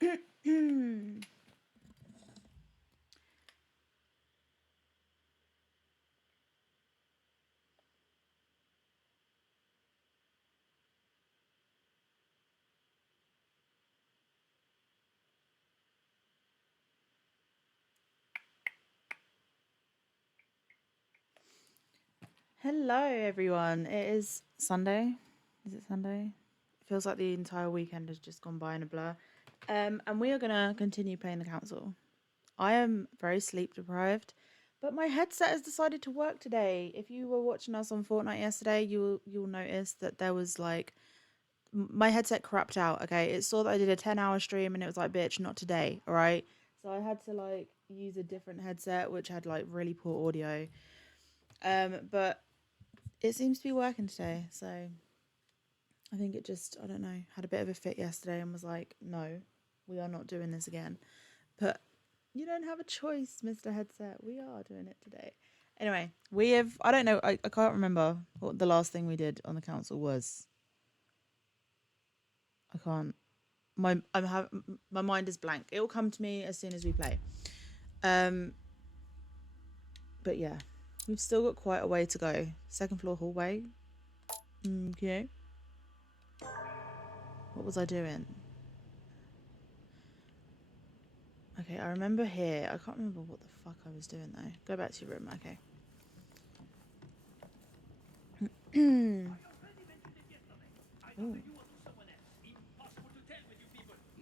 Hello, everyone. It is Sunday. Is it Sunday? It feels like the entire weekend has just gone by in a blur. And we are going to continue playing the council. I am very sleep deprived, but my headset has decided to work today. If you were watching us on Fortnite yesterday, you'll notice that there was like my headset crapped out. Okay, it saw that I did a 10-hour stream and it was like, bitch, not today. All right, so I had to like use a different headset which had like really poor audio. But it seems to be working today, so I think it just, I don't know, had a bit of a fit yesterday and was like, no, we are not doing this again. But you don't have a choice, Mr. Headset. We are doing it today. Anyway, we have, I don't know, I can't remember what the last thing we did on the council was. I can't. My mind is blank. It will come to me as soon as we play. But yeah, we've still got quite a way to go. Second floor hallway. Okay. What was I doing? Okay, I remember here. I can't remember what the fuck I was doing though. Go back to your room. Okay. Ooh.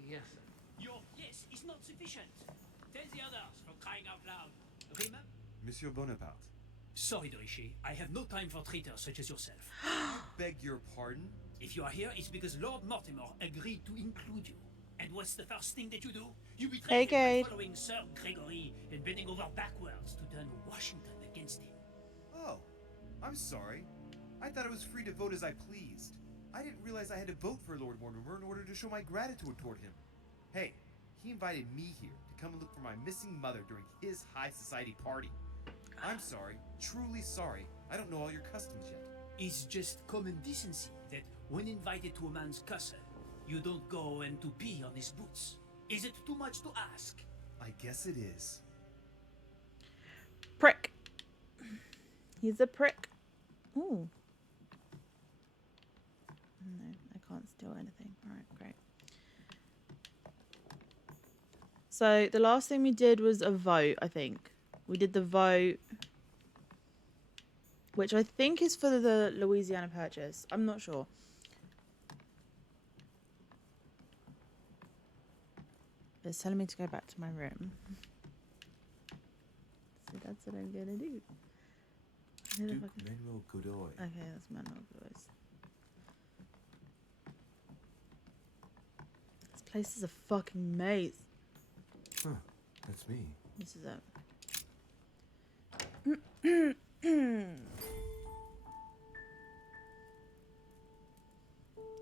Yes, sir. Your yes is not sufficient. Tell the others for crying out loud. Remember? Monsieur Bonaparte. Sorry, Dorishi. I have no time for traitors such as yourself. I beg your pardon? If you are here, it's because Lord Mortimer agreed to include you. And what's the first thing that you do? You betray him by following Sir Gregory and bending over backwards to turn Washington against him. Oh, I'm sorry. I thought I was free to vote as I pleased. I didn't realize I had to vote for Lord Mortimer in order to show my gratitude toward him. Hey, he invited me here to come and look for my missing mother during his high society party. I'm sorry, truly sorry. I don't know all your customs yet. It's just common decency that when invited to a man's castle, you don't go and to pee on his boots. Is it too much to ask? I guess it is. Prick. He's a prick. Ooh. No, I can't steal anything. Alright, great. So the last thing we did was a vote, I think. We did the vote, which I think is for the Louisiana Purchase. I'm not sure. It's telling me to go back to my room. So that's what I'm gonna do. Duke Manuel Godoy. Okay, that's Manuel Godoy. This place is a fucking maze. Huh, that's me. This is it.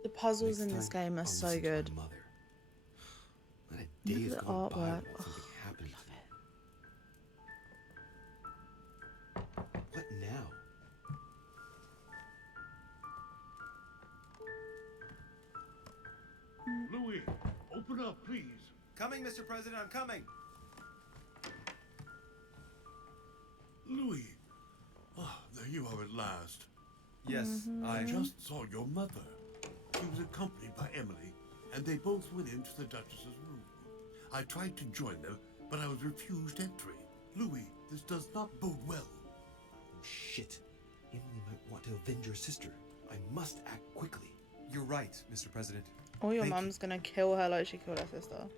The puzzles in this game are so good. Look at the artwork. Oh, I love it. What now? Louis, open up, please. Coming, Mr. President, I'm coming. Louis. Ah, there you are at last. Yes, I just saw your mother. She was accompanied by Emily, and they both went into the Duchess's room. I tried to join them, but I was refused entry. Louis, this does not bode well. Oh, shit. Emily might want to avenge her sister. I must act quickly. You're right, Mr. President. Or your Thank mum's gonna kill her like she killed her sister.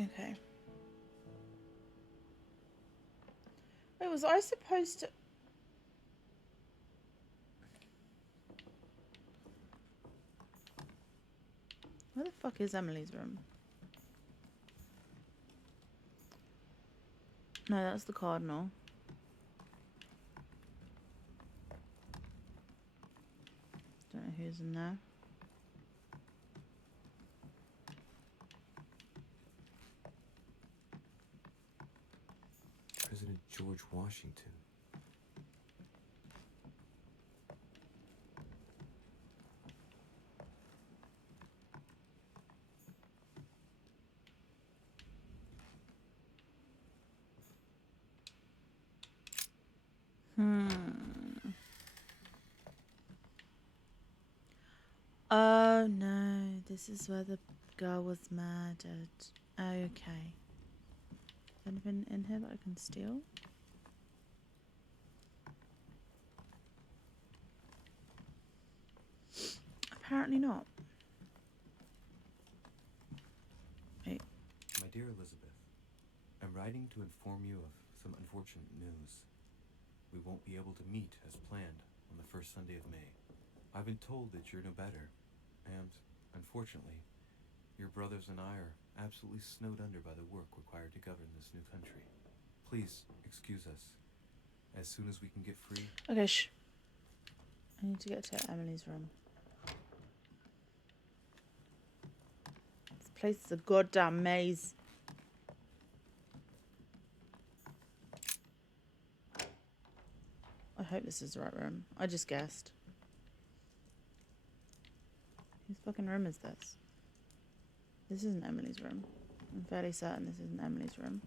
Okay. Wait, was I supposed to... Where the fuck is Emily's room? No, that's the cardinal. Don't know who's in there. George Washington. Oh no, this is where the girl was murdered. Okay. Anything in here that I can steal? Apparently not. Wait. My dear Elizabeth, I'm writing to inform you of some unfortunate news. We won't be able to meet as planned on the first Sunday of May. I've been told that you're no better, and, unfortunately, your brothers and I are absolutely snowed under by the work required to govern this new country. Please excuse us. As soon as we can get free, Okay, shh. I need to get to Emily's room. This place is a goddamn maze. I hope this is the right room. I just guessed. Whose fucking room is this? This isn't Emily's room. I'm fairly certain this isn't Emily's room.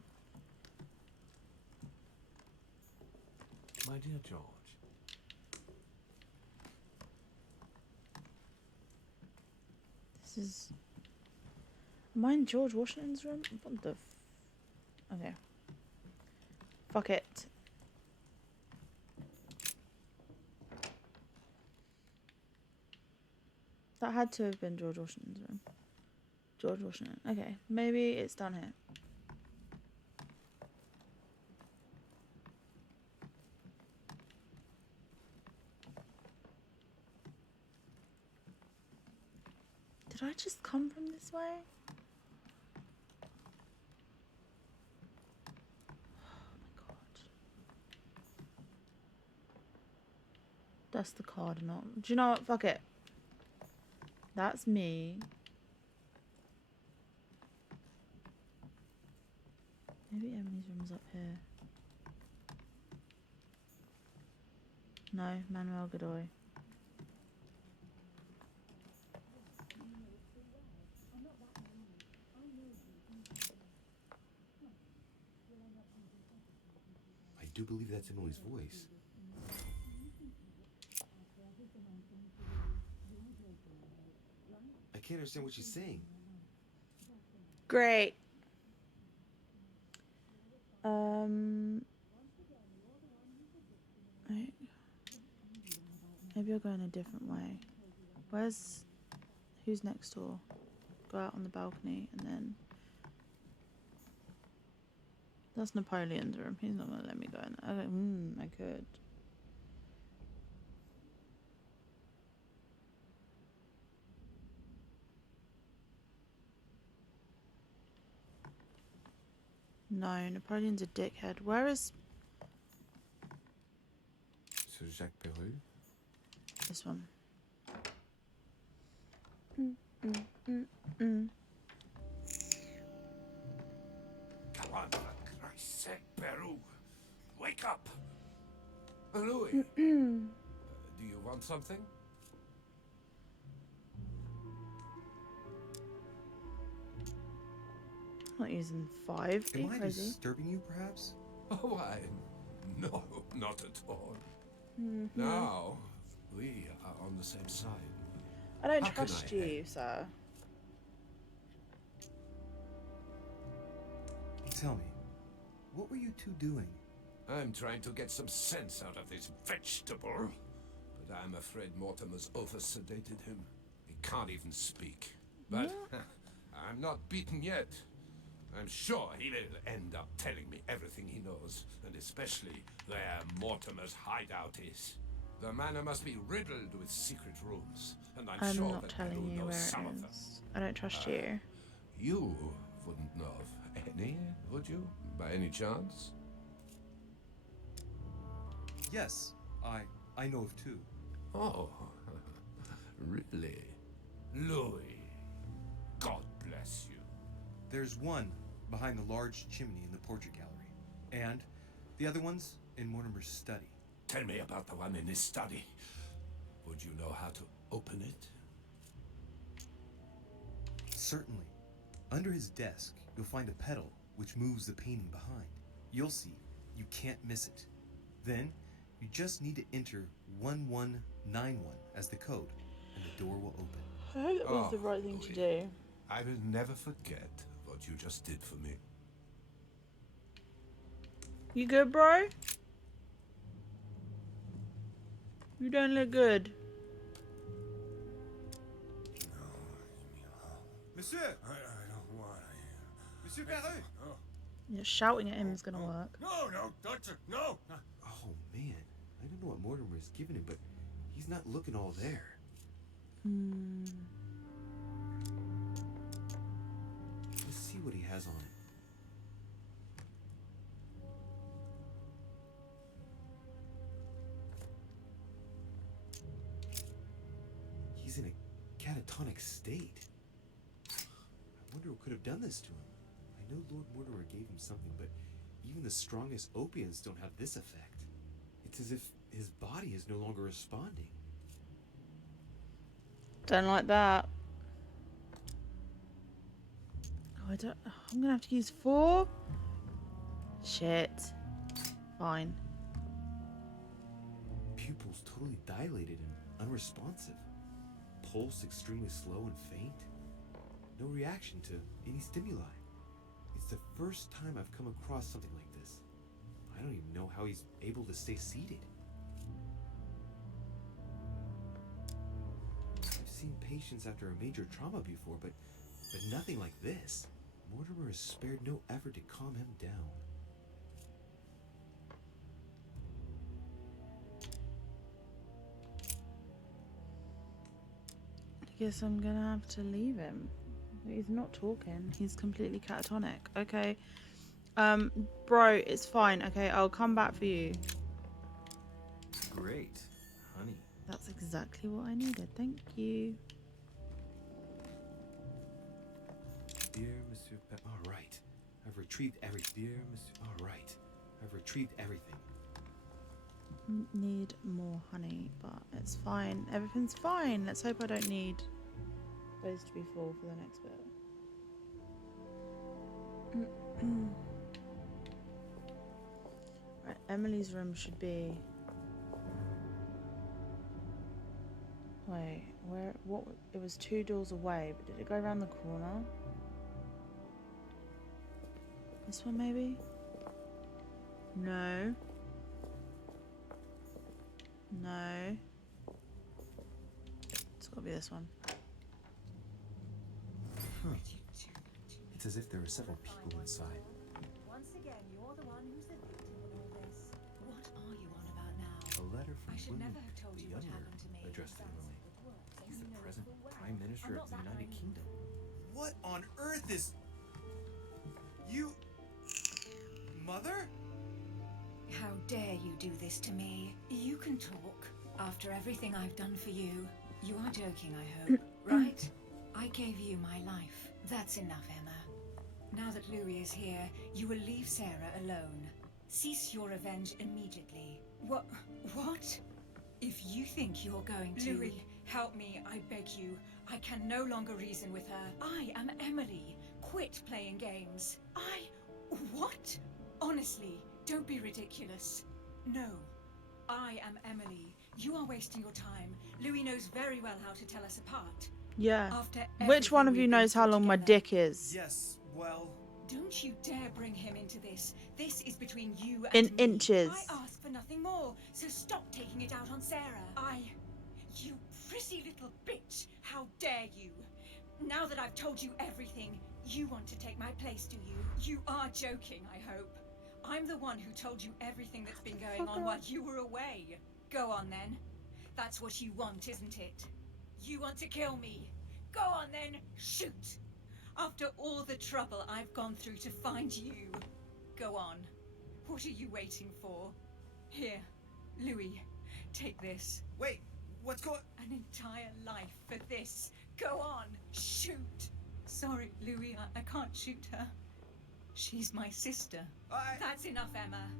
My dear George, This is... Am I in George Washington's room? What the okay. Fuck it. That had to have been George Washington's room. George Washington. Okay, maybe it's down here. Did I just come from this way? Oh my god. That's the cardinal. Do you know what? Fuck it. That's me. Maybe Emily's room's up here. No, Manuel Godoy. I do believe that's Emily's voice. I can't understand what she's saying. Great. Right. Maybe I'll go in a different way. Who's next door? Go out on the balcony and then... That's Napoleon's room. He's not gonna let me go in there. Okay, I could. No, Napoleon's a dickhead. Where is Sir Jacques Peru? this one? come on, for Christ's sake, Peru. Wake up. Louis, do you want something? I'm not using 5. Are you Am I crazy? disturbing you, perhaps? Oh, no, not at all. Now, we are on the same side. I don't How can trust I you, sir. Tell me, what were you two doing? I'm trying to get some sense out of this vegetable, but I'm afraid Mortimer's over-sedated him. He can't even speak. But I'm not beaten yet. I'm sure he will end up telling me everything he knows, and especially where Mortimer's hideout is. The manor must be riddled with secret rooms, and I'm I'm sure not that telling Peru you knows where some it of them. is. I don't trust you. You wouldn't know of any, would you, by any chance? Yes, I know of two. Oh, really? Louis, God bless you. There's one behind the large chimney in the portrait gallery, and The other one's in Mortimer's study. Tell me about the one in his study. Would you know how to open it? Certainly. Under his desk, you'll find a pedal which moves the painting behind. You'll see. You can't miss it. Then, you just need to enter 1191 as the code, and the door will open. I hope that was the right thing to do. I will never forget what you just did for me. You good, bro? You don't look good. Monsieur! I don't want to. Monsieur Barreux! Yeah, shouting at him is gonna work. No, no, touch it. No. Oh man, I don't know what Mortimer has given him, but he's not looking all there. Let's see what he has on it. He's in a catatonic state. I wonder what could have done this to him. I know Lord Mortimer gave him something, but even the strongest opiates don't have this effect. It's as if his body is no longer responding. Don't like that. Oh, I'm gonna have to use 4. Shit. Fine. Pupils totally dilated and unresponsive. Pulse extremely slow and faint. No reaction to any stimuli. It's the first time I've come across something like this. I don't even know how he's able to stay seated. I've seen patients after a major trauma before, but nothing like this. Mortimer has spared no effort to calm him down. I guess I'm gonna have to leave him. He's not talking. He's completely catatonic. Okay. Bro, it's fine. Okay, I'll come back for you. Great, honey. That's exactly what I needed. Thank you. Dear Monsieur all right. I've retrieved everything. Dear Monsieur, all right. I've retrieved everything. Need more honey, but it's fine. Everything's fine. Let's hope I don't need those to be full for the next bit. Right, Emily's room should be... Wait, where? What? It was 2 doors away, but did it go around the corner? This one, maybe? No. No. It's gotta be this one. It's as if there are several people inside. Once again, you're the one who's the victim in all this. What are you on about now? A letter from I should William never have told the you what Younger, happened to me. addressed to That's Emily. good work. He's the You know present full well. Prime Minister I'm of not the that United naive. Kingdom. What on earth is... You... Mother? How dare you do this to me? You can talk. After everything I've done for you. You are joking, I hope, right? I gave you my life. That's enough, Emma. Now that Louis is here, you will leave Sarah alone. Cease your revenge immediately. What? If you think you're going to... Louis, help me, I beg you. I can no longer reason with her. I am Emily. Quit playing games. What? Honestly, don't be ridiculous. No. I am Emily. You are wasting your time. Louis knows very well how to tell us apart. Yeah. After Which one everything of you we've been knows how through long my together. dick is? Yes, well... Don't you dare bring him into this. This is between you and In me. inches. I ask for nothing more, so stop taking it out on Sarah. You prissy little bitch. How dare you? Now that I've told you everything, you want to take my place, do you? You are joking, I hope. I'm the one who told you everything that's been going on while you were away. Go on then. That's what you want, isn't it? You want to kill me. Go on then, shoot. After all the trouble I've gone through to find you. Go on. What are you waiting for? Here, Louis, take this. Wait, what's going... An entire life for this. Go on, shoot. Sorry, Louis, I can't shoot her. She's my sister. That's enough, Emma.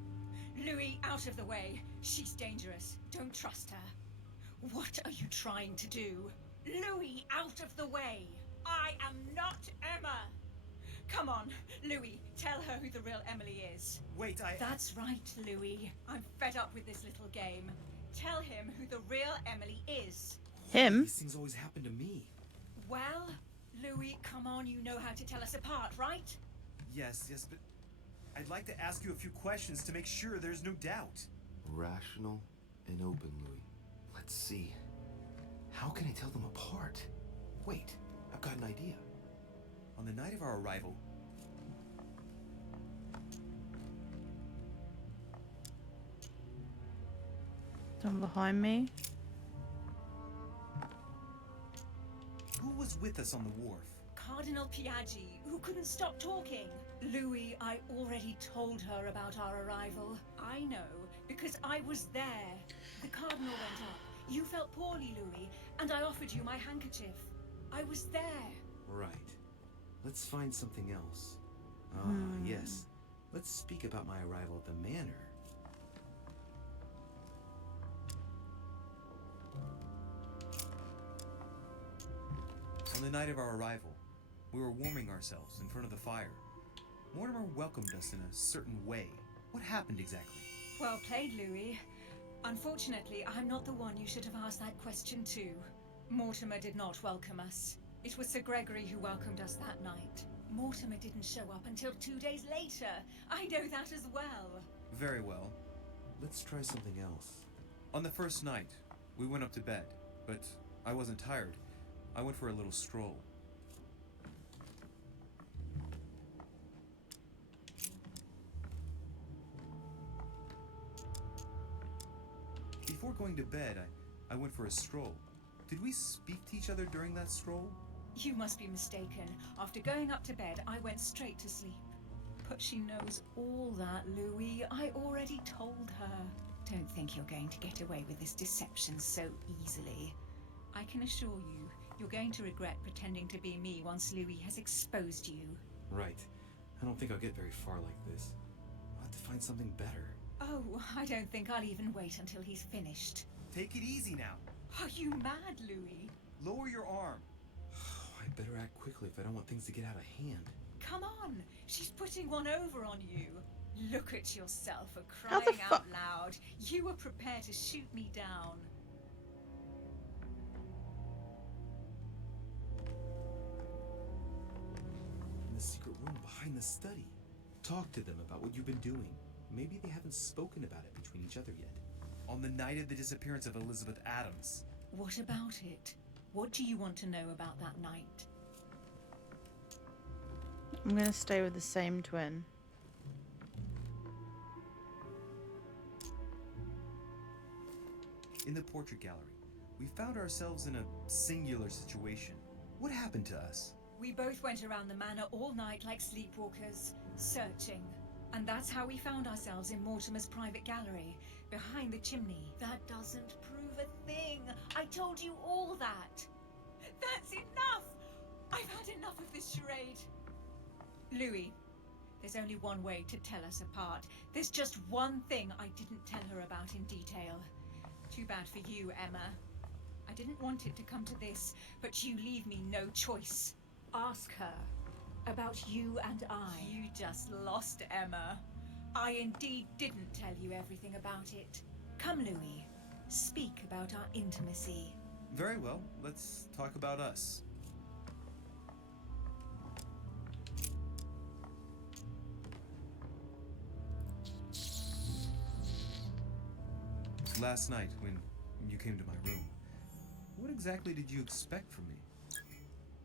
Louis, out of the way. She's dangerous. Don't trust her. What are you trying to do? Louis, out of the way. I am not Emma. Come on, Louis, tell her who the real Emily is. Wait, That's right, Louis. I'm fed up with this little game. Tell him who the real Emily is. Him? These things always happen to me. Well, Louis, come on, you know how to tell us apart, right? Yes, but I'd like to ask you a few questions to make sure there's no doubt. Rational and open, Louis. Let's see. How can I tell them apart? Wait, I've got an idea. On the night of our arrival, Someone behind me. who was with us on the wharf? Cardinal Piaggi, who couldn't stop talking. Louis, I already told her about our arrival. I know, because I was there. The Cardinal went up. You felt poorly, Louis, and I offered you my handkerchief. I was there. Right. Let's find something else. Yes. Let's speak about my arrival at the manor. On the night of our arrival, we were warming ourselves in front of the fire. Mortimer welcomed us in a certain way. What happened exactly? Well played, Louis. Unfortunately, I'm not the one you should have asked that question to. Mortimer did not welcome us. It was Sir Gregory who welcomed us that night. Mortimer didn't show up until 2 days later. I know that as well. Very well. Let's try something else. On the first night, we went up to bed, but I wasn't tired. I went for a little stroll. Before going to bed, I went for a stroll. Did we speak to each other during that stroll? You must be mistaken. After going up to bed, I went straight to sleep. But she knows all that, Louis. I already told her. Don't think you're going to get away with this deception so easily. I can assure you, you're going to regret pretending to be me once Louis has exposed you. Right. I don't think I'll get very far like this. I'll have to find something better. Oh, I don't think I'll even wait until he's finished. Take it easy now. Are you mad, Louis? Lower your arm. I better act quickly if I don't want things to get out of hand. Come on, she's putting one over on you. Look at yourself for How the crying out fu- loud. You were prepared to shoot me down. In the secret room behind the study. Talk to them about what you've been doing. Maybe they haven't spoken about it between each other yet. On the night of the disappearance of Elizabeth Adams. What about it? What do you want to know about that night? I'm gonna stay with the same twin. In the portrait gallery, we found ourselves in a singular situation. What happened to us? We both went around the manor all night like sleepwalkers, searching. And that's how we found ourselves in Mortimer's private gallery, behind the chimney. That doesn't prove a thing. I told you all that. That's enough! I've had enough of this charade. Louis, there's only one way to tell us apart. There's just one thing I didn't tell her about in detail. Too bad for you, Emma. I didn't want it to come to this, but you leave me no choice. Ask her about you and I. You just lost, Emma. I indeed didn't tell you everything about it. Come, Louis. Speak about our intimacy. Very well, let's talk about us. Last night, when you came to my room, what exactly did you expect from me?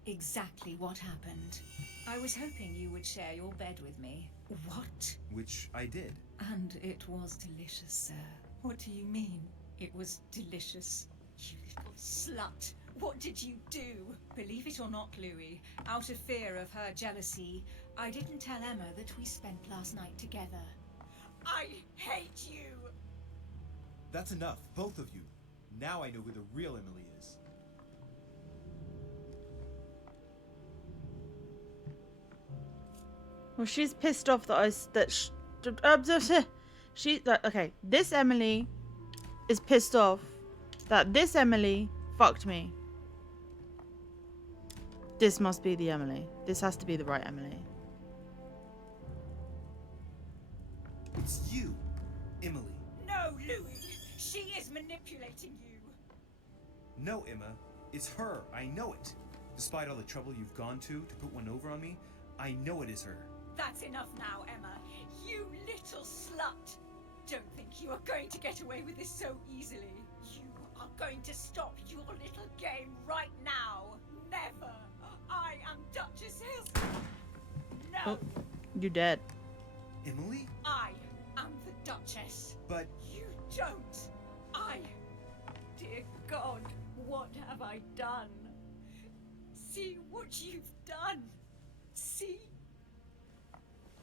Exactly what happened. I was hoping you would share your bed with me. What? Which I did. And it was delicious, sir. What do you mean? It was delicious. You little slut. What did you do? Believe it or not, Louis, out of fear of her jealousy, I didn't tell Emma that we spent last night together. I hate you! That's enough, both of you. Now I know who the real Emily is. Well, she's pissed off that Okay, this Emily is pissed off that this Emily fucked me. This must be the Emily. This has to be the right Emily. It's you, Emily. No, Louis. She is manipulating you. No, Emma. It's her. I know it. Despite all the trouble you've gone to put one over on me, I know it is her. That's enough now, Emma. You little slut. Don't think you are going to get away with this so easily. You are going to stop your little game right now. Never. I am Duchess Hills. No. Oh, you're dead. Emily? I am the Duchess. But You don't. Dear God, what have I done? See what you've done. See?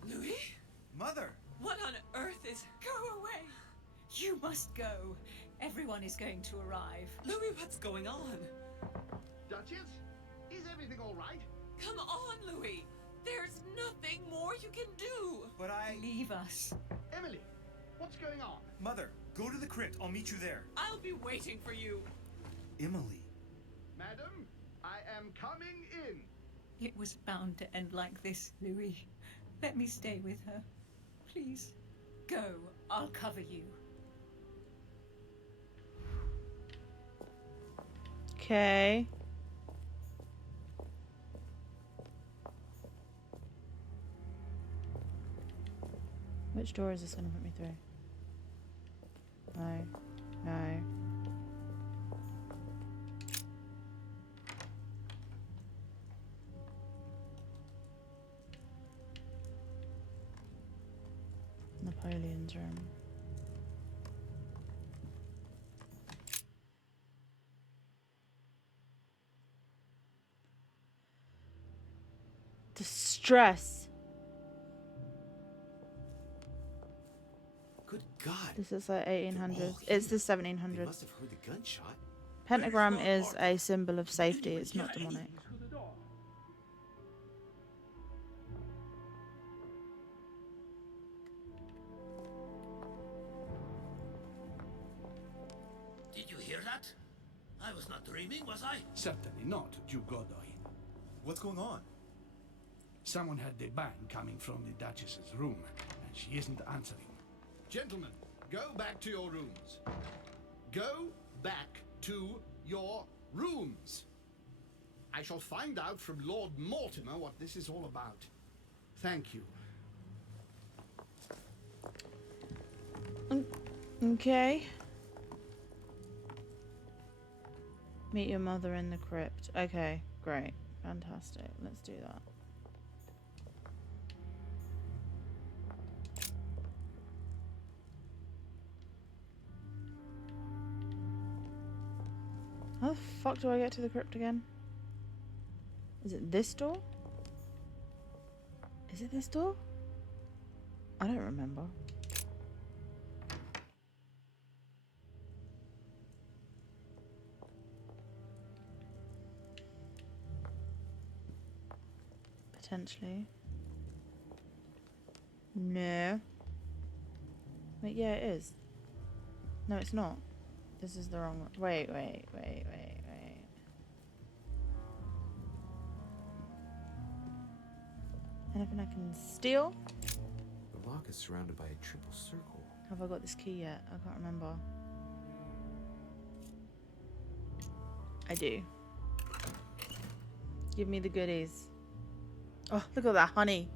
Louis? Mother! What on earth is... Go away. You must go. Everyone is going to arrive. Louis, what's going on? Duchess, is everything all right? Come on, Louis. There's nothing more you can do. But Leave us. Emily, what's going on? Mother, go to the crypt. I'll meet you there. I'll be waiting for you. Emily. Madam, I am coming in. It was bound to end like this, Louis. Let me stay with her. Please. Go. I'll cover you. Okay. Which door is this going to put me through? No. No. Napoleon's room. Distress. Good God. This is like They're 1800s. all It's the here. They 1700s. must have heard the gunshot. Pentagram is a symbol of safety. It's not demonic. Did you hear that? I was not dreaming, was I? Certainly not, Duke Godoy. What's going on? Someone had the bang coming from the Duchess's room, and she isn't answering. Gentlemen, go back to your rooms. Go back to your rooms. I shall find out from Lord Mortimer what this is all about. Thank you. Okay. Meet your mother in the crypt. Okay, great. Fantastic. Let's do that. How the fuck do I get to the crypt again? Is it this door? Is it this door? I don't remember. Potentially. No. Wait, yeah, it is. No, it's not. This is the wrong one. Wait. Anything I can steal? The lock is surrounded by a triple circle. Have I got this key yet? I can't remember. I do. Give me the goodies. Oh, look at that honey.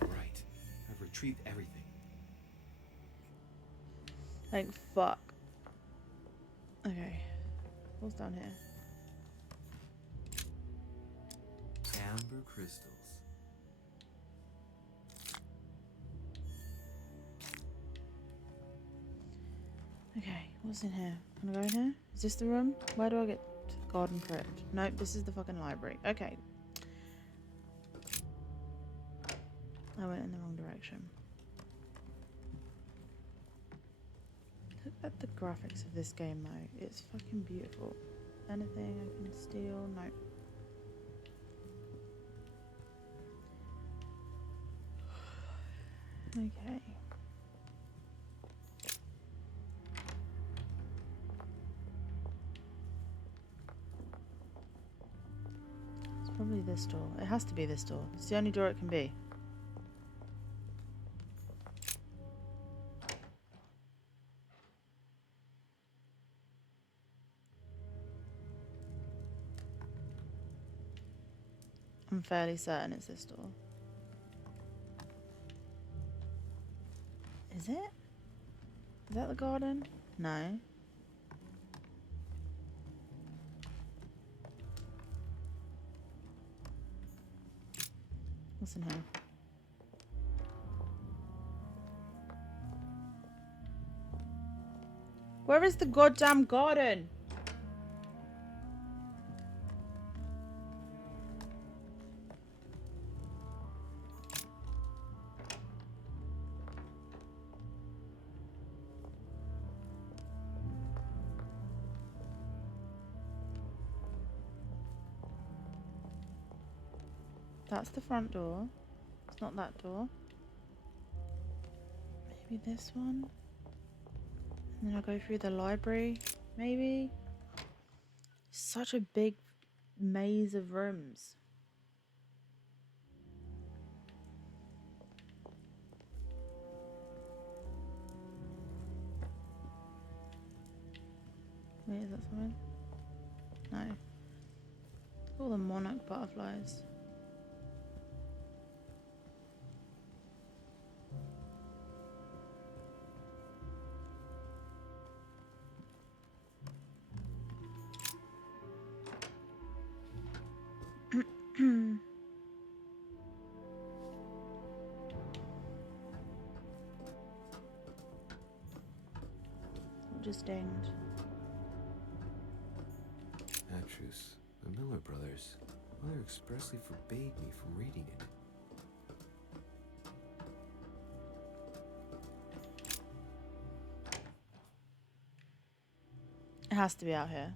All right. I've retrieved everything. Like, fuck. Okay. What's down here? Amber crystals. Okay, what's in here? Can I go in here? Is this the room? Where do I get to the garden crypt? Nope, this is the fucking library. Okay. I went in the wrong direction. Look at the graphics of this game though. It's fucking beautiful. Anything I can steal? Nope. Okay. It's probably this door. It has to be this door. It's the only door it can be. I'm fairly certain it's this door. Is it? Is that the garden? No. What's in here? Where is the goddamn garden? That's the front door. It's not that door. Maybe this one. And then I'll go through the library. Maybe. Such a big maze of rooms. Wait, is that something? No. All the monarch butterflies. Just dinged. Atrus, the Miller brothers. Mother expressly forbade me from reading it. It has to be out here.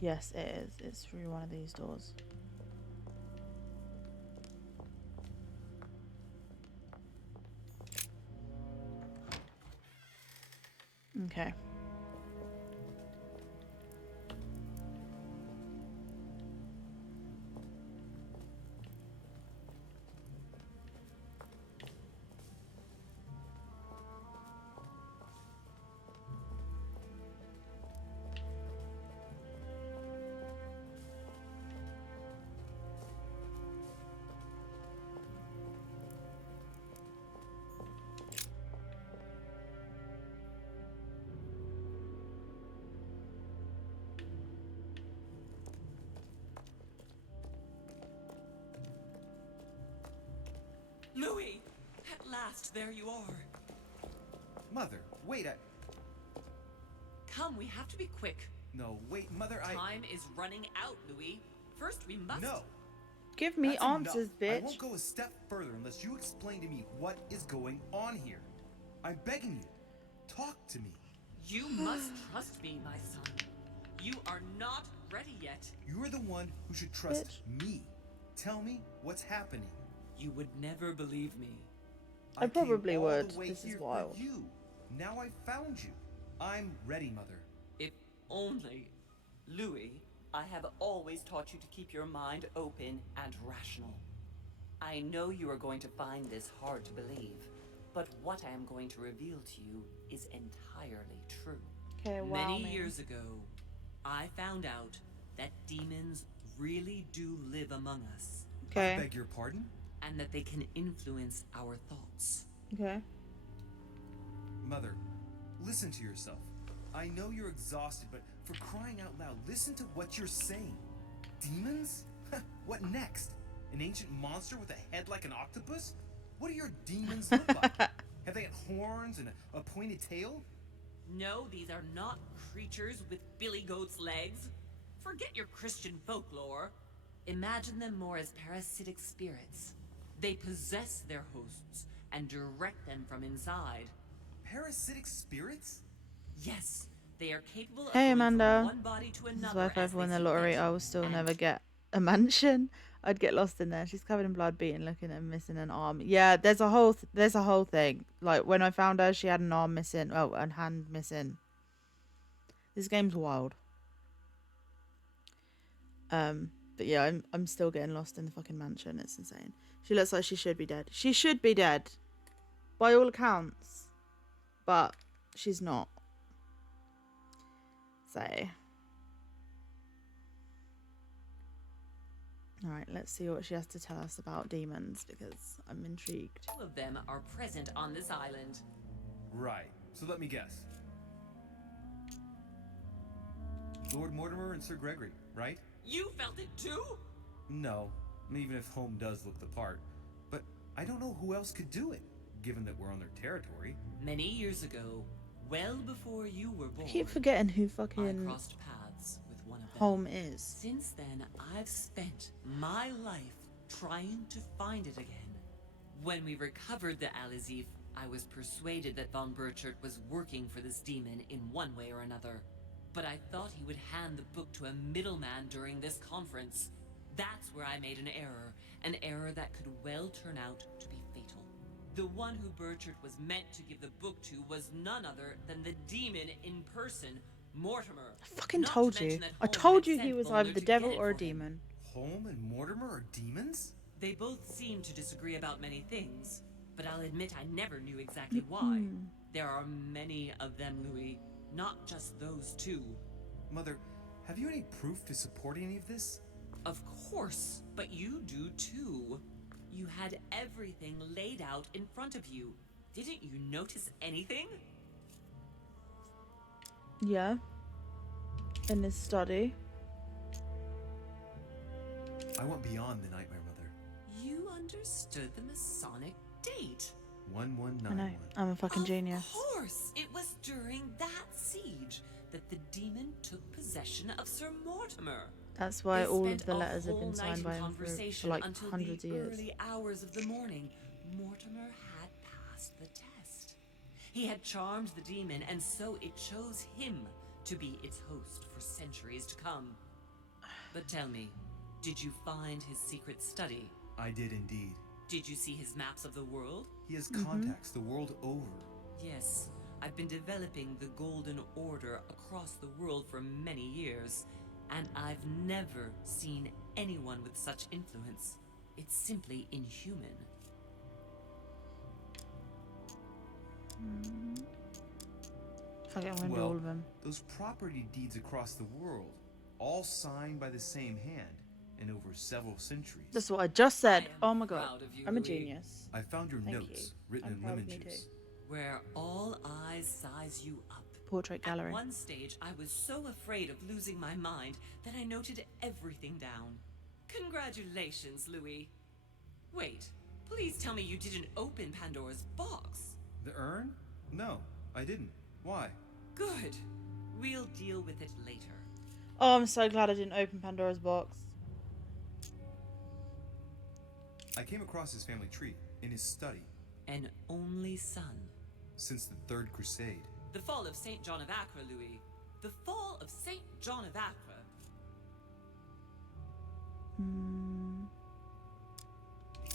Yes, it is. It's through one of these doors. Okay. Louis! At last, there you are. Mother, wait, Come, we have to be quick. No, wait, Mother, Time is running out, Louis. First, we must... No! Give me That's answers, enough. I bitch. won't go a step further unless you explain to me what is going on here. I'm begging you. Talk to me. You must trust me, my son. You are not ready yet. You're the one who should trust me. Tell me what's happening. You would never believe me. I probably came all would. the way This is here for wild. you. Now I found you. I'm ready, Mother. If only... Louis, I have always taught you to keep your mind open and rational. I know you are going to find this hard to believe, but what I am going to reveal to you is entirely true. Okay, wow. Many years ago, I found out that demons really do live among us. Okay. I beg your pardon? And that they can influence our thoughts. Okay. Mother, listen to yourself. I know you're exhausted, but for crying out loud, listen to what you're saying. Demons? What next? An ancient monster with a head like an octopus? What do your demons look like? Have they got horns and a pointed tail? No, these are not creatures with billy goat's legs. Forget your Christian folklore. Imagine them more as parasitic spirits. They possess their hosts and direct them from inside. Parasitic spirits? Yes, they are capable of Hey going Amanda. from one body to This is another why if I as ever win they the see lottery, fit. I will still And never get a mansion. I'd get lost in there. She's covered in blood, beaten, looking and missing an arm. Yeah, there's a whole thing. Like when I found her, she had an arm missing. Oh, and hand missing. This game's wild. But yeah, I'm still getting lost in the fucking mansion. It's insane. She looks like she should be dead. She should be dead, by all accounts, but she's not. So, all right, let's see what she has to tell us about demons because I'm intrigued. Two of them are present on this island. Right. So let me guess. Lord Mortimer and Sir Gregory, right? You felt it too? No, even if Home does look the part. But I don't know who else could do it, given that we're on their territory. Many years ago, well before you were born, I keep forgetting who I fucking crossed paths with one of them. Home is. Since then, I've spent my life trying to find it again. When we recovered the Alizif, I was persuaded that von Burchard was working for this demon in one way or another. But I thought he would hand the book to a middleman during this conference. That's where I made an error that could well turn out to be fatal. The one who Burchard was meant to give the book to was none other than the demon in person, Mortimer. I fucking told you. I told you he was either the devil or a demon. Home and Mortimer are demons? They both seem to disagree about many things, but I'll admit I never knew exactly why. There are many of them, Louis, not just those two. Mother, have you any proof to support any of this? Of course, but you do too. You had everything laid out in front of you. Didn't you notice anything? Yeah. In his study. I went beyond the Nightmare Mother. You understood the Masonic date. 1191. I know. I'm a fucking genius. Of course! It was during that siege that the demon took possession of Sir Mortimer. That's why They all spent of the a letters have whole been night signed in by him for conversation like until hundreds of the years. early hours of the morning. Mortimer had passed the test. He had charmed the demon, and so it chose him to be its host for centuries to come. But tell me, did you find his secret study? I did indeed. Did you see his maps of the world? He has contacts the world over. Yes, I've been developing the Golden Order across the world for many years, and I've never seen anyone with such influence. It's simply inhuman. I'll get one all of them. Those property deeds across the world, all signed by the same hand and over several centuries. That's what I just said. I am Oh my god. proud of you, I'm a Louis. genius. I found your Thank notes you. written I'm in proud lemon of me juice. too. Where all eyes size you up. Portrait gallery. At one stage, I was so afraid of losing my mind that I noted everything down. Congratulations, Louis. Wait, please tell me you didn't open Pandora's box. The urn? No, I didn't. Why? Good. We'll deal with it later. Oh, I'm so glad I didn't open Pandora's box. I came across his family tree in his study An only son. since the Third Crusade. The fall of St. John of Acre, Louis. The fall of St. John of Acre.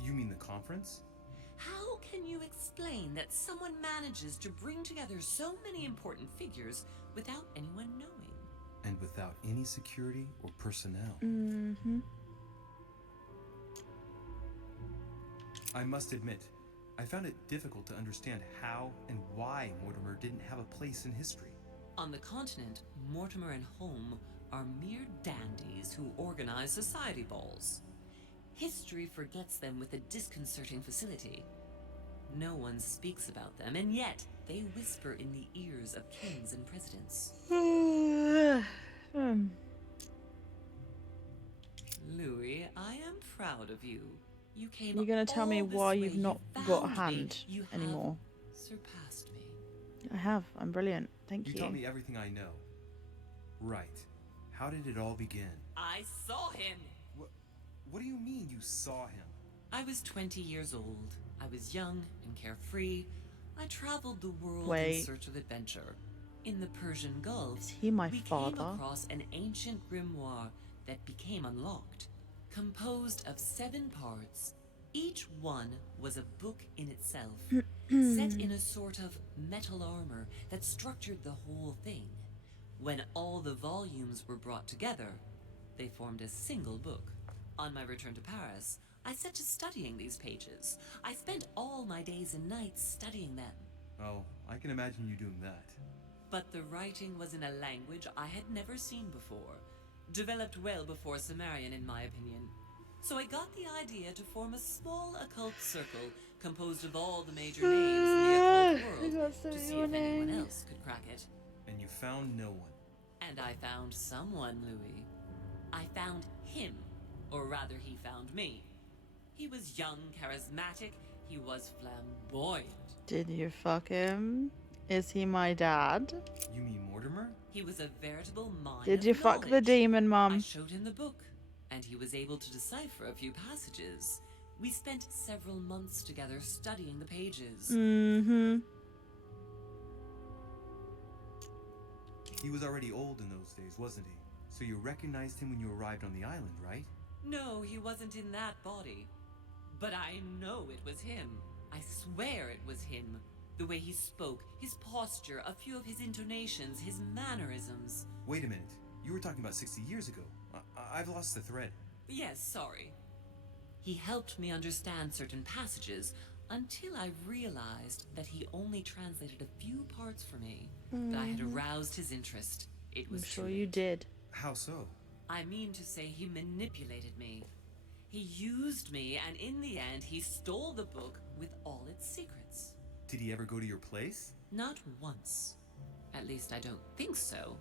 You mean the conference? How can you explain that someone manages to bring together so many important figures without anyone knowing? And without any security or personnel. I must admit, I found it difficult to understand how and why Mortimer didn't have a place in history. On the continent, Mortimer and Home are mere dandies who organize society balls. History forgets them with a disconcerting facility. No one speaks about them, and yet they whisper in the ears of kings and presidents. Louis, I am proud of you. You came You're gonna tell me all this why way. you've You not found got a me. hand You have anymore. surpassed me. I have. I'm brilliant. Thank You you. taught me everything I know. Right. How did it all begin? I saw him. What do you mean you saw him? I was 20 years old. I was young and carefree. I traveled the world Wait. in search of adventure. In the Persian Gulf, Is he my we father? came across an ancient grimoire that became unlocked. composed of 7 parts. Each one was a book in itself, set in a sort of metal armor that structured the whole thing. When all the volumes were brought together, they formed a single book. On my return to Paris, I set to studying these pages. I spent all my days and nights studying them. Oh, I can imagine you doing that. But the writing was in a language I had never seen before, developed well before Sumerian in my opinion. So I got the idea to form a small occult circle composed of all the major names in the occult world to see if anyone else could crack it. And you found no one. And I found someone, Louis. I found him, or rather he found me. He was young, charismatic, he was flamboyant. Did you fuck him? Is he my dad? You mean Mortimer? He was a veritable mine Did of you fuck the knowledge. demon, I Mum? showed him the book, and he was able to decipher a few passages. We spent several months together studying the pages. Mm-hmm. He was already old in those days, wasn't he? So you recognized him when you arrived on the island, right? No, he wasn't in that body. But I know it was him. I swear it was him. The way he spoke, his posture, a few of his intonations, his mannerisms. Wait a minute. You were talking about 60 years ago. I've lost the thread. Yes, sorry. He helped me understand certain passages until I realized that he only translated a few parts for me. That I had aroused his interest. It was I'm sure too you late. did. How so? I mean to say he manipulated me. He used me, and in the end, he stole the book with all its secrets. Did he ever go to your place? Not once. At least I don't think so.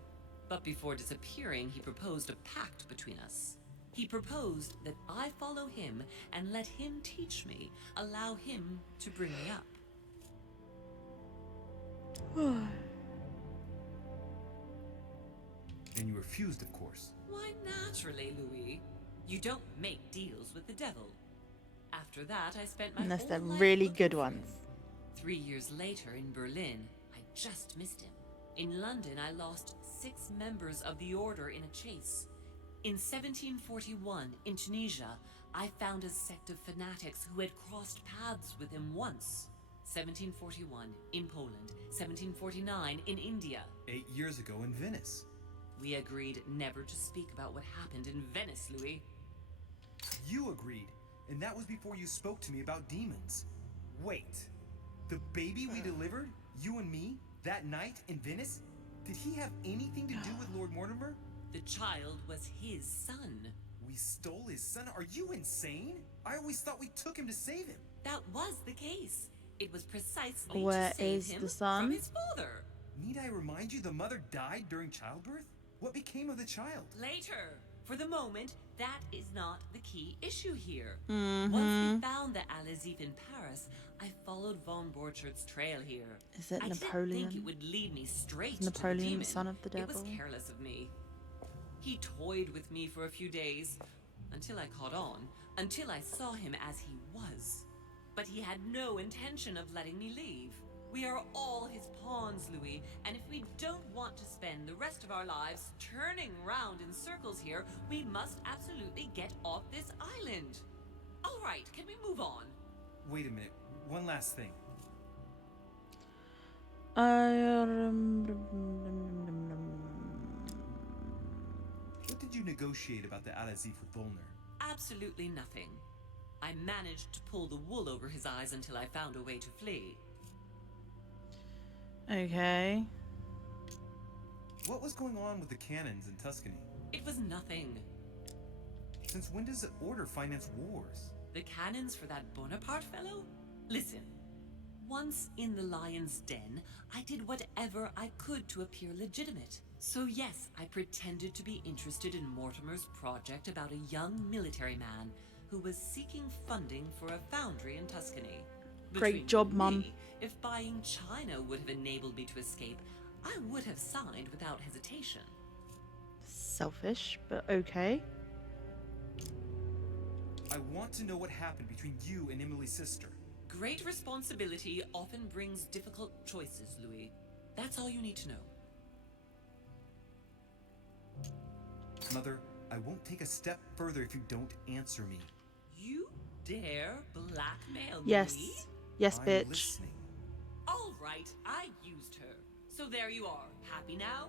But before disappearing, he proposed a pact between us. He proposed that I follow him and let him teach me, allow him to bring me up. And you refused, of course. Why, naturally, Louis. You don't make deals with the devil. After that, I spent my Unless whole they're life really looking good for ones. him. 3 years later in Berlin, I just missed him. In London, I lost 6 members of the order in a chase. In 1741, in Tunisia, I found a sect of fanatics who had crossed paths with him once. 1741 in Poland, 1749 in India. 8 years ago in Venice. We agreed never to speak about what happened in Venice, Louis. You agreed, and that was before you spoke to me about demons. Wait, the baby we delivered, you and me, that night in Venice, did he have anything to do with Lord Mortimer? The child was his son. We stole his son? Are you insane? I always thought we took him to save him. That was the case. It was precisely Where to save is him the son? from his father. Need I remind you the mother died during childbirth? What became of the child? Later. For the moment, that is not the key issue here. Mm-hmm. Once we found the Al-Azif in Paris, I followed von Borchart's trail here. Is it I didn't Napoleon? think it would lead me straight Is to the Napoleon demon. the son of the It was devil? careless of me. He toyed with me for a few days, until I caught on, until I saw him as he was. But he had no intention of letting me leave. We are all his pawns, Louis, and if we don't want to spend the rest of our lives turning round in circles here, we must absolutely get off this island. All right, can we move on? Wait a minute, one last thing. What did you negotiate about the Al-Azif with Volner? Absolutely nothing. I managed to pull the wool over his eyes until I found a way to flee. Okay. What was going on with the cannons in Tuscany? It was nothing. Since when does the Order finance wars? The cannons for that Bonaparte fellow? Listen. Once in the lion's den, I did whatever I could to appear legitimate. So yes, I pretended to be interested in Mortimer's project about a young military man who was seeking funding for a foundry in Tuscany. Great Between job, you and Mum. me, if buying China would have enabled me to escape, I would have signed without hesitation. Selfish, but okay. I want to know what happened between you and Emily's sister. Great responsibility often brings difficult choices, Louis. That's all you need to know. Mother, I won't take a step further if you don't answer me. You dare blackmail Yes. me? Yes, I'm bitch. listening. All right, I used her. So there you are. Happy now?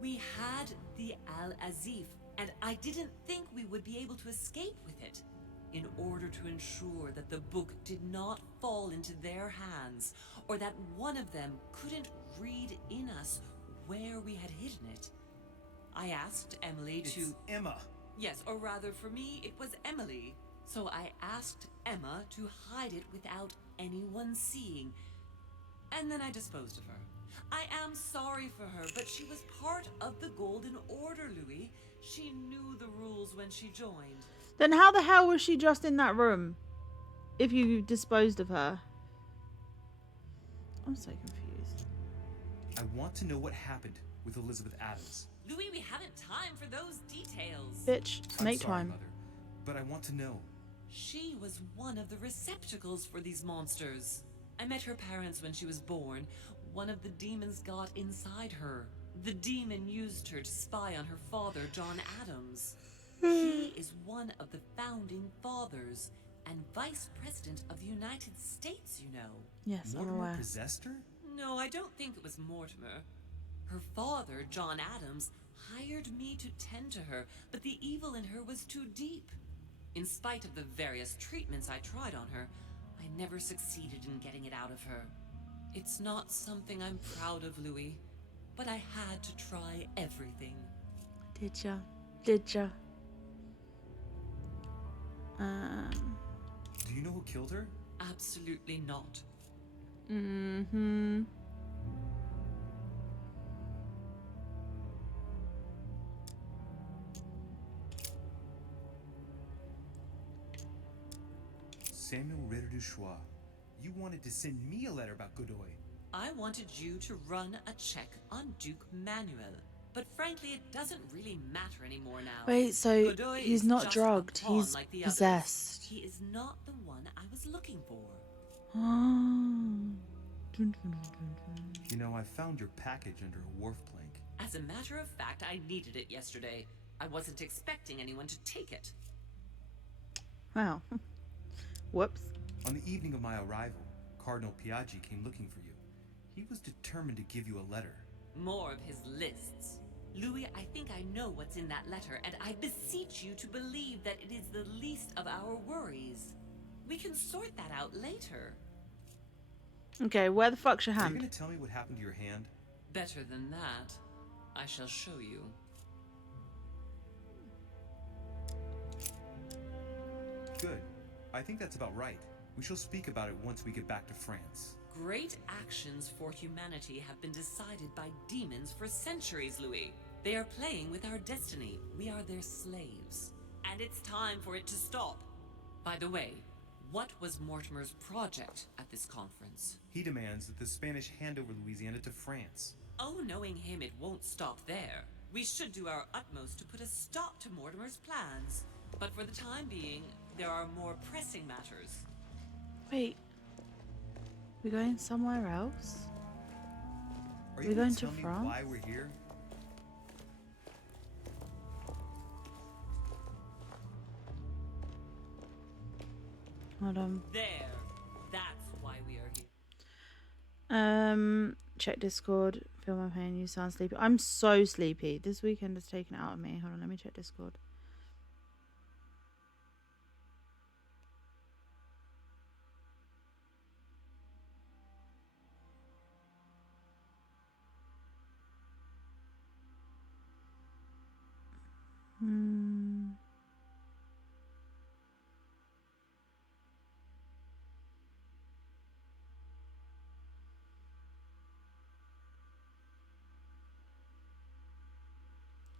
We had the Al-Azif, and I didn't think we would be able to escape with it. In order to ensure that the book did not fall into their hands, or that one of them couldn't read in us where we had hidden it, I asked Emily It's to... Emma. Yes, or rather for me, it was Emily. So I asked Emma to hide it without anyone seeing. And then I disposed of her. I am sorry for her, but she was part of the Golden Order, Louis. She knew the rules when she joined. Then how the hell was she just in that room if you disposed of her? I'm so confused. I want to know what happened with Elizabeth Adams. Louis, we haven't time for those details. Bitch, I'm make sorry, time. Mother, but I want to know. She was one of the receptacles for these monsters. I met her parents when she was born. One of the demons got inside her. The demon used her to spy on her father, John Adams. He is one of the founding fathers and vice president of the United States, you know. Yes, I'm Mortimer aware. possessed her? No, I don't think it was Mortimer. Her father, John Adams, hired me to tend to her, but the evil in her was too deep. In spite of the various treatments I tried on her, I never succeeded in getting it out of her. It's not something I'm proud of, Louis, but I had to try everything. Did ya? Did ya? Do you know who killed her? Absolutely not. Mm-hmm. Samuel Ritter du Choix. You wanted to send me a letter about Godoy. I wanted you to run a check on Duke Manuel, but frankly, it doesn't really matter anymore now. Wait, so Godoy he's is not just a drugged, pawn he's like the others. possessed. He is not the one I was looking for. You know, I found your package under a wharf plank. As a matter of fact, I needed it yesterday. I wasn't expecting anyone to take it. Wow. Whoops. On the evening of my arrival, Cardinal Piaggi came looking for you. He was determined to give you a letter. More of his lists. Louis, I think I know what's in that letter, and I beseech you to believe that it is the least of our worries. We can sort that out later. Okay, where the fuck's your Are you hand? going to tell me what happened to your hand? Better than that, I shall show you. Good. I think that's about right. We shall speak about it once we get back to France. Great actions for humanity have been decided by demons for centuries, Louis. They are playing with our destiny. We are their slaves. And it's time for it to stop. By the way, what was Mortimer's project at this conference? He demands that the Spanish hand over Louisiana to France. Oh, knowing him, it won't stop there. We should do our utmost to put a stop to Mortimer's plans. But for the time being, there are more pressing matters. Wait. We're going somewhere else? Are We're you going going to to tell me France? why we're here? Hold on. There. That's why we are here. Check Discord. Feel my pain. You sound sleepy. I'm so sleepy. This weekend has taken it out of me. Hold on, let me check Discord.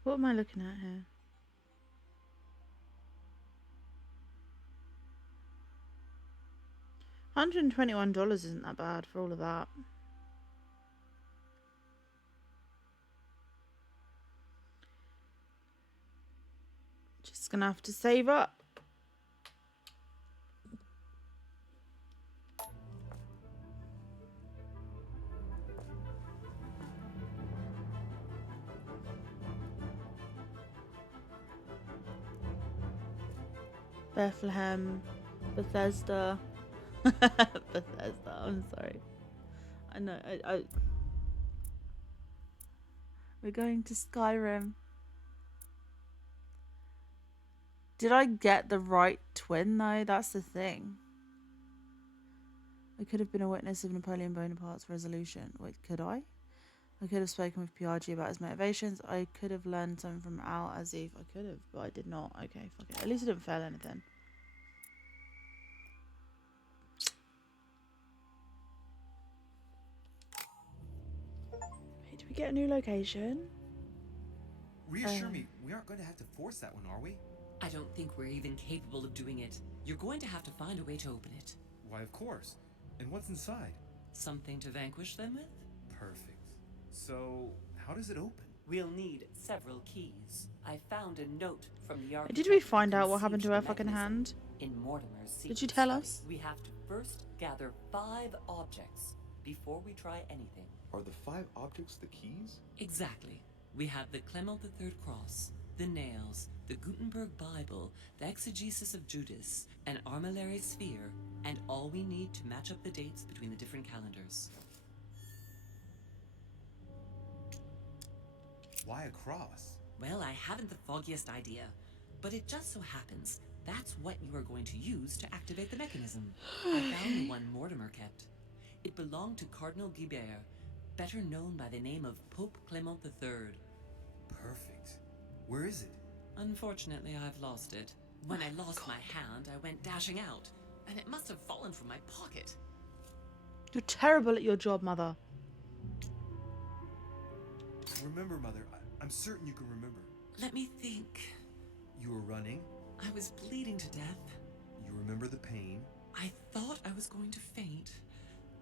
What am I looking at here? $121 isn't that bad for all of that. Just gonna have to save up. Bethlehem, Bethesda. Bethesda, I'm sorry. I know, we're going to Skyrim. Did I get the right twin though? That's the thing. I could have been a witness of Napoleon Bonaparte's resolution. Wait, could I? I could have spoken with PRG about his motivations. I could have learned something from Al Azif. I could have, but I did not. Okay, fuck it. At least I didn't fail anything. Wait, did we get a new location? Reassure me, we aren't going to have to force that one, are we? I don't think we're even capable of doing it. You're going to have to find a way to open it. Why, of course. And what's inside? Something to vanquish them with? Perfect. So, how does it open? We'll need several keys. I found a note from the architect. Did we find who out what happened to her conceived the fucking mechanism hand? In Mortimer's secret Did you tell study. us? We have to first gather 5 objects before we try anything. Are the 5 objects the keys? Exactly. We have the Clement III cross, the nails, the Gutenberg Bible, the exegesis of Judas, an armillary sphere, and all we need to match up the dates between the different calendars. Why a cross? Well, I haven't the foggiest idea, but it just so happens that's what you are going to use to activate the mechanism. I found the one Mortimer kept. It belonged to Cardinal Guibert, better known by the name of Pope Clement III. Perfect. Where is it? Unfortunately, I've lost it. When I lost my hand, I went dashing out, and it must have fallen from my pocket. You're terrible at your job, Mother. Remember, Mother. I'm certain you can remember. Let me think. You were running. I was bleeding to death. You remember the pain. I thought I was going to faint.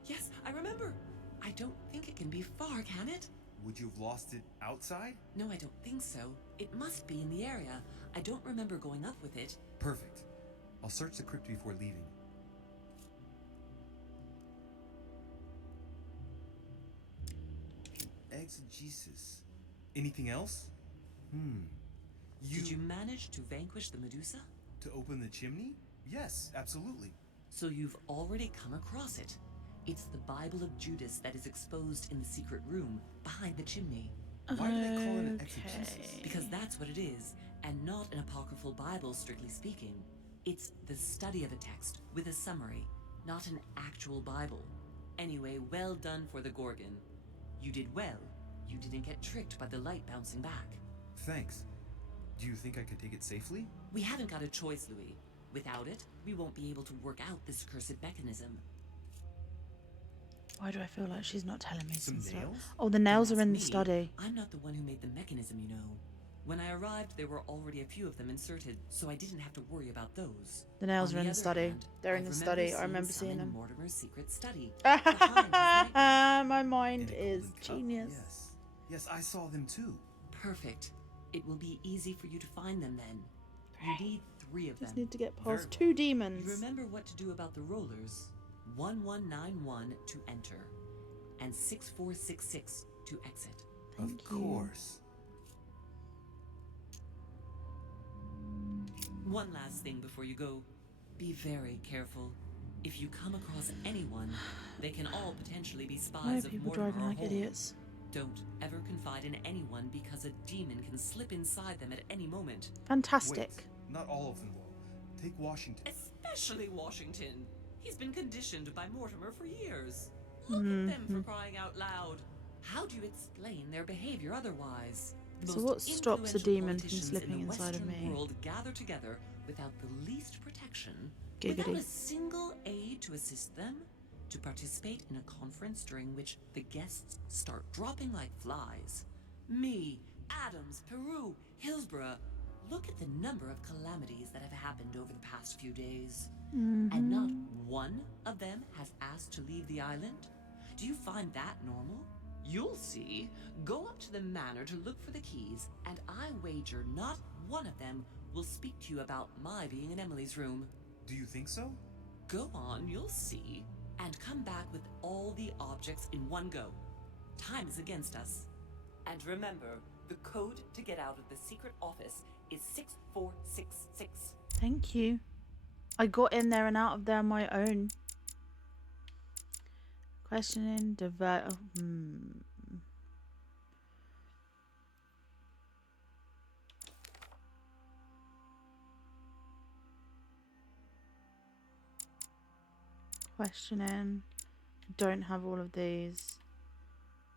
Yes, I remember. I don't think it can be far, can it? Would you have lost it outside? No, I don't think so. It must be in the area. I don't remember going up with it. Perfect. I'll search the crypt before leaving. Exegesis. Anything else? Did you manage to vanquish the Medusa? To open the chimney? Yes, absolutely. So you've already come across it. It's the Bible of Judas that is exposed in the secret room behind the chimney. Why do they call it an exegesis? Because that's what it is, and not an apocryphal Bible, strictly speaking. It's the study of a text with a summary, not an actual Bible. Anyway, well done for the Gorgon. You did well. You didn't get tricked by the light bouncing back. Thanks. Do you think I can take it safely? We haven't got a choice, Louis. Without it, we won't be able to work out this cursed mechanism. Why do I feel like she's not telling me some stuff? nails? Oh, the nails Don't are in ask the me. study. I'm not the one who made the mechanism, you know. When I arrived, there were already a few of them inserted, so I didn't have to worry about those. The nails On are in the other study. hand, They're in I the remember study. I remember some seeing in them. Mortimer's secret study. behind his nightstand. My mind In a is golden cup? genius. Yes. Yes, I saw them too. Perfect. It will be easy for you to find them then. You need 3 of them. Just need to get Very past well. 2 You demons. remember what to do about the rollers. 1191 to enter, and 6466 to exit. Thank Of you. course. One last thing before you go. Be very careful. If you come across anyone, they can all potentially be Why are spies of people Mortimer driving or like Holm. idiots? Don't ever confide in anyone because a demon can slip inside them at any moment. Fantastic. Wait, not all of them though. Take Washington. Especially Washington. He's been conditioned by Mortimer for years. Look at them for crying out loud. How do you explain their behavior otherwise? The So most what stops a influential demon from politicians slipping in the inside of Western me? world gather together without the least protection, Giggity. without a single aid to assist them, to participate in a conference during which the guests start dropping like flies. Me, Adams, Peru, Hillsborough. Look at the number of calamities that have happened over the past few days. And not one of them has asked to leave the island? Do you find that normal? You'll see. Go up to the manor to look for the keys, and I wager not one of them will speak to you about my being in Emily's room. Do you think so? Go on, you'll see. And come back with all the objects in one go. Time is against us. And remember, the code to get out of the secret office is 6466. Thank you. I got in there and out of there on my own. Questioning, divert. Questioning. Don't have all of these.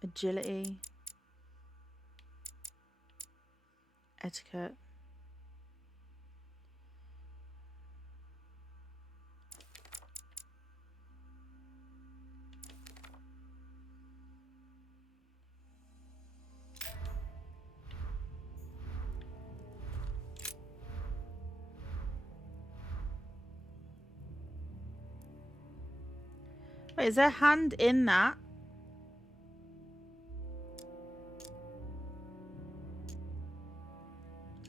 Agility. Etiquette. Wait, is there a hand in that?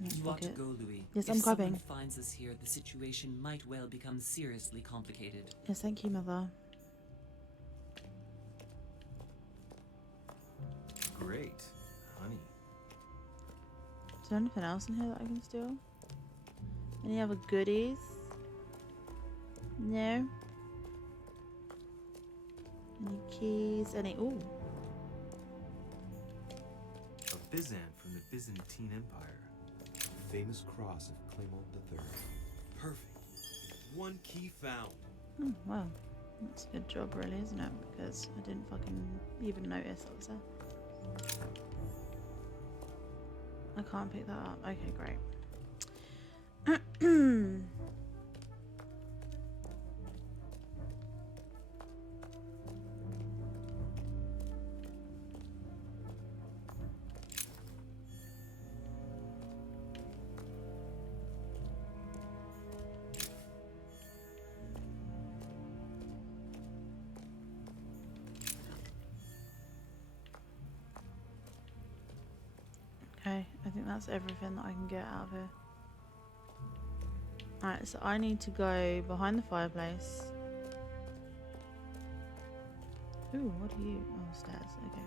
You ought to go, Louis. Yes, if I'm someone grabbing. finds us here, the situation might well become seriously complicated. Yes, thank you, Mother. Great, honey. Is there anything else in here that I can steal? Any other goodies? No. Any keys? Any? Ooh. A Byzant from the Byzantine Empire. Famous cross of Clement III. Perfect. One key found. Oh, wow. That's a good job, really, isn't it? Because I didn't fucking even notice that was there. I can't pick that up. Okay, great. Okay, I think that's everything that I can get out of here. Alright, so I need to go behind the fireplace. Ooh, what are you? Oh, stairs, okay.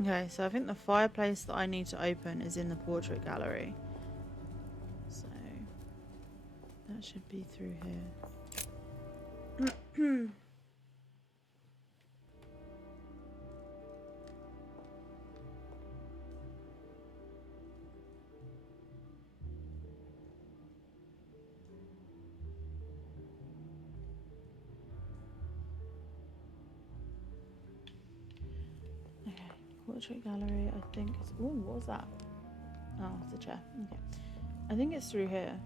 Okay, so I think the fireplace that I need to open is in the portrait gallery. So that should be through here. Portrait gallery, I think it's... Ooh, what was that? Oh, it's a chair. Okay. I think it's through here.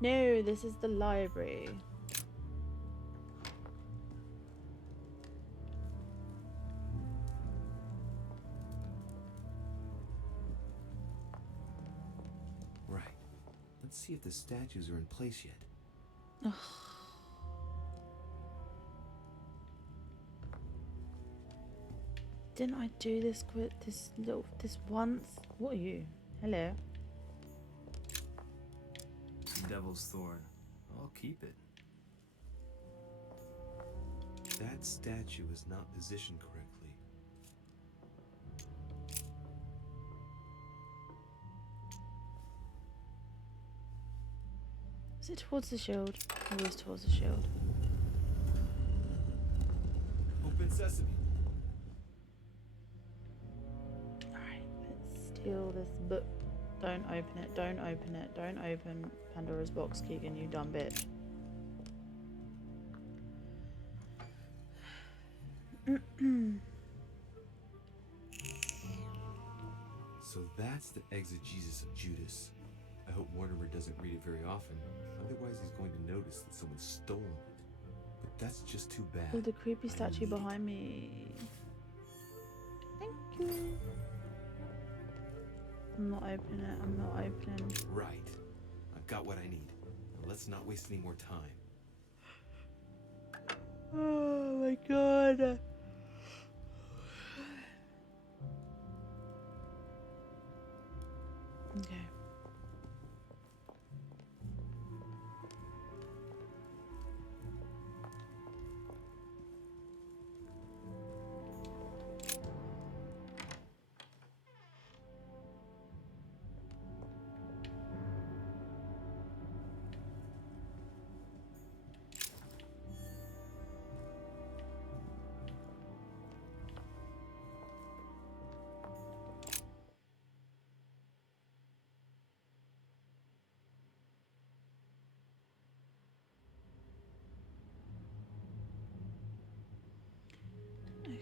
No, this is the library. Right. Let's see if the statues are in place yet. Ugh. Didn't I do this this once? What are you? Hello. Devil's Thorn. I'll keep it. That statue is not positioned correctly. Is it towards the shield? Always towards the shield. Open sesame. Alright, let's steal this book. Don't open it, don't open it, don't open Pandora's box, Keegan, you dumb bitch. So that's the exegesis of Judas. I hope Mortimer doesn't read it very often, otherwise he's going to notice that someone's stolen it. But That's just too bad. Oh, the creepy I statue need it. behind me. Thank you. I'm not opening it. I'm not opening. Right. I've got what I need. Now let's not waste any more time. Oh my god. Okay.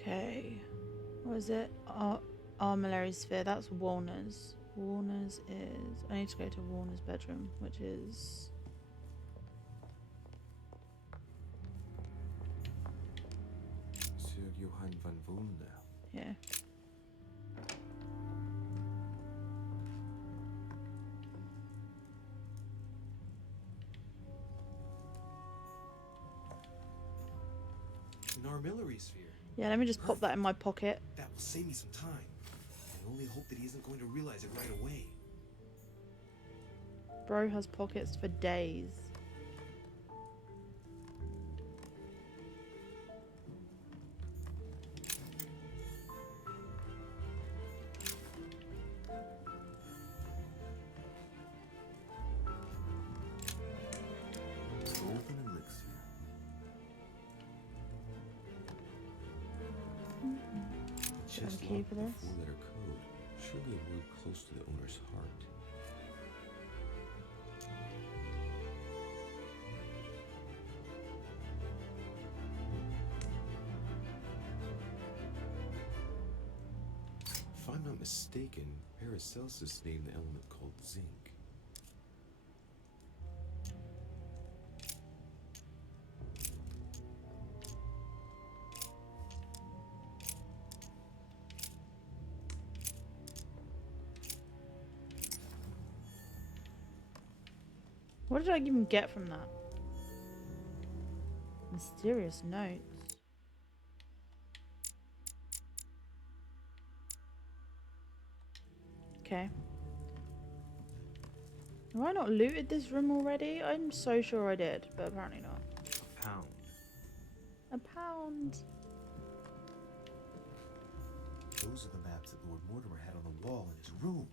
Okay. What is it? Armillary Sphere. That's Warner's. Warner's is... I need to go to Warner's bedroom, which is... Sir Johann van Wunde. Yeah. An armillary sphere. Yeah, let me just pop that in my pocket. That will save me some time. I only hope that he isn't going to realize it right away. Bro has pockets for days. Golden elixir. Do you have a Chest key locked for with a this? four-letter code. Surely a word close to the owner's heart. If I'm not mistaken, Paracelsus named the element called zinc. What did I even get from that? Mysterious notes. Okay. Have I not looted this room already? I'm so sure I did, but apparently not. A pound. A pound. Those are the maps that Lord Mortimer had on the wall in his room.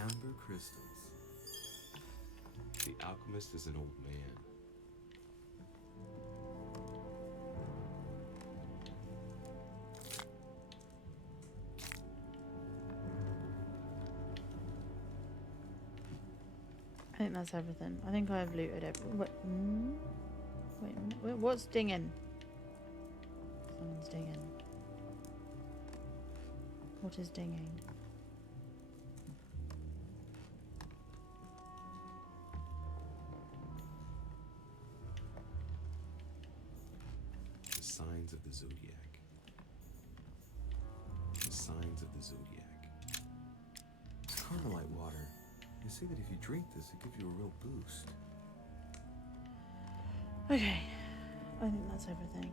Amber crystals. The alchemist is an old man. I think that's everything. I think I've looted everything. Wait, wait a minute. Wait, what's dinging? Someone's dinging. What is dinging? The signs of the zodiac. The signs of the zodiac. Carmelite water. They say that if you drink this, it gives you a real boost. Okay. I think that's everything.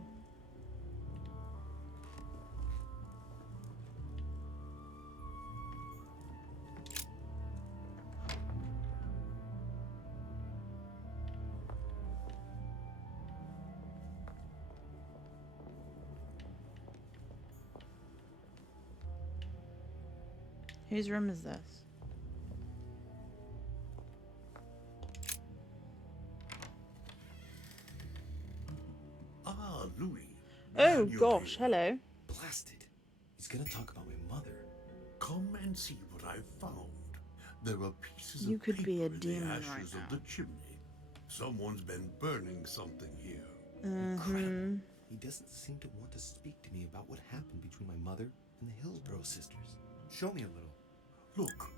Whose room is this? Ah, Louis. Oh Glad you're gosh, here. hello. Blasted. He's gonna talk about my mother. Come and see what I've found. There are pieces You of could be paper a in the demon right ashes now. of the chimney. Someone's been burning something here. Mm-hmm. He doesn't seem to want to speak to me about what happened between my mother and the Hillsborough sisters. Show me a little. Look,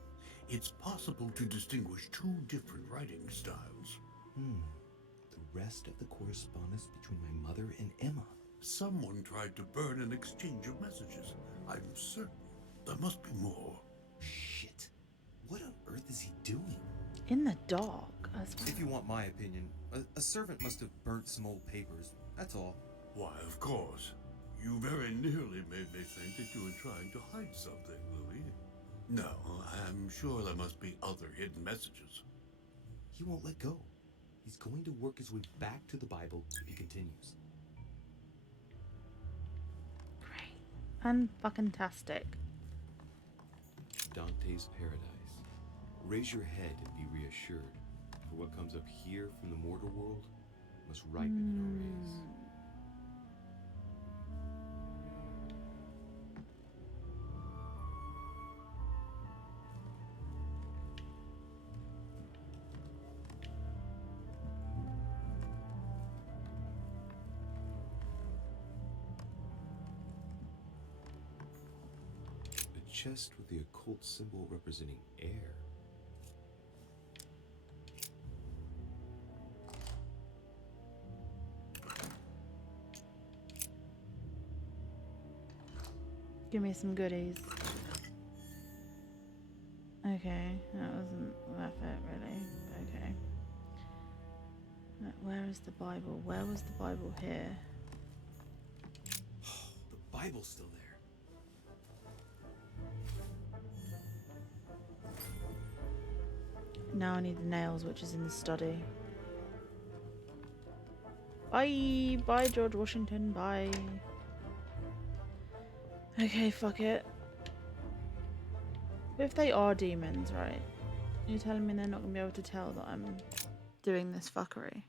it's possible to distinguish two different writing styles. The rest of the correspondence between my mother and Emma. Someone tried to burn an exchange of messages. I'm certain there must be more. Shit. What on earth is he doing? In the dark as well. If you want my opinion, a servant must have burnt some old papers. That's all. Why, of course. You very nearly made me think that you were trying to hide something, Louis. No, I'm sure there must be other hidden messages. He won't let go. He's going to work his way back to the Bible if he continues. Great. Unfucking-tastic. Dante's Paradise. Raise your head and be reassured, for what comes up here from the mortal world must ripen in our rays. A chest with the occult symbol representing air. Give me some goodies. Okay, that wasn't worth it really. Okay. Where is the Bible? Where was the Bible here? The Bible's still there. Now I need the nails, which is in the study. Bye! Bye, George Washington. Bye. Okay, fuck it. But if they are demons, right? You're telling me they're not going to be able to tell that I'm doing this fuckery?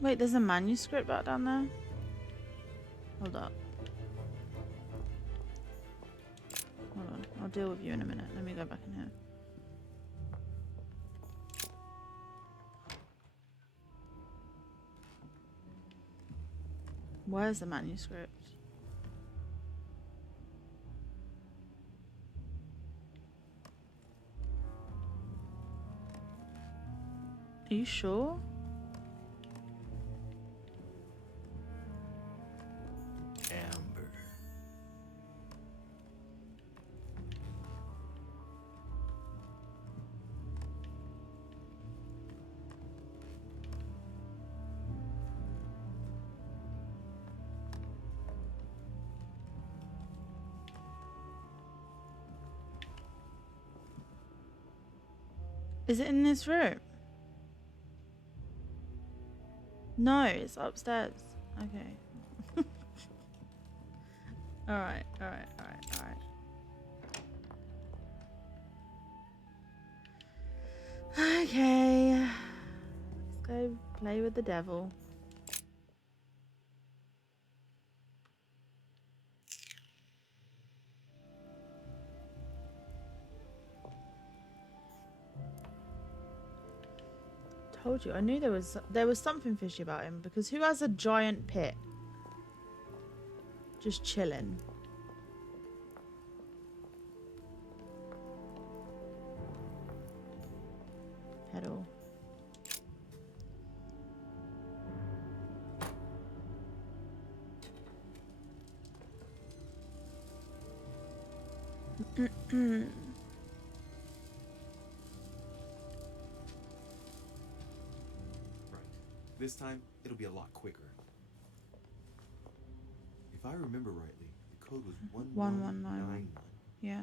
Wait, there's a manuscript back down there? Hold up. Hold on, I'll deal with you in a minute. Let me go back in here. Where's the manuscript? Are you sure? Amber. Is it in this room? No, it's upstairs. Okay. Alright. Okay. Let's go play with the devil. Told you, I knew there was something fishy about him, because who has a giant pit? Just chilling. Pedal. This time, it'll be a lot quicker. If I remember rightly, the code was 1191. Yeah.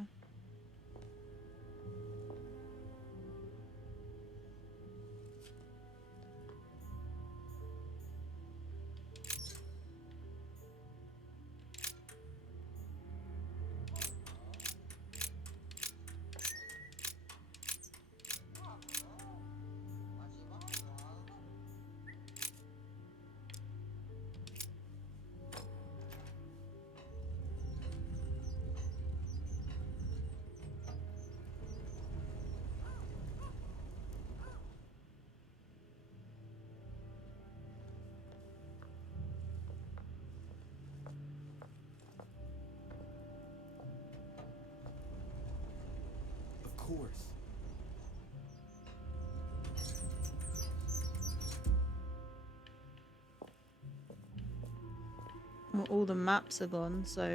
course. Well, all the maps are gone, so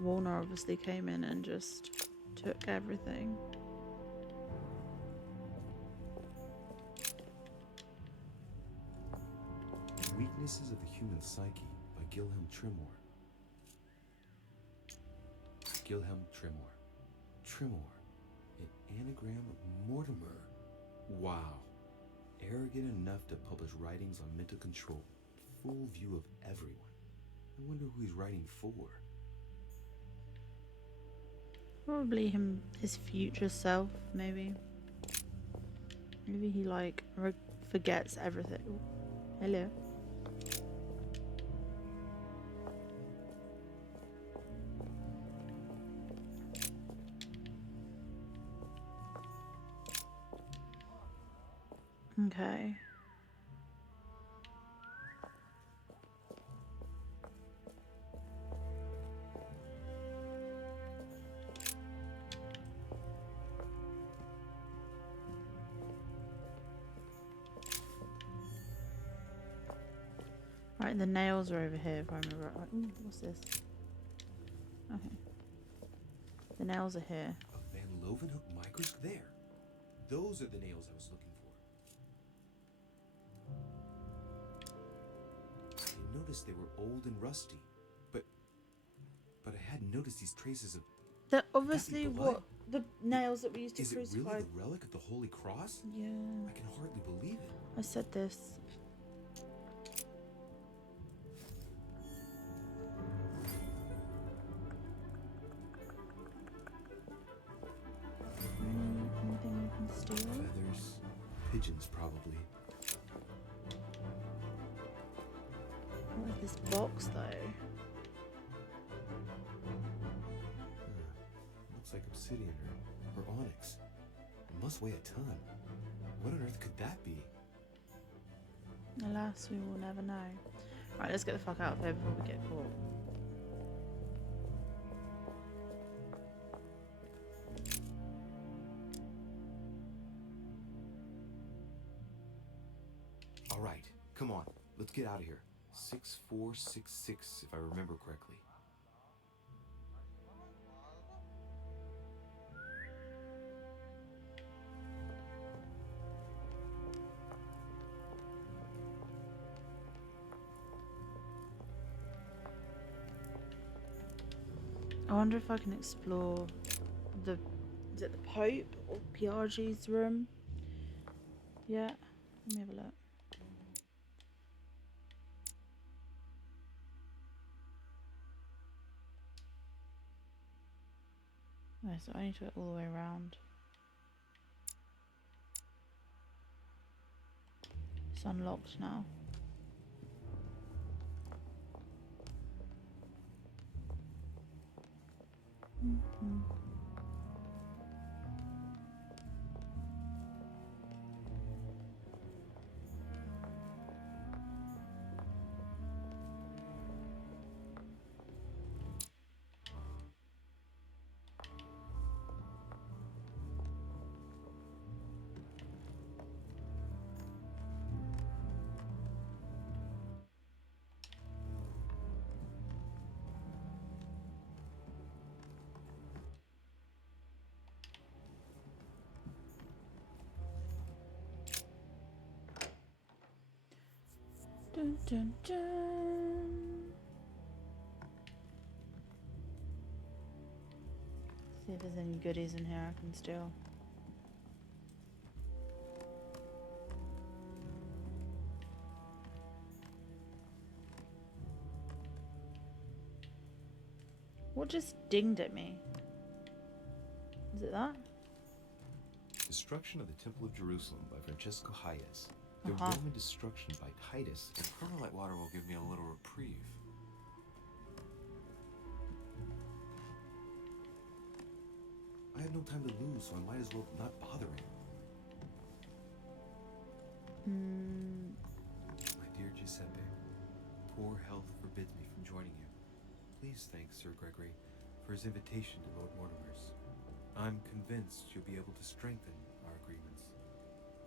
Warner obviously came in and just took everything. Weaknesses of the Human Psyche by Gilhelm Trimor. Gilhelm Trimor. Trimor. An anagram of Mortimer. Wow. Arrogant enough to publish writings on mental control. Full view of everyone. I wonder who he's writing for. Probably his future self, maybe. Maybe he like forgets everything. Ooh, hello. Okay. Right, the nails are over here if I remember right. Ooh, what's this? Okay. The nails are here. A Van Leeuwenhoek microscope there. Those are the nails I was looking for. I noticed they were old and rusty, but I hadn't noticed these traces of. They're obviously what the nails that we used to Is crucify. it really the relic of the Holy Cross? Yeah. I can hardly believe it. I said this. Anything we can steal? Feathers, pigeons probably. What is this box though? Looks like obsidian or onyx. It must weigh a ton. What on earth could that be? Alas, we will never know. Right, let's get the fuck out of here before we get caught. All right, come on. Let's get out of here. 6466, if I remember correctly. I wonder if I can explore the... Is it the Pope or Piaget's room? Yeah, let me have a look. Okay, so I need to go all the way around. It's unlocked now. Mm-hmm. Dun, dun, dun. See if there's any goodies in here I can steal. What just dinged at me? Is it that? Destruction of the Temple of Jerusalem by Francesco Hayez. The Roman destruction by Titus. The Permalite water will give me a little reprieve. I have no time to lose, so I might as well not bother him. My dear Giuseppe, poor health forbids me from joining you. Please thank Sir Gregory for his invitation to Lord Mortimer's. I'm convinced you'll be able to strengthen our agreements.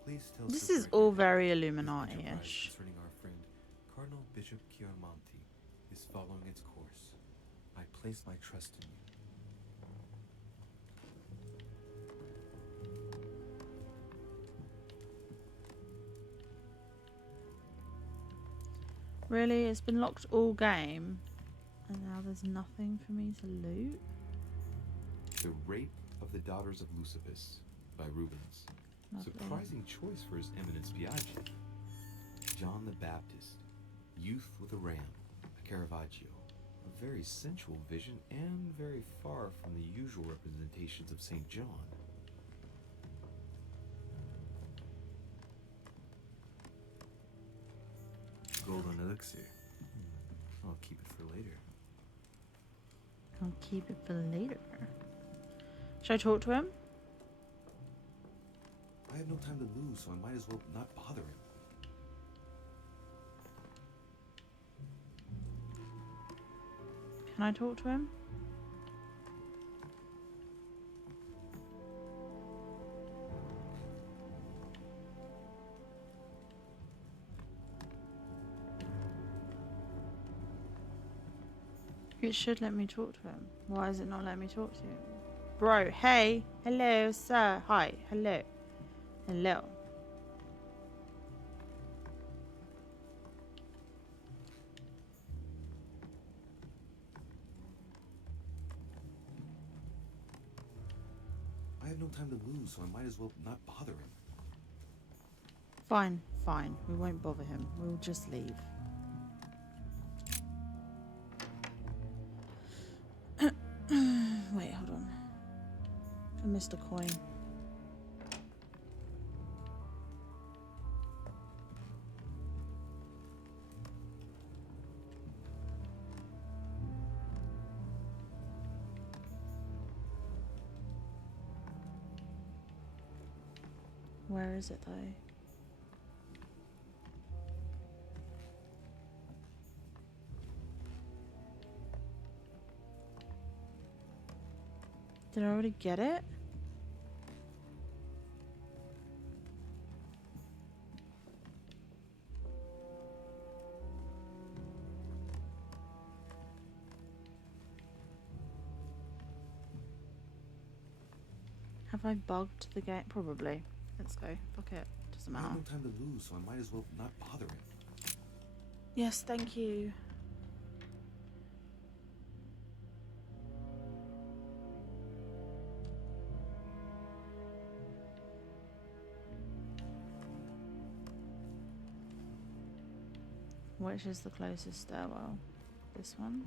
Please tell This Sir is Gregory all that very his Illuminati-ish. enterprise concerning our friend Cardinal Bishop Chiaramonti is following its course. I place my trust in you. Really? It's been locked all game, and now there's nothing for me to loot? The Rape of the Daughters of Lucifus by Rubens. Lovely. Surprising choice for His Eminence Biaggi. John the Baptist, Youth with a Ram, a Caravaggio. A very sensual vision and very far from the usual representations of St. John. Golden elixir. I'll keep it for later. I'll keep it for later. Should I talk to him? I have no time to lose, so I might as well not bother him. Can I talk to him? It should let me talk to him. Why is it not letting me talk to him? Bro, hey. Hello, sir. Hi. Hello. Hello. I have no time to lose, so I might as well not bother him. Fine, fine. We won't bother him. We'll just leave. Wait, hold on. I missed a coin. Where is it though? Did I already get it? Have I bugged the game? Probably. Let's go. Fuck it. Doesn't I matter. have no time to lose, so I might as well not bother him. Yes, thank you. Which is the closest stairwell? This one?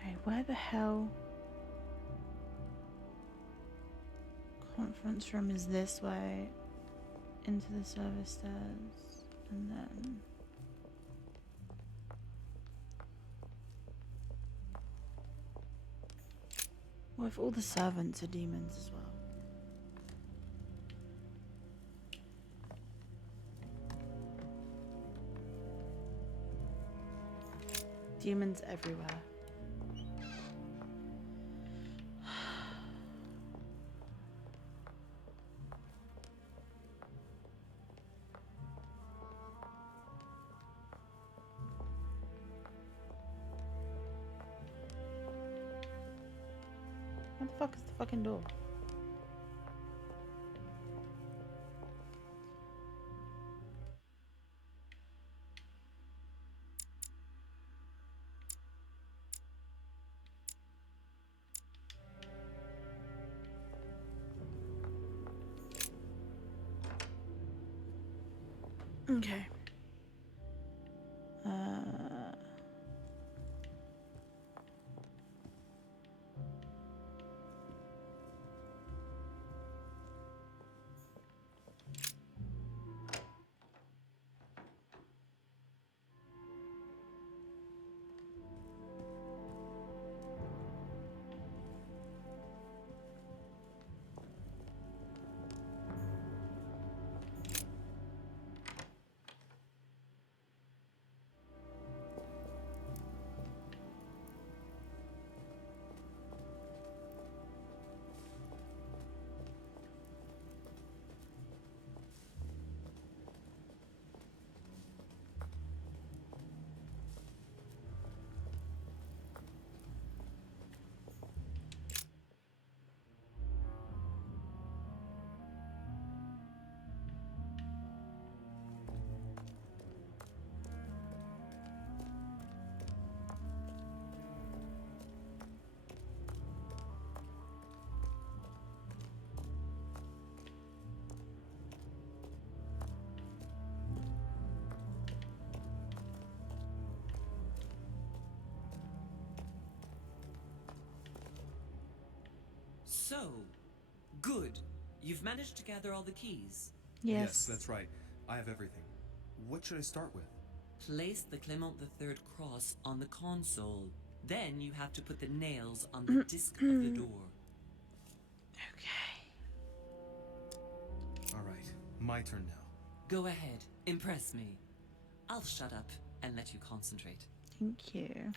Hey, where the hell? Conference room is this way. Into the service stairs. And then... What if all the servants are demons as well? Demons everywhere. fuck is the fucking door? Okay. So, good. You've managed to gather all the keys. Yes. That's right. I have everything. What should I start with? Place the Clement III cross on the console. Then you have to put the nails on the disc of the door. Okay. All right, my turn now. Go ahead. Impress me. I'll shut up and let you concentrate. Thank you.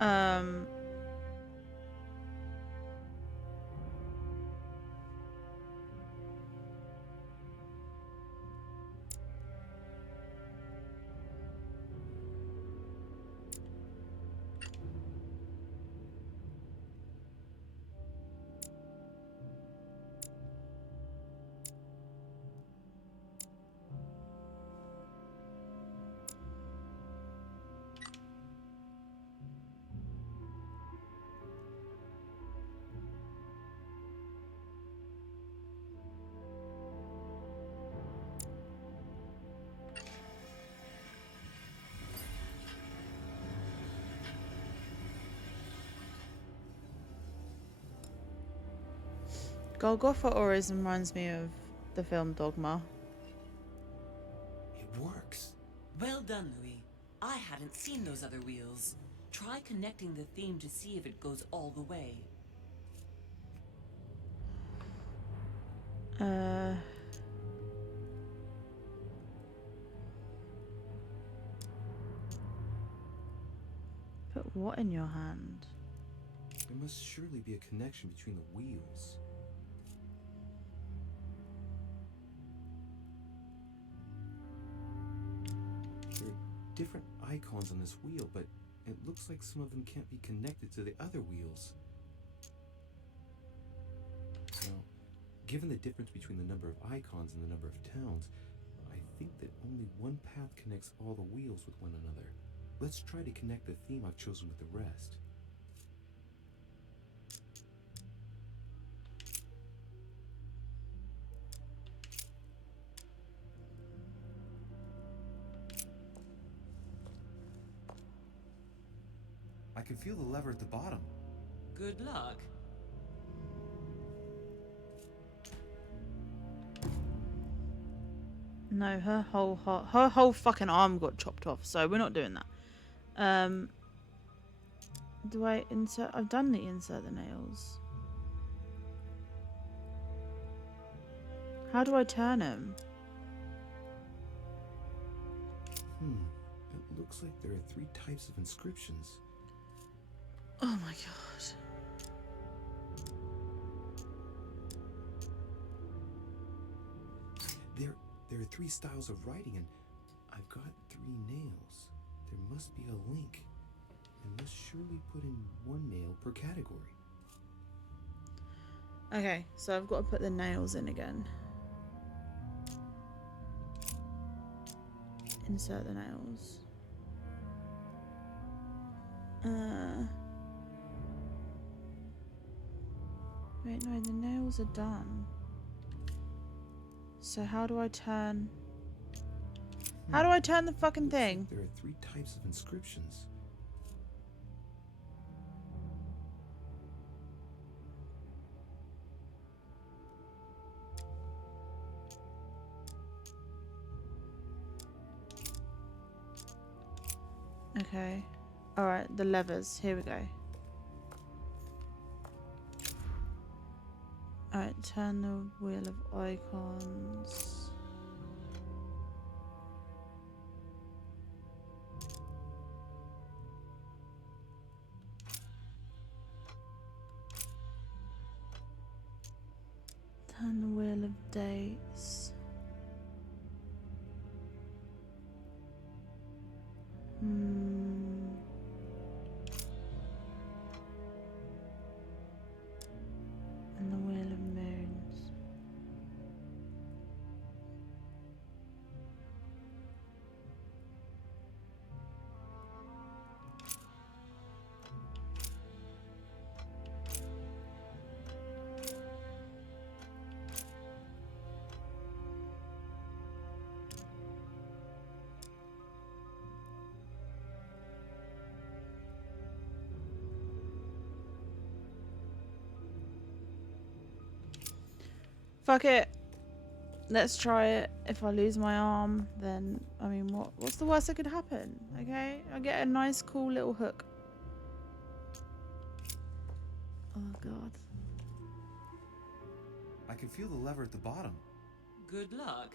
Um. Golgotha always reminds me of the film Dogma. It works. Well done, Louis. I hadn't seen those other wheels. Try connecting the theme to see if it goes all the way. Put what in your hand? There must surely be a connection between the wheels. There are different icons on this wheel, but it looks like some of them can't be connected to the other wheels. Now, given the difference between the number of icons and the number of towns, I think that only one path connects all the wheels with one another. Let's try to connect the theme I've chosen with the rest. I can feel the lever at the bottom. Good luck. No, her whole fucking arm got chopped off, so we're not doing that. Do I insert? I've done the insert the nails. How do I turn them? It looks like there are 3 types of inscriptions. Oh my god. There are 3 styles of writing, and I've got 3 nails. There must be a link. I must surely put in 1 nail per category. Okay, so I've got to put the nails in again. Insert the nails. Wait, no, the nails are done. So how do I turn... How do I turn the fucking thing? There are 3 types of inscriptions. Okay. Alright, the levers. Here we go. Alright, turn the wheel of icons. Turn the wheel of dates. And the wheel of moons. Fuck it. Let's try it. If I lose my arm, then I mean, what's the worst that could happen? Okay, I get a nice, cool little hook. Oh god. I can feel the lever at the bottom. Good luck.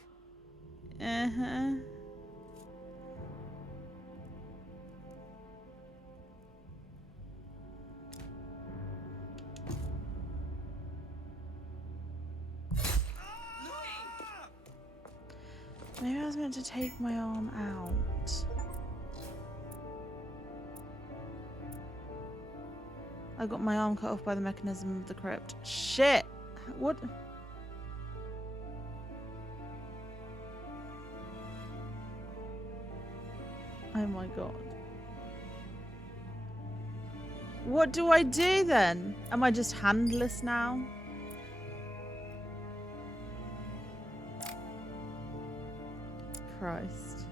Maybe I was meant to take my arm out. I got my arm cut off by the mechanism of the crypt. Shit! What? Oh my god. What do I do then? Am I just handless now? Christ.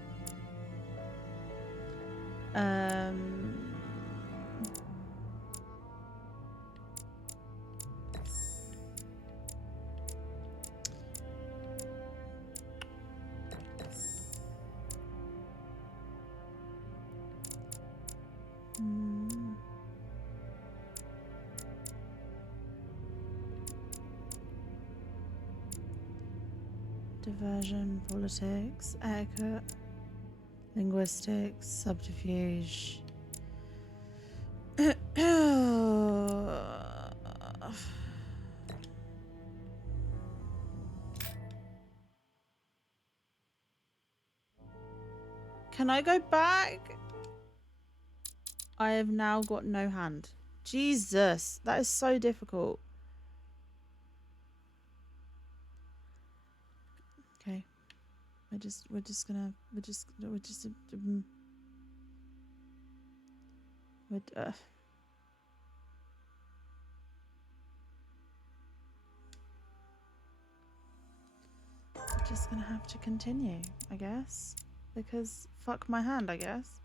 Diversion, politics, etiquette, linguistics, subterfuge. Can I go back? I have now got no hand. Jesus, that is so difficult. Okay, we're just gonna have to continue, I guess, because fuck my hand, I guess.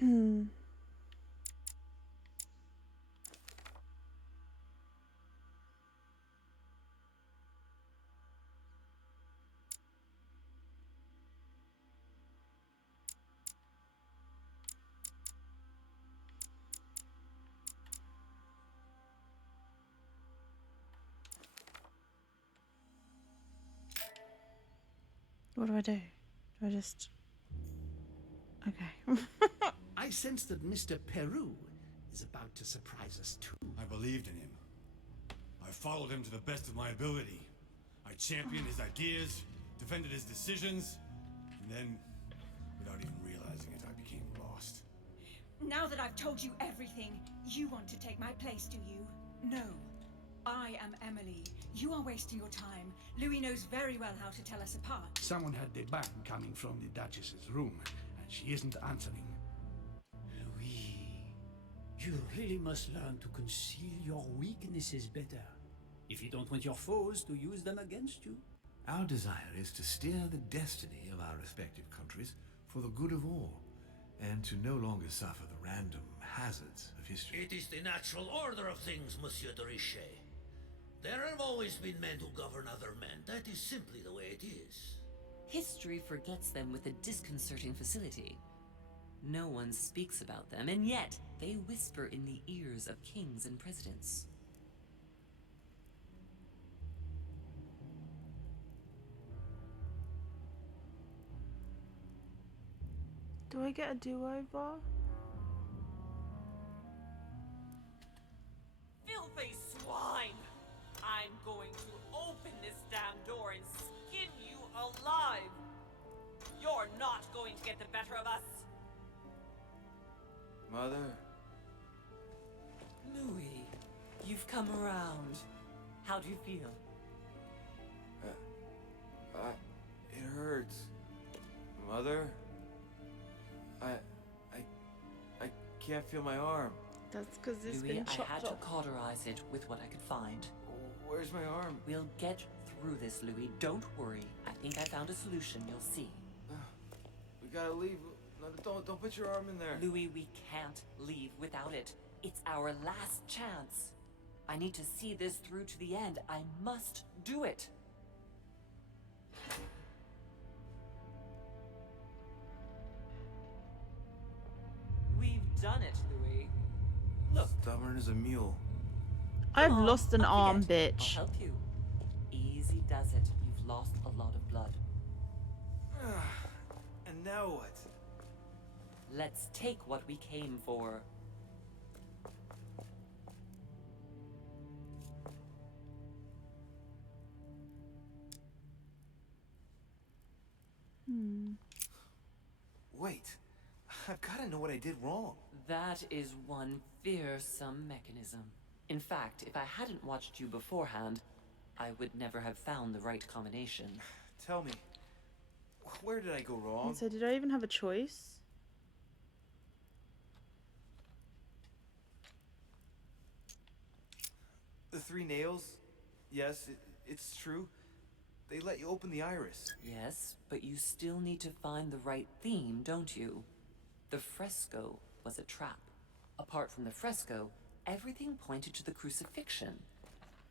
What do? Do I just... Okay. I sense that Mr. Peru is about to surprise us too. I believed in him. I followed him to the best of my ability. I championed his ideas, defended his decisions, and then, without even realizing it, I became lost. Now that I've told you everything, you want to take my place, do you? No. I am Emily. You are wasting your time. Louis knows very well how to tell us apart. Someone had the bang coming from the Duchess's room, and she isn't answering. Louis, you really must learn to conceal your weaknesses better. If you don't want your foes to use them against you. Our desire is to steer the destiny of our respective countries for the good of all, and to no longer suffer the random hazards of history. It is the natural order of things, Monsieur de Richet. There have always been men who govern other men. That is simply the way it is. History forgets them with a disconcerting facility. No one speaks about them, and yet they whisper in the ears of kings and presidents. Do I get a do-over? Filthy swine! I'm going to open this damn door and skin you alive! You're not going to get the better of us! Mother? Louis, you've come around. How do you feel? It hurts. Mother? I can't feel my arm. That's because it's Louis, been I chopped had to off. cauterize it with what I could find. Where's my arm? We'll get through this, Louis. Don't worry. I think I found a solution. You'll see. We gotta leave. No, don't put your arm in there. Louis, we can't leave without it. It's our last chance. I need to see this through to the end. I must do it. We've done it, Louis. Look. Stubborn as a mule. I've Come on, lost an up arm, again. bitch. I'll help you. Easy does it. You've lost a lot of blood. And now what? Let's take what we came for. Wait. I've gotta know what I did wrong. That is one fearsome mechanism. In fact, if I hadn't watched you beforehand, I would never have found the right combination. Tell me, where did I go wrong? So did I even have a choice? The 3 nails? Yes, it's true. They let you open the iris. Yes, but you still need to find the right theme, don't you? The fresco was a trap. Apart from the fresco, everything pointed to the crucifixion.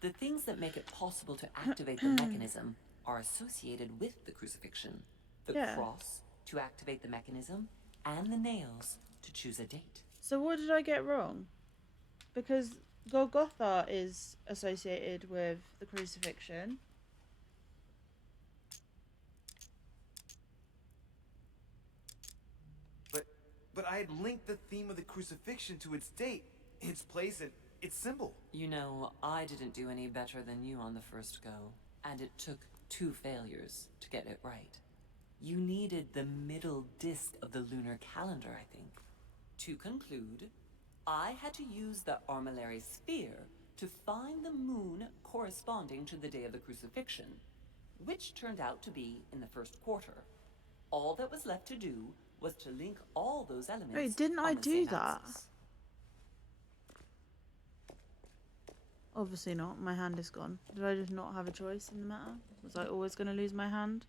The things that make it possible to activate the mechanism are associated with the crucifixion. The cross to activate the mechanism, and the nails to choose a date. So what did I get wrong? Because Golgotha is associated with the crucifixion. But I had linked the theme of the crucifixion to its date, its place, and its symbol. You know, I didn't do any better than you on the first go, and it took 2 failures to get it right. You needed the middle disk of the lunar calendar, I think. To conclude, I had to use the armillary sphere to find the moon corresponding to the day of the crucifixion, which turned out to be in the first quarter. All that was left to do was to link all those elements. Wait, didn't I on the do same that? axis. Obviously not. My hand is gone. Did I just not have a choice in the matter? Was I always going to lose my hand?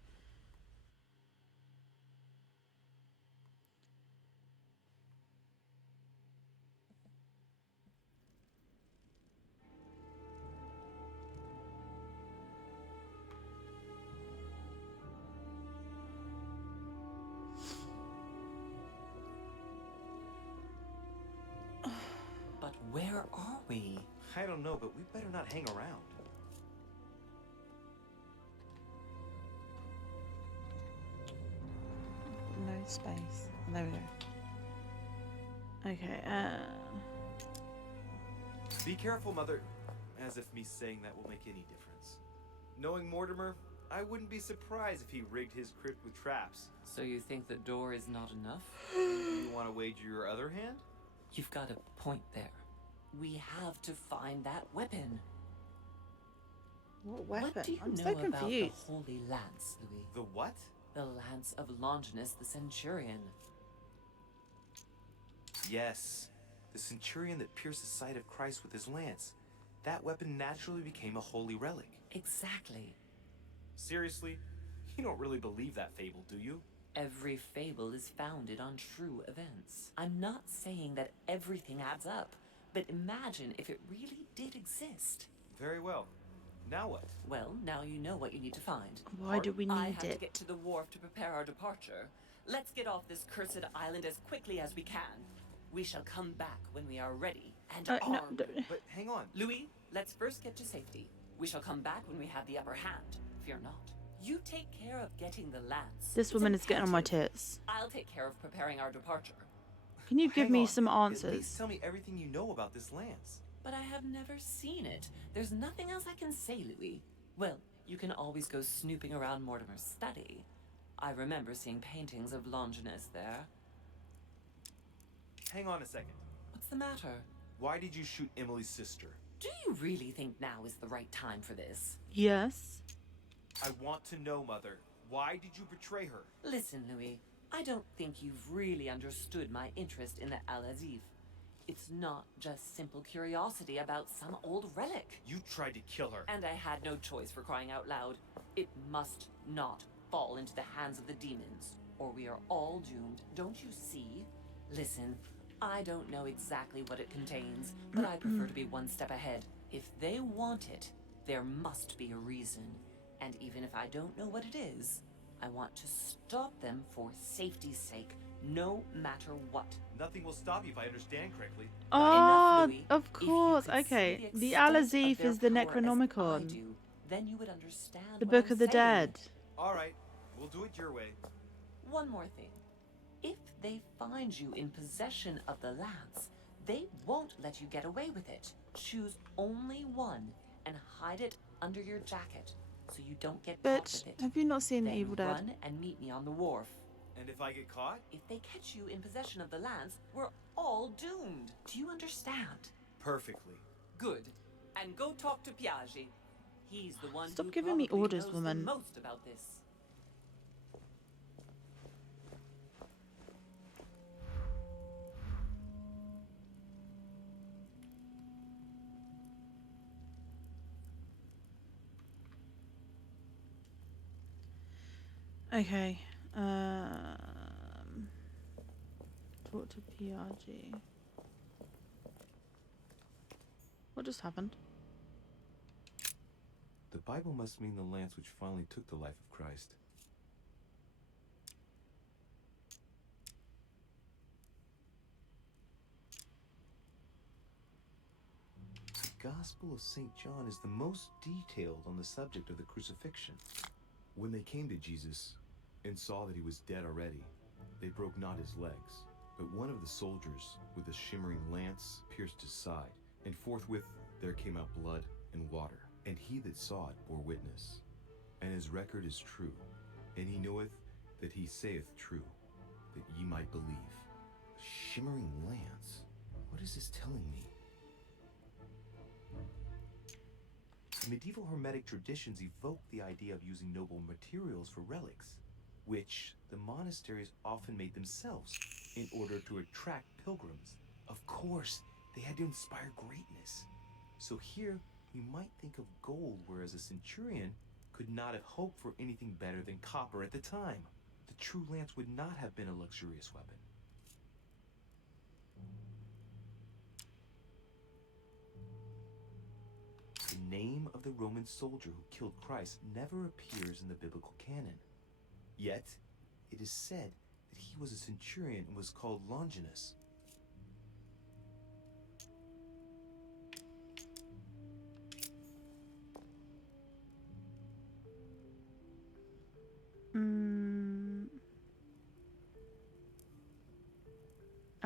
Where are we? I don't know, but we better not hang around. No space. There we go. Okay, Be careful, Mother. As if me saying that will make any difference. Knowing Mortimer, I wouldn't be surprised if he rigged his crypt with traps. So you think the door is not enough? You want to wager your other hand? You've got a point there. We have to find that weapon. what weapon? What do you I'm know so about the confused. Holy Lance, Louis? The what? The Lance of Longinus the Centurion. Yes. The centurion that pierced the side of Christ with his lance. That weapon naturally became a holy relic. Exactly. Seriously? You don't really believe that fable, do you? Every fable is founded on true events. I'm not saying that everything adds up, but imagine if it really did exist. Very well. Now what? Well, now you know what you need to find. Why do we I need have to it? get to the wharf to prepare our departure. Let's get off this cursed island as quickly as we can. We shall come back when we are ready and No, armed. But hang on. Louis, let's first get to safety. We shall come back when we have the upper hand. Fear not. You take care of getting the lance. This It's woman is getting on my imperative. tits. I'll take care of preparing our departure. Can you give Hang me on. some At least answers? tell me everything you know about this lance. But I have never seen it. There's nothing else I can say, Louis. Well, you can always go snooping around Mortimer's study. I remember seeing paintings of Longinus there. Hang on a second. What's the matter? Why did you shoot Emily's sister? Do you really think now is the right time for this? Yes. I want to know, Mother. Why did you betray her? Listen, Louis. I don't think you've really understood my interest in the Al-Azif. It's not just simple curiosity about some old relic. You tried to kill her. And I had no choice, for crying out loud. It must not fall into the hands of the demons, or we are all doomed. Don't you see? Listen, I don't know exactly what it contains, but I prefer to be one step ahead. If they want it, there must be a reason. And even if I don't know what it is, I want to stop them for safety's sake, no matter what. Nothing will stop you if I understand correctly. Oh, Louis. of If you course. could see Okay. the The extent of Al-Azif their is the power as I Necronomicon. do, then you would understand The what Book I'm of the saying. Dead. All right. We'll do it your way. One more thing. If they find you in possession of the lance, they won't let you get away with it. Choose only one and hide it under your jacket so you don't get caught But with it. have you not seen Then Evil Dead? run and meet me on the wharf. And if I get caught? If they catch you in possession of the lance, we're all doomed. Do you understand? Perfectly. Good. And go talk to Piaggi. He's the one Stop who giving me probably orders, knows woman. the most about this. Okay. Talk to PRG. What just happened? The Bible must mean the lance which finally took the life of Christ. The Gospel of St. John is the most detailed on the subject of the crucifixion. When they came to Jesus and saw that he was dead already, they broke not his legs, but one of the soldiers with a shimmering lance pierced his side, and forthwith there came out blood and water. And he that saw it bore witness, and his record is true, and he knoweth that he saith true, that ye might believe. A shimmering lance? What is this telling me? Medieval Hermetic traditions evoke the idea of using noble materials for relics, which the monasteries often made themselves in order to attract pilgrims. Of course, they had to inspire greatness. So here, we might think of gold, whereas a centurion could not have hoped for anything better than copper at the time. The true lance would not have been a luxurious weapon. The name of the Roman soldier who killed Christ never appears in the biblical canon. Yet, it is said that he was a centurion and was called Longinus.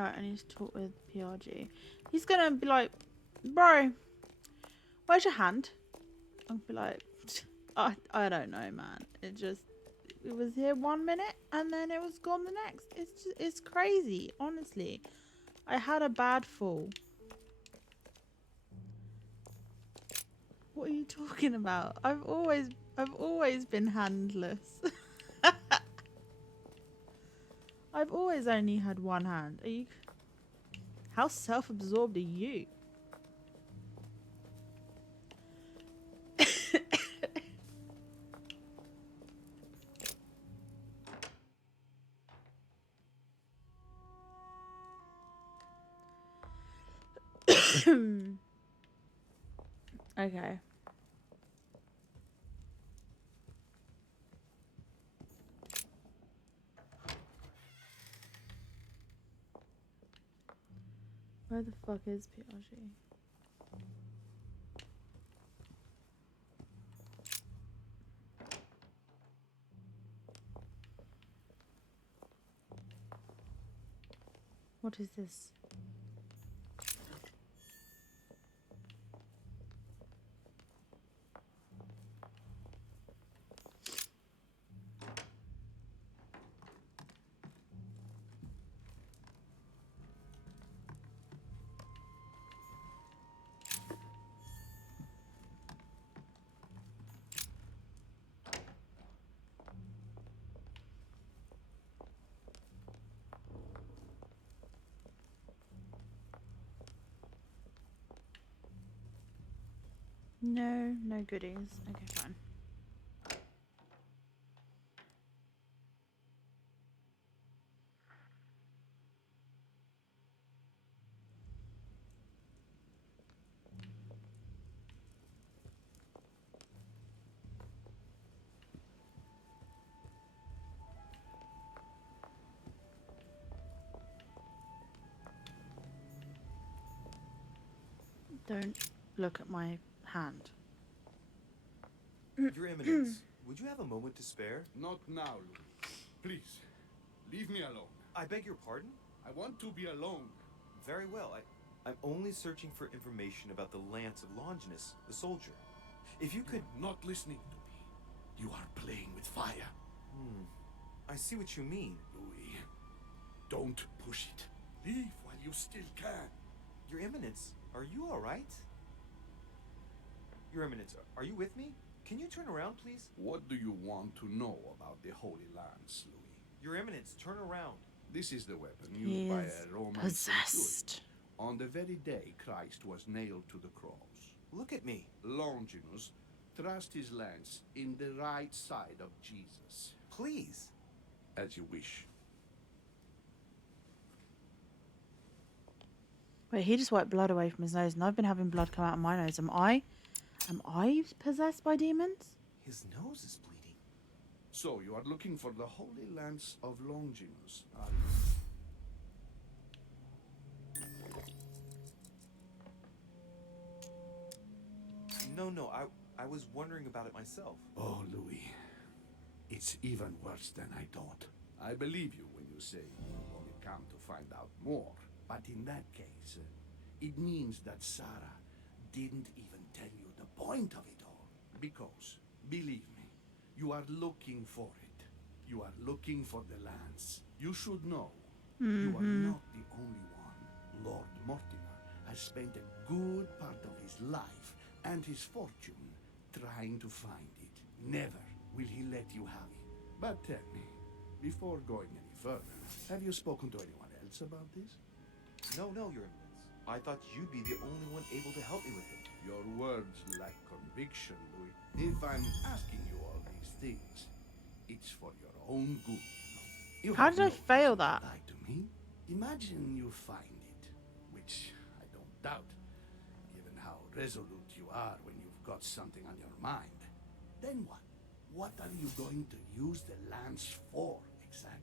Alright, I need to talk with PRG. He's gonna be like, bro, where's your hand? I'll be like, I don't know, man. It was here 1 minute and then it was gone the next. It's crazy, honestly. I had a bad fall. What are you talking about? I've always been handless. I've always only had one hand. Are you? How self-absorbed are you? Okay. Where the fuck is PRG? What is this? No, no goodies. Okay, fine. Don't look at my hand. Your Eminence, would you have a moment to spare? Not now, Louis. Please, leave me alone. I beg your pardon? I want to be alone. Very well. I'm only searching for information about the lance of Longinus, the soldier. If you could... You're not listening to me. You are playing with fire. I see what you mean. Louis, don't push it. Leave while you still can. Your Eminence, are you all right? Your Eminence, are you with me? Can you turn around, please? What do you want to know about the Holy Lance, Louis? Your Eminence, turn around. This is the weapon He used by is a Roman possessed. centurion on the very day Christ was nailed to the cross. Look at me. Longinus thrust his lance in the right side of Jesus. Please. As you wish. Wait, he just wiped blood away from his nose, and I've been having blood come out of my nose. Am I possessed by demons? His nose is bleeding. So you are looking for the Holy Lance of Longinus, are you? No, I was wondering about it myself. Oh, Louis. It's even worse than I thought. I believe you when you say you've only come to find out more. But in that case, it means that Sarah didn't even tell you the point of it all. Because, believe me, you are looking for it. You are looking for the lance. You should know. You are not the only one. Lord Mortimer has spent a good part of his life and his fortune trying to find it. Never will he let you have it. But tell me, before going any further, have you spoken to anyone else about this? No, Your Eminence. I thought you'd be the only one able to help me with it. Your words lack conviction, Louis. If I'm asking you all these things, it's for your own good. You How have did I no fail reason to that? lie to me. Imagine you find it, which I don't doubt, given how resolute you are when you've got something on your mind. Then what? What are you going to use the lance for, exactly?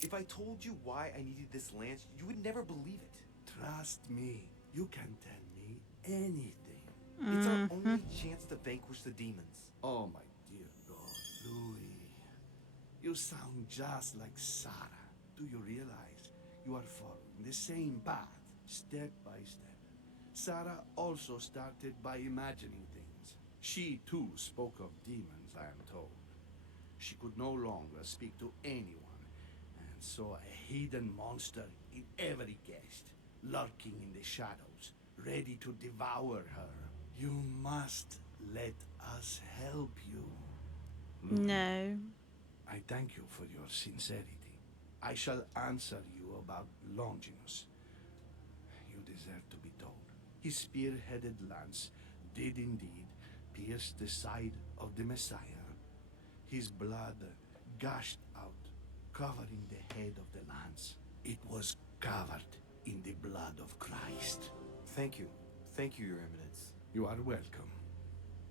If I told you why I needed this lance, you would never believe it. Trust me, you can tell me anything. It's our only chance to vanquish the demons. Oh, my dear God, Louis. You sound just like Sarah. Do you realize you are following the same path, step by step? Sarah also started by imagining things. She too spoke of demons, I am told. She could no longer speak to anyone, and saw a hidden monster in every guest, lurking in the shadows, ready to devour her. You must let us help you. No. I thank you for your sincerity. I shall answer you about Longinus. You deserve to be told. His spear-headed lance did indeed pierce the side of the Messiah. His blood gushed out, covering the head of the lance. It was covered in the blood of Christ. Thank you. Thank you, Your Eminence. You are welcome.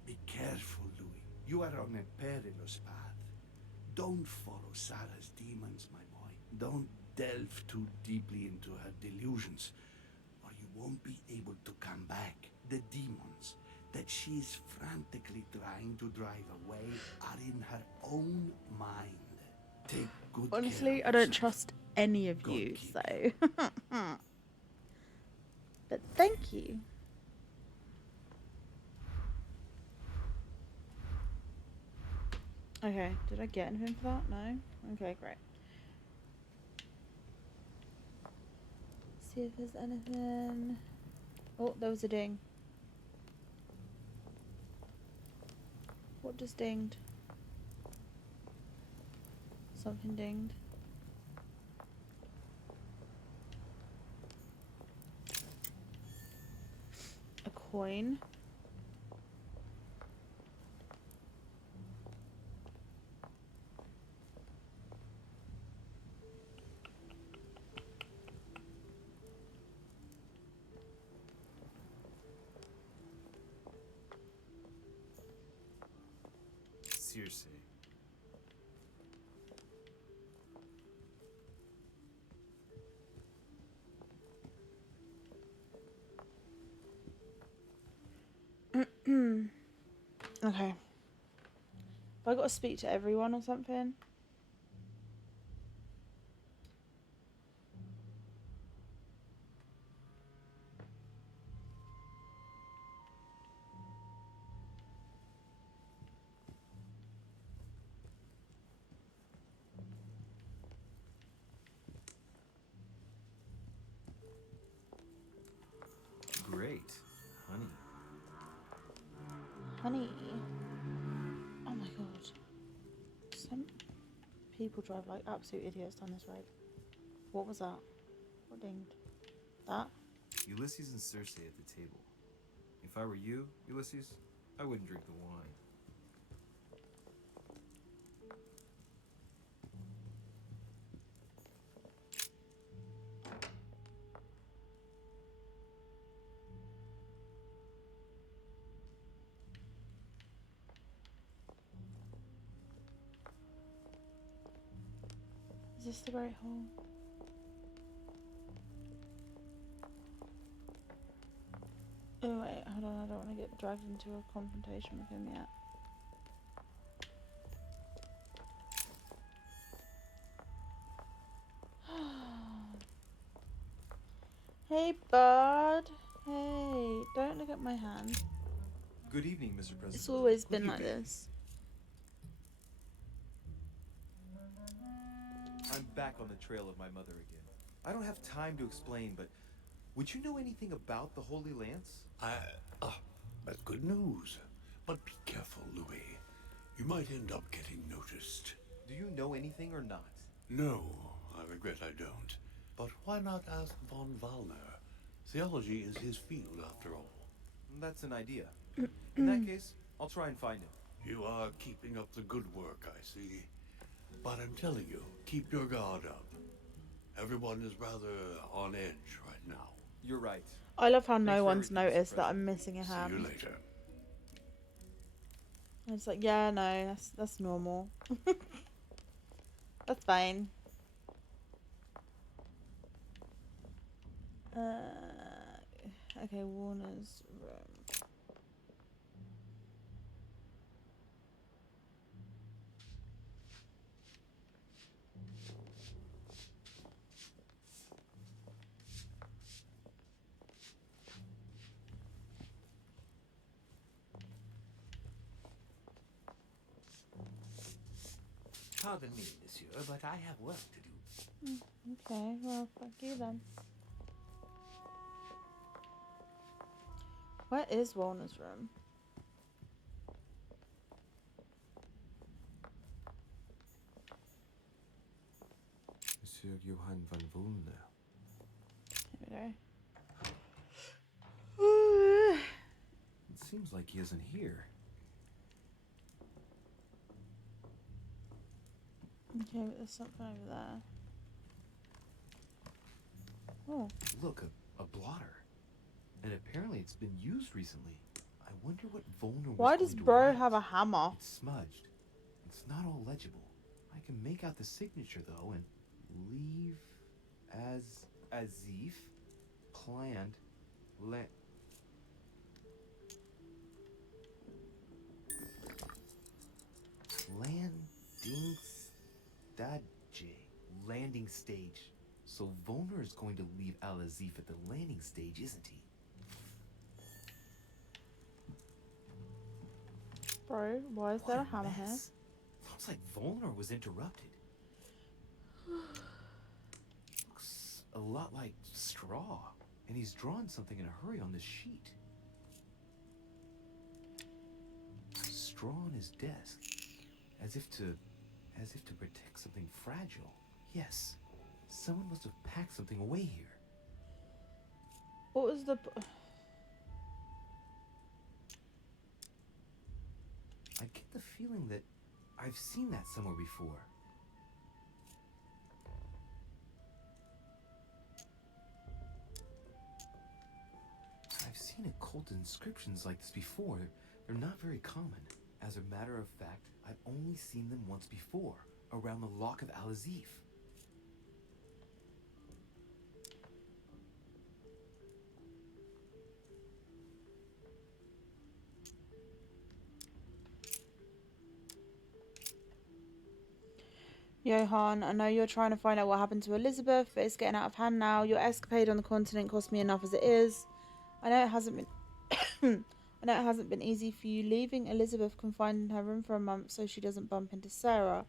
Be careful, Louis. You are on a perilous path. Don't follow Sarah's demons, my boy. Don't delve too deeply into her delusions, or you won't be able to come back. The demons that she is frantically trying to drive away are in her own mind. Take good care Honestly, of I don't yourself. trust any of God you, keep so. But thank you. Okay, did I get anything for that? No? Okay, great. See if there's anything. Oh, there was a ding. What just dinged? Something dinged. A coin. Circe. Okay. Have I got to speak to everyone or something? Great. Honey. Honey. Oh my god. Some people drive like absolute idiots down this road. What was that? What dinged? That? Ulysses and Circe at the table. If I were you, Ulysses, I wouldn't drink the wine. Is this the right hole? Oh wait, hold on, I don't want to get dragged into a confrontation with him yet. Hey bud. Hey, don't look at my hand. Good evening, Mr. President. It's always been like this. I'm back on the trail of my mother again. I don't have time to explain, but would you know anything about the Holy Lance? That's good news. But be careful, Louis. You might end up getting noticed. Do you know anything or not? No, I regret I don't. But why not ask von Wallner? Theology is his field, after all. That's an idea. In that case, I'll try and find him. You are keeping up the good work, I see. But I'm telling you, keep your guard up. Everyone is rather on edge right now. You're right. I love how no Thanks for one's everything, Mr. noticed that I'm President. missing a See hand. you later. And it's like, yeah, no, that's normal. That's fine. Okay, Warner's room. Pardon me, monsieur, but I have work to do. Okay, well, fuck you then. Where is Walner's room? Monsieur Johann van Volner. Here we go. It seems like he isn't here. Okay, but there's something over there. Oh. Look, a blotter. And apparently it's been used recently. I wonder what Volner was Why going does to bro write. have a hammer? It's smudged. It's not all legible. I can make out the signature though and leave as if planned landing stage. So Volner is going to leave Al-Azif at the landing stage, isn't he? Bro, why is there a hammer here? Looks like Volner was interrupted. Looks a lot like straw. And he's drawn something in a hurry on this sheet. Straw on his desk. As if to protect something fragile. Yes. Someone must have packed something away here. What was the... I get the feeling that I've seen that somewhere before. I've seen occult inscriptions like this before. They're not very common. As a matter of fact, I've only seen them once before, around the Lock of Al-Azif. Johann, I know you're trying to find out what happened to Elizabeth, but it's getting out of hand now. Your escapade on the continent cost me enough as it is. I know it hasn't been easy for you leaving Elizabeth confined in her room for a month so she doesn't bump into Sarah.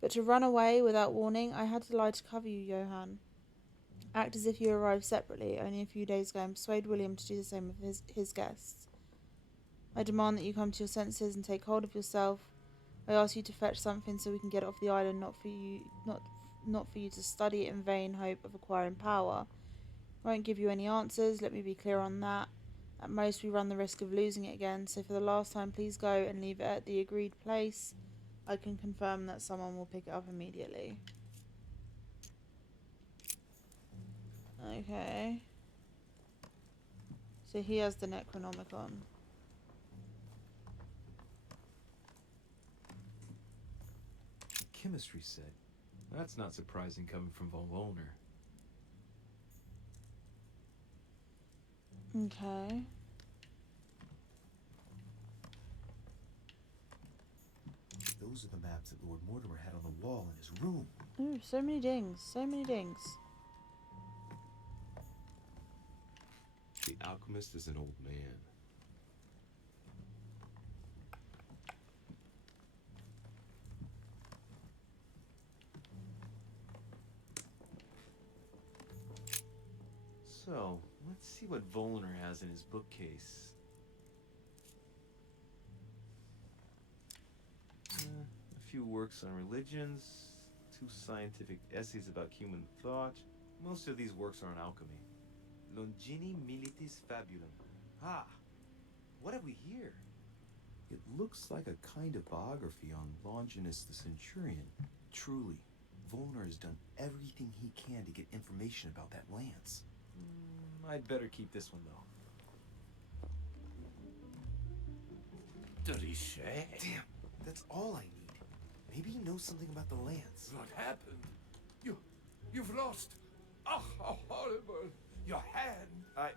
But to run away without warning, I had to lie to cover you, Johann. Act as if you arrived separately only a few days ago and persuade William to do the same with his guests. I demand that you come to your senses and take hold of yourself. I ask you to fetch something so we can get off the island, not for you to study it in vain hope of acquiring power. I won't give you any answers, let me be clear on that. At most we run the risk of losing it again, so for the last time please go and leave it at the agreed place. I can confirm that someone will pick it up immediately. Okay. So he has the Necronomicon. Chemistry set. That's not surprising coming from von Volner. Okay. Those are the maps that Lord Mortimer had on the wall in his room. Ooh, so many dings. So many dings. The alchemist is an old man. So, let's see what Volner has in his bookcase. A few works on religions, 2 scientific essays about human thought. Most of these works are on alchemy. Longini Militis Fabulum. Ah, what have we here? It looks like a kind of biography on Longinus the Centurion. Truly, Volner has done everything he can to get information about that lance. I'd better keep this one, though. Derichet? Damn, that's all I need. Maybe he knows something about the lance. What happened? You've lost. Oh, how horrible. Your hand.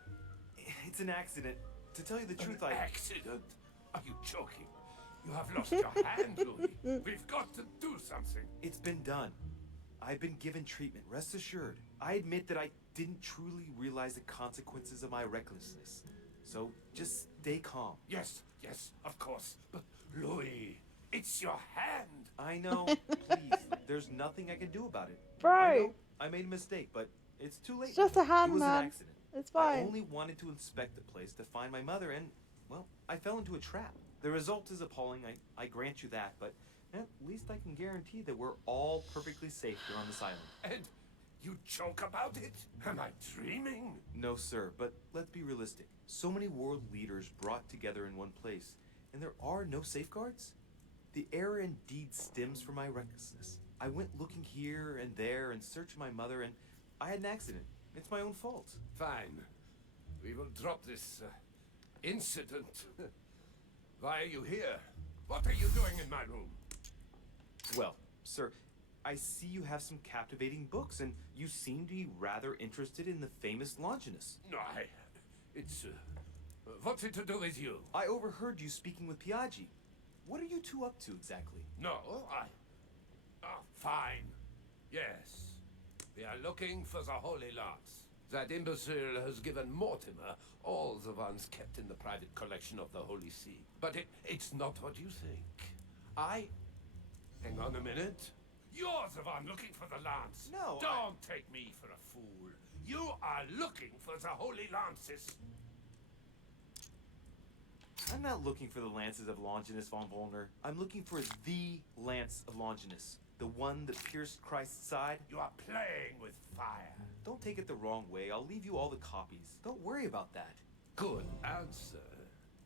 It's an accident. To tell you the truth, Accident? Are you joking? You have lost your hand, Louis. We've got to do something. It's been done. I've been given treatment, rest assured. I admit that I didn't truly realize the consequences of my recklessness. So, just stay calm. Yes, of course. But, Louis, It's your hand. I know. Please, there's nothing I can do about it. I Bro, know I made a mistake, but it's too late. it's just a now. hand, It was man. an accident. It's I fine. only wanted to inspect the place to find my mother, and, well, I fell into a trap. The result is appalling, I grant you that, but at least I can guarantee that we're all perfectly safe here on this island. And you joke about it? Am I dreaming? No, sir, but let's be realistic. So many world leaders brought together in one place, and there are no safeguards? The error indeed stems from my recklessness. I went looking here and there in search of my mother, and I had an accident. It's my own fault. Fine. We will drop this incident. Why are you here? What are you doing in my room? Well, sir, I see you have some captivating books, and you seem to be rather interested in the famous Longinus. No, it's... what's it to do with you? I overheard you speaking with Piaggi. What are you two up to exactly? No, fine. Yes. We are looking for the Holy Lance. That imbecile has given Mortimer all the ones kept in the private collection of the Holy See. But it's not what you think. Hang on a minute. You're the one looking for the lance. No, Don't take me for a fool. You are looking for the Holy Lances. I'm not looking for the lances of Longinus von Volner. I'm looking for the lance of Longinus. The one that pierced Christ's side. You are playing with fire. Don't take it the wrong way. I'll leave you all the copies. Don't worry about that. Good answer.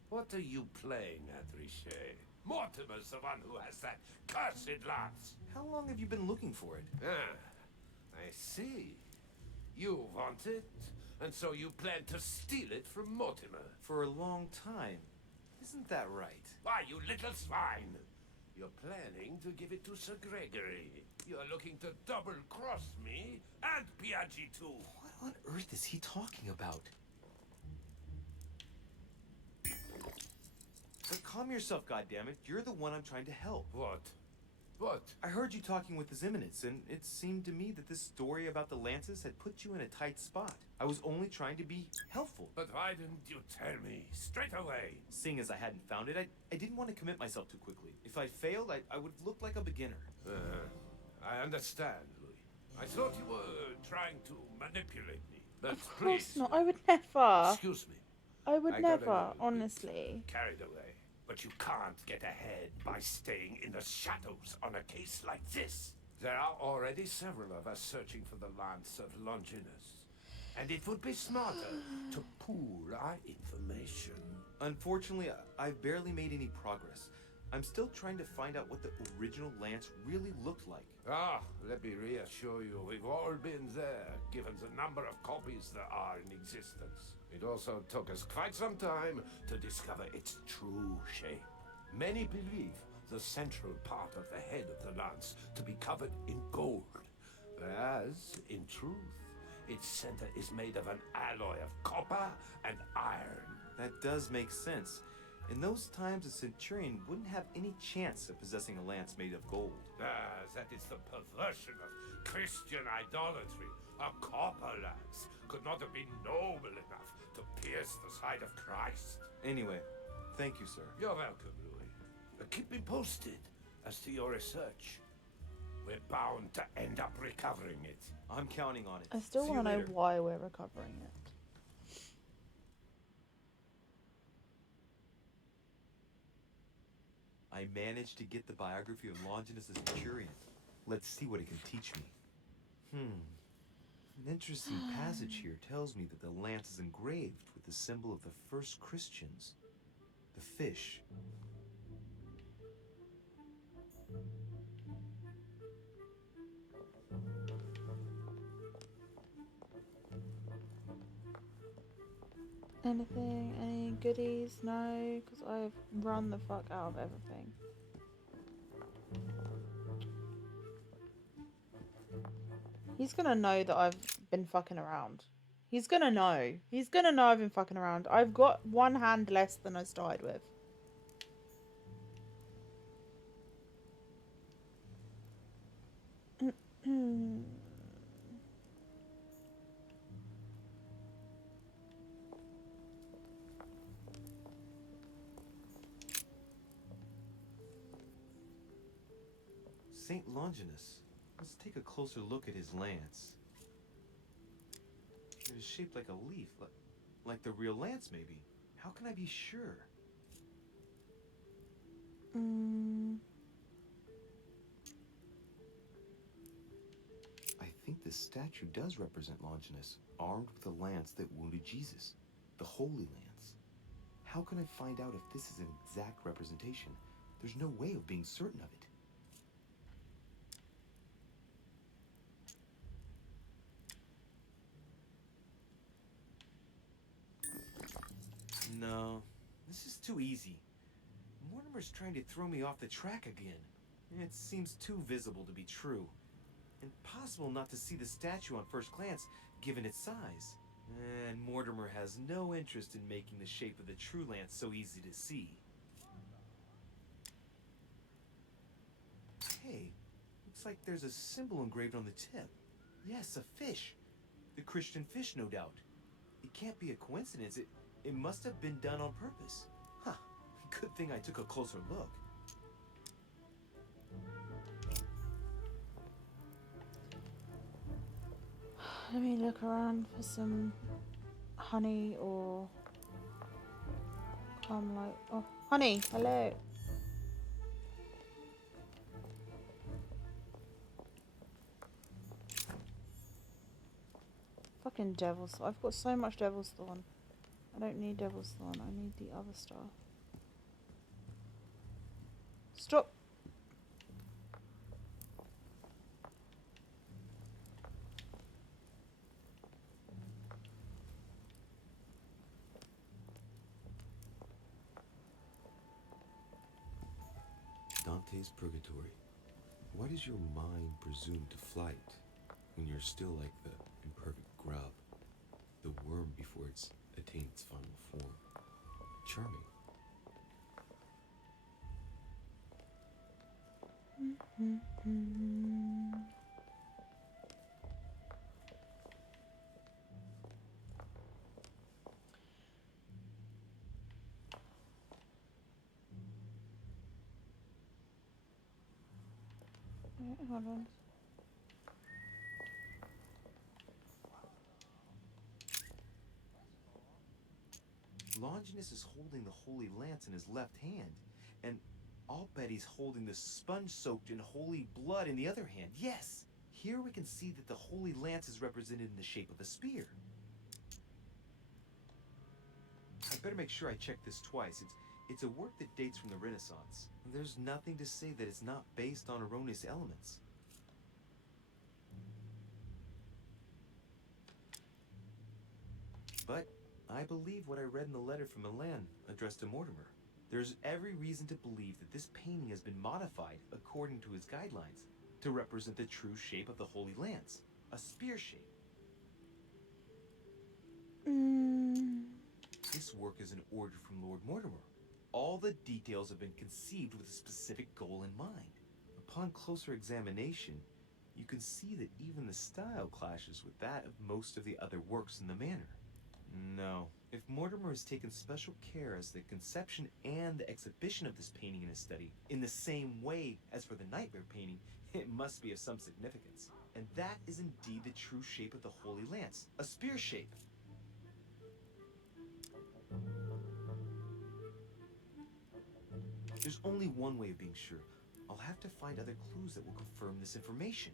What are you playing at, Richet? Mortimer's the one who has that cursed lance. How long have you been looking for it? I see. You want it, and so you plan to steal it from Mortimer. For a long time. Isn't that right? Why, you little swine! You're planning to give it to Sir Gregory. You're looking to double-cross me and Piaggi too. What on earth is he talking about? But calm yourself, goddammit. You're the one I'm trying to help. What? What? I heard you talking with His Eminence, and it seemed to me that this story about the lances had put you in a tight spot. I was only trying to be helpful. But why didn't you tell me straight away? Seeing as I hadn't found it, I didn't want to commit myself too quickly. If I failed, I would look like a beginner. I understand, Louis. I thought you were trying to manipulate me. But Of course please, not. I would never. excuse me. I would I got a never, little bit honestly. Carried away. But you can't get ahead by staying in the shadows on a case like this. There are already several of us searching for the Lance of Longinus. And it would be smarter to pool our information. Unfortunately, I've barely made any progress. I'm still trying to find out what the original lance really looked like. Let me reassure you, we've all been there, given the number of copies there are in existence. It also took us quite some time to discover its true shape. Many believe the central part of the head of the lance to be covered in gold, whereas, in truth, its center is made of an alloy of copper and iron. That does make sense. In those times, a centurion wouldn't have any chance of possessing a lance made of gold. That is the perversion of Christian idolatry. A copper lance could not have been noble enough to pierce the side of Christ. Anyway, thank you, sir. You're welcome, Louis. Keep me posted as to your research. We're bound to end up recovering it. I'm counting on it. I still See you want to know later. why we're recovering it. I managed to get the biography of Longinus as Centurion. Let's see what it can teach me. An interesting passage here tells me that the lance is engraved with the symbol of the first Christians, the fish. Anything? Any goodies? No, because I've run the fuck out of everything. He's gonna know that I've been fucking around. He's gonna know. He's gonna know I've been fucking around. I've got one hand less than I started with. Saint Longinus. Let's take a closer look at his lance. It is shaped like a leaf, like the real lance, maybe. How can I be sure? I think this statue does represent Longinus, armed with a lance that wounded Jesus, the Holy Lance. How can I find out if this is an exact representation? There's no way of being certain of it. No, this is too easy. Mortimer's trying to throw me off the track again. It seems too visible to be true. Impossible not to see the statue on first glance, given its size. And Mortimer has no interest in making the shape of the true lance so easy to see. Hey, looks like there's a symbol engraved on the tip. Yes, a fish. The Christian fish, no doubt. It can't be a coincidence. It must have been done on purpose. Huh. Good thing I took a closer look. Let me look around for some honey or light. Oh, honey, hello. Fucking Devil's Thorn. I've got so much Devil's Thorn. I don't need Devil's Thorn. I need the other stuff. Stop. Dante's Purgatory. Why does your mind presume to flight when you're still like the imperfect grub, the worm before it's attained its final form? Charming. Hold on. Longinus is holding the Holy Lance in his left hand, and I'll bet he's holding the sponge soaked in holy blood in the other hand. Yes! Here we can see that the Holy Lance is represented in the shape of a spear. I'd better make sure I check this twice. It's a work that dates from the Renaissance. There's nothing to say that it's not based on erroneous elements. But I believe what I read in the letter from Milan addressed to Mortimer. There's every reason to believe that this painting has been modified according to his guidelines to represent the true shape of the Holy Lance, a spear shape. This work is an order from Lord Mortimer. All the details have been conceived with a specific goal in mind. Upon closer examination, you can see that even the style clashes with that of most of the other works in the manor. No. If Mortimer has taken special care as the conception and the exhibition of this painting in his study, in the same way as for the Nightmare painting, it must be of some significance. And that is indeed the true shape of the Holy Lance, a spear shape. There's only one way of being sure. I'll have to find other clues that will confirm this information.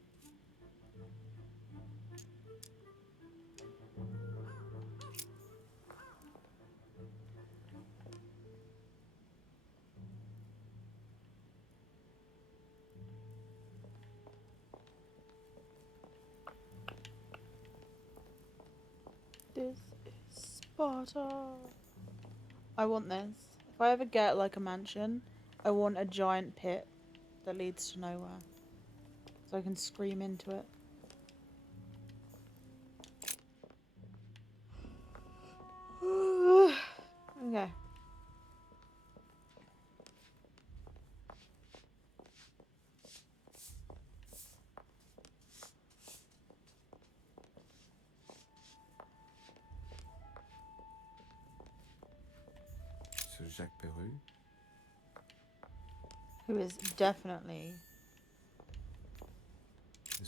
This is Sparta. I want this. If I ever get like a mansion, I want a giant pit that leads to nowhere, so I can scream into it. Okay. So Jacques Peru? Who is definitely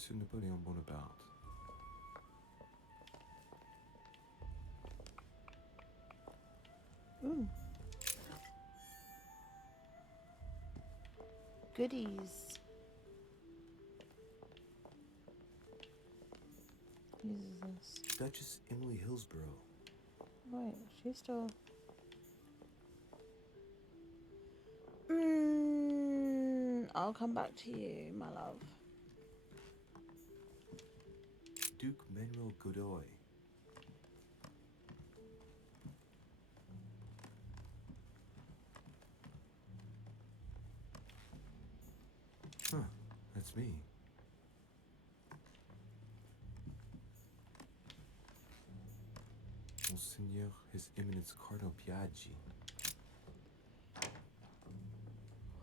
Monsieur Napoleon Bonaparte. Ooh. Goodies. Whose is this? Duchess Emily Hillsborough. Wait, she's still. I'll come back to you, my love. Duke Manuel Godoy. Huh, that's me. Monseigneur, His Eminence Cardinal Piaggi.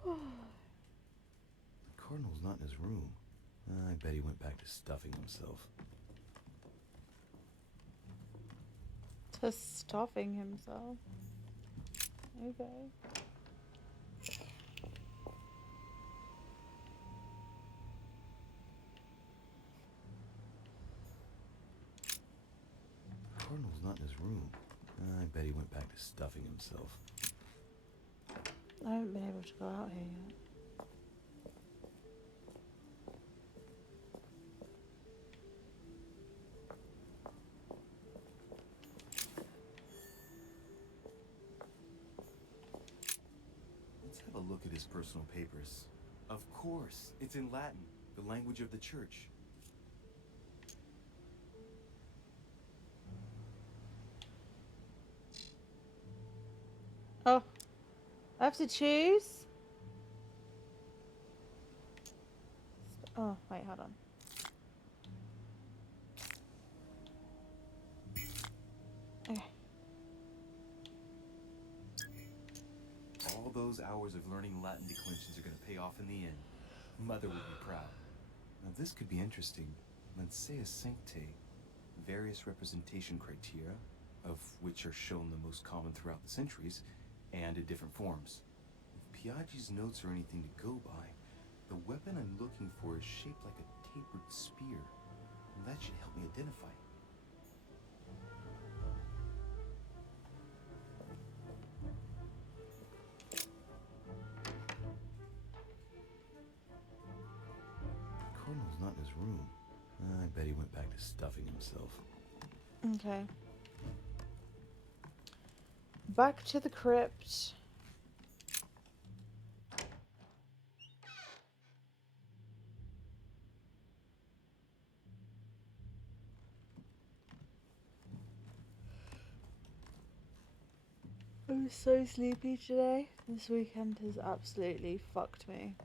The Cardinal's not in his room. I bet he went back to stuffing himself. To stuffing himself. Okay. The Cardinal's not in his room. I bet he went back to stuffing himself. I haven't been able to go out here yet. Let's have a look at his personal papers. Of course, it's in Latin, the language of the church. Oh, I have to choose? Oh, wait, hold on. Okay. All those hours of learning Latin declensions are going to pay off in the end. Mother would be proud. Now this could be interesting. Let's say a sancte, various representation criteria, of which are shown the most common throughout the centuries, and in different forms. If Piaggi's notes are anything to go by, the weapon I'm looking for is shaped like a tapered spear. And that should help me identify it. The Cardinal's not in his room. I bet he went back to stuffing himself. Okay. Back to the crypt. I'm so sleepy today. This weekend has absolutely fucked me.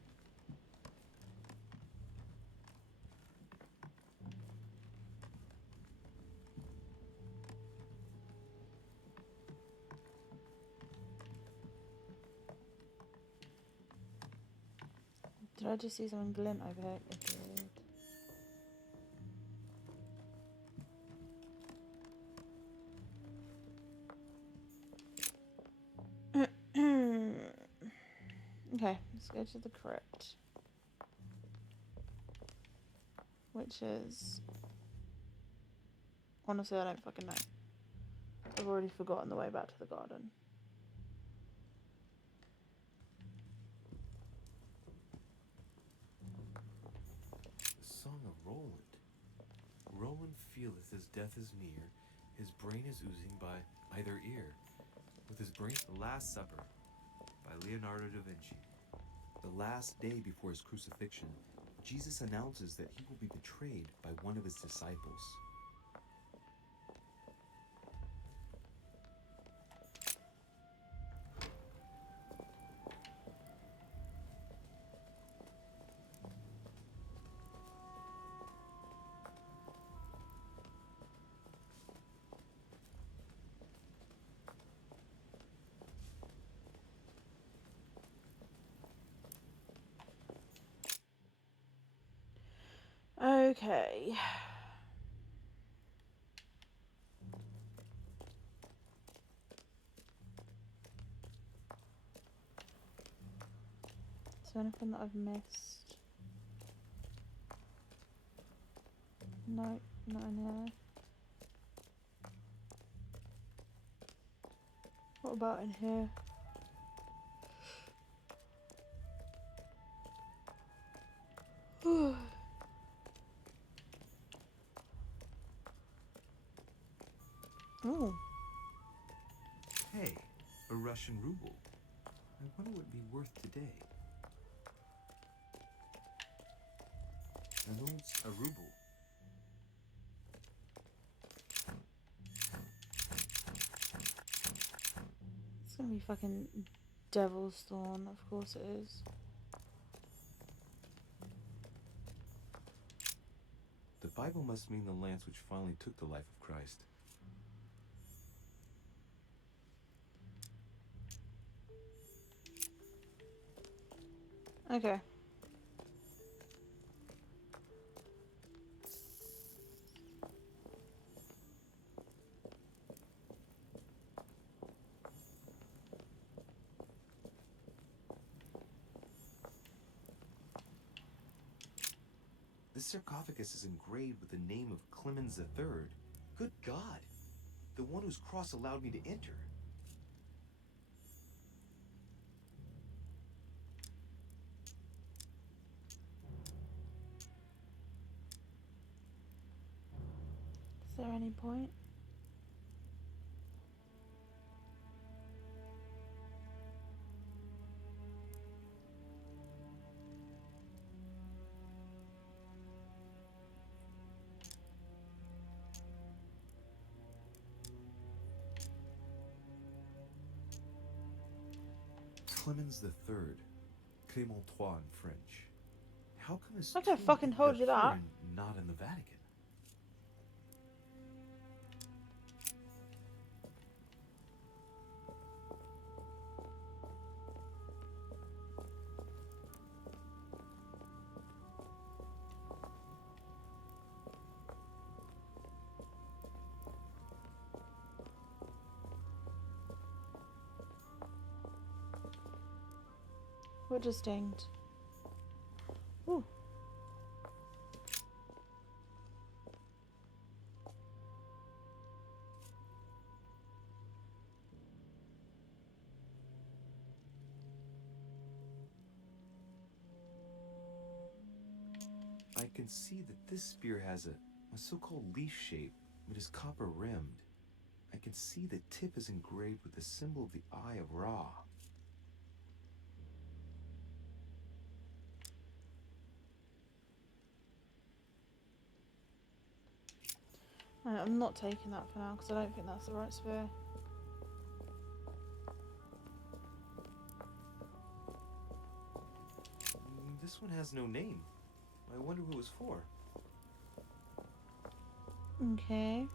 Did I just see someone glint over here? I did. Okay, let's go to the crypt. Which is... Honestly, I don't fucking know. I've already forgotten the way back to the garden. The Song of Roland. Roland feeleth his death is near, his brain is oozing by either ear. With his brain, The Last Supper by Leonardo da Vinci. The last day before his crucifixion, Jesus announces that he will be betrayed by one of his disciples. Okay. Is there anything that I've missed? No, not in here. What about in here? Oh. Hey, a Russian ruble. I wonder what it'd be worth today. A ruble. It's gonna be fucking Devil's Thorn, of course it is. The Bible must mean the lance which finally took the life of Christ. Okay. This sarcophagus is engraved with the name of Clemens III. Good God! The one whose cross allowed me to enter. Is there any point? Clemens III. Clément III in French. How come his I'm not gonna tomb fucking ended hold up you that. here and not in the Vatican? What just dinged? Ooh. I can see that this spear has a so-called leaf shape. It is copper rimmed. I can see the tip is engraved with the symbol of the Eye of Ra. I'm not taking that for now because I don't think that's the right spear. This one has no name. I wonder who it was for. Okay.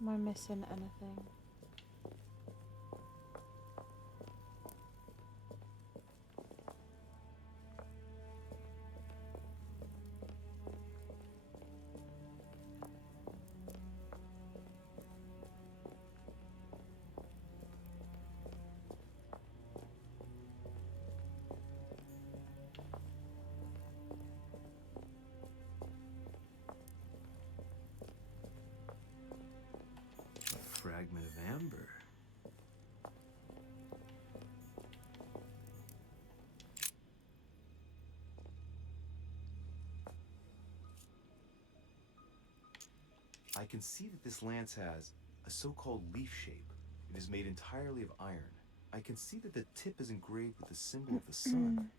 Am I missing anything? A fragment of amber. I can see that this lance has a so-called leaf shape. It is made entirely of iron. I can see that the tip is engraved with the symbol of the sun.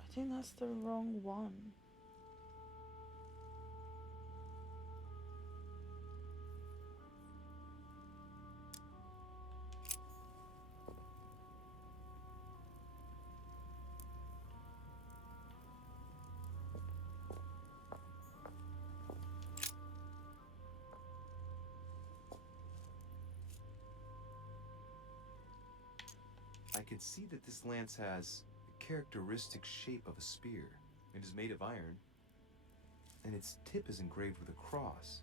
I think that's the wrong one. I can see that this lance has the characteristic shape of a spear. It is made of iron, and its tip is engraved with a cross.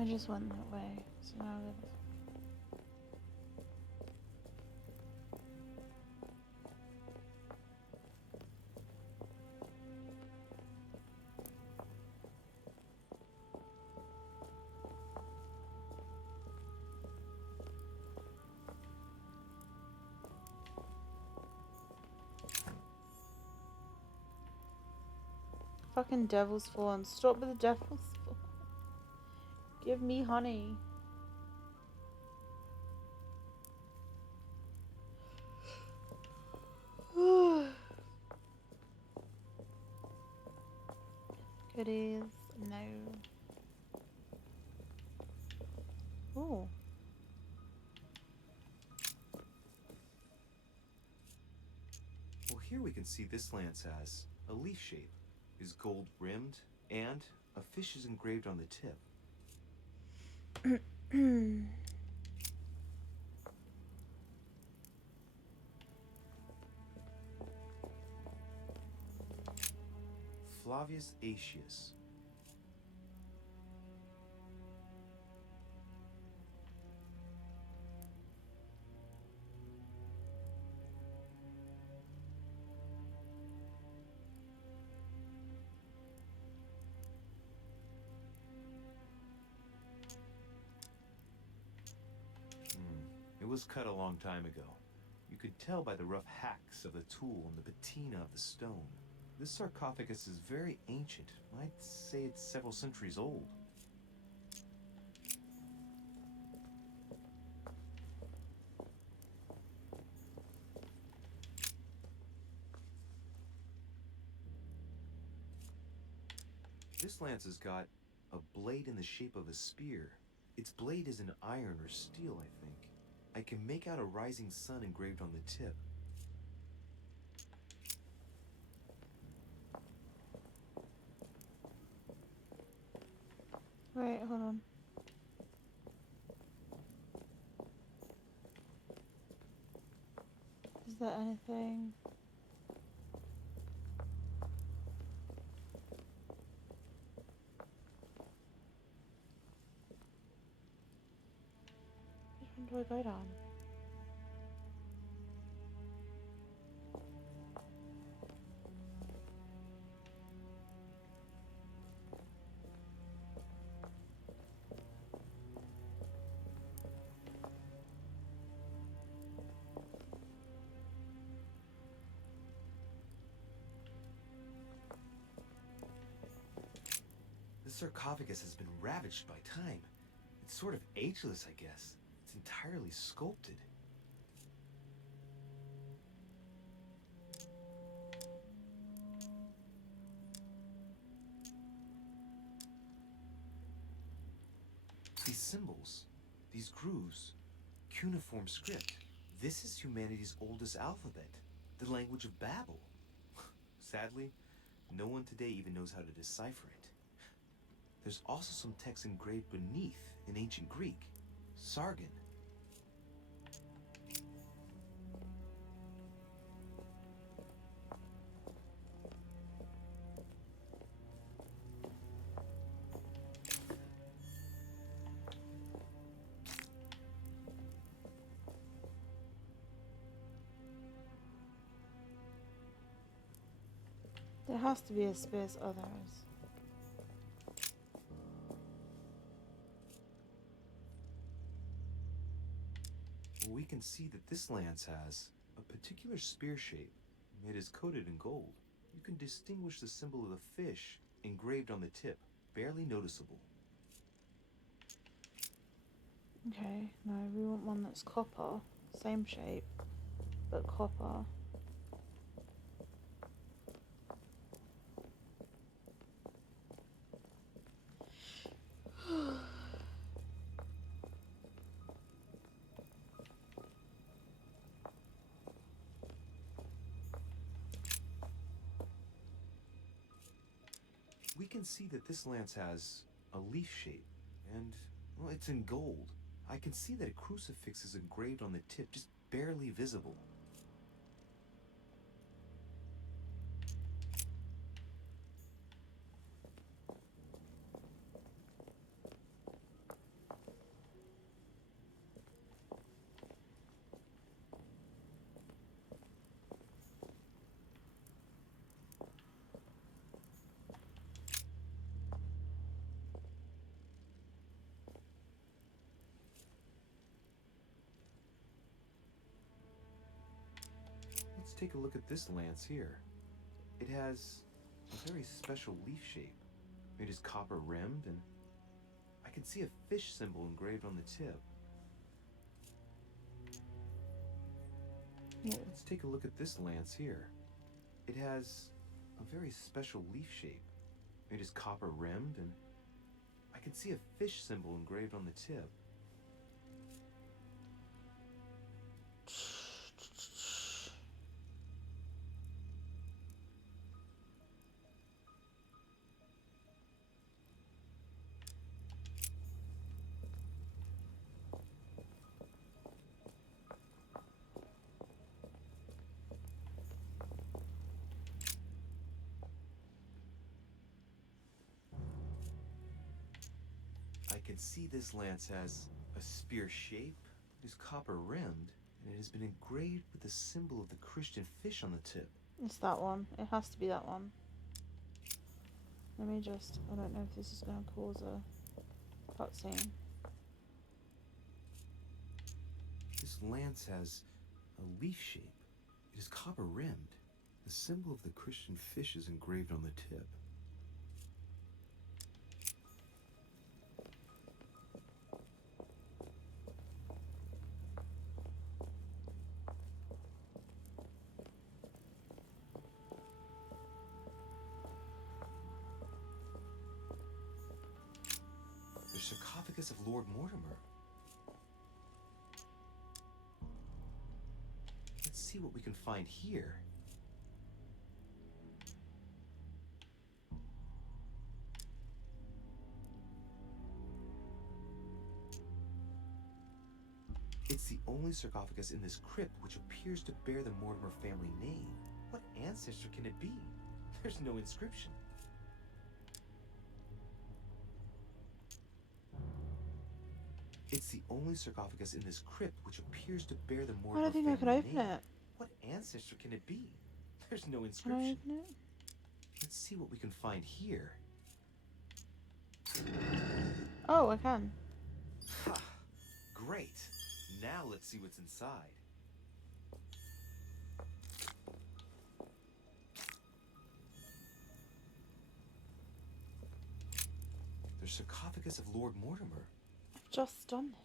I just went that way, so now let's... Fucking devil's spawn. Stop with the devil's spawn. Give me honey. Goodies. No. Oh. Well, here we can see this lance has a leaf shape, is gold rimmed, and a fish is engraved on the tip. Flavius Aetius. It was cut a long time ago. You could tell by the rough hacks of the tool and the patina of the stone. This sarcophagus is very ancient. I'd say it's several centuries old. This lance has got a blade in the shape of a spear. Its blade is in iron or steel, I think. I can make out a rising sun engraved on the tip. Wait, hold on. Is there anything? Which one do I go down? The sarcophagus has been ravaged by time. It's sort of ageless, I guess. It's entirely sculpted. These symbols, these grooves, cuneiform script. This is humanity's oldest alphabet, the language of Babel. Sadly, no one today even knows how to decipher it. There's also some text engraved beneath in ancient Greek, Sargon. There has to be a space others. We can see that this lance has a particular spear shape. It is coated in gold. You can distinguish the symbol of the fish engraved on the tip, barely noticeable. Okay, no, we want one that's copper. Same shape, but copper. We can see that this lance has a leaf shape, and, well, it's in gold. I can see that a crucifix is engraved on the tip, just barely visible. take a look at this lance here. It has a very special leaf shape. It is copper rimmed, and I can see a fish symbol engraved on the tip. Let's take a look at this lance here. It has a very special leaf shape. It is copper rimmed, and I can see a fish symbol engraved on the tip. I can see this lance has a spear shape, it is copper rimmed, and it has been engraved with the symbol of the Christian fish on the tip. It's that one. It has to be that one. Let me just... I don't know if this is going to cause a cutscene. This lance has a leaf shape. It is copper rimmed. The symbol of the Christian fish is engraved on the tip. The sarcophagus of Lord Mortimer. Let's see what we can find here. It's the only sarcophagus in this crypt which appears to bear the Mortimer family name. What ancestor can it be? There's no inscription. It's the only sarcophagus in this crypt which appears to bear the I Mortimer don't think I could family open name. it. What ancestor can it be? There's no Can I inscription. open it? Let's see what we can find here. Oh, I can. Ha! Great. Now let's see what's inside. The sarcophagus of Lord Mortimer. I've just done this.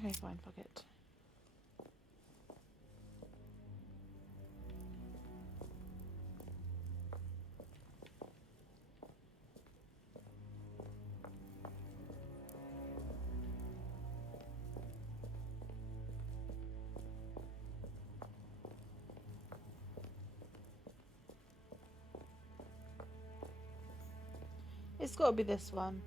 Okay, fine, fuck it. It's got to be this one.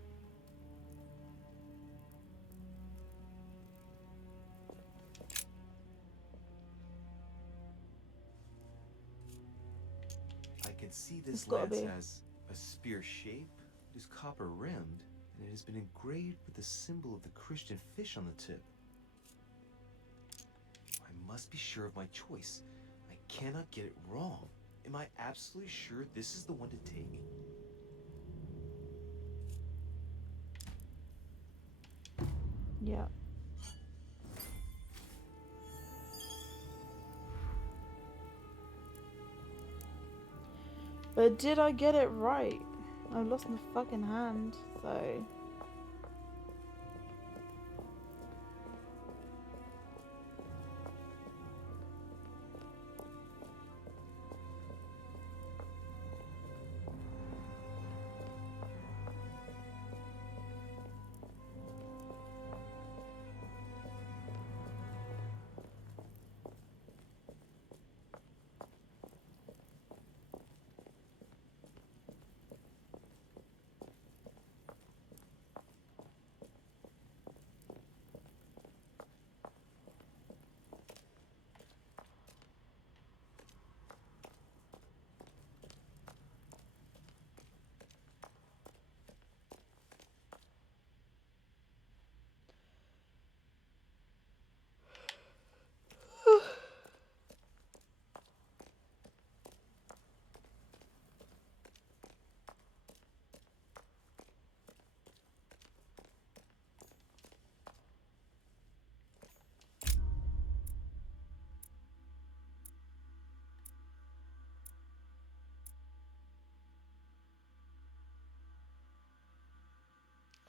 I can see this It's gotta lance be. has a spear shape. It is copper rimmed, and it has been engraved with the symbol of the Christian fish on the tip. I must be sure of my choice. I cannot get it wrong. Am I absolutely sure this is the one to take? Yeah. But did I get it right? I lost my fucking hand, so...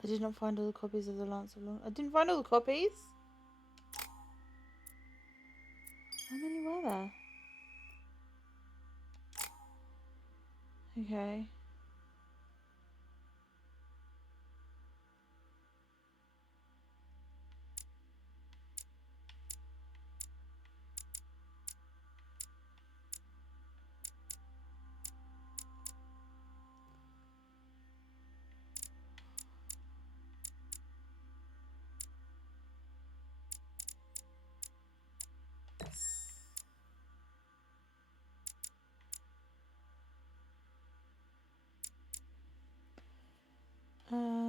I did not find all the copies of the Lance of Long. I didn't find all the copies. How many were there? Okay. Um.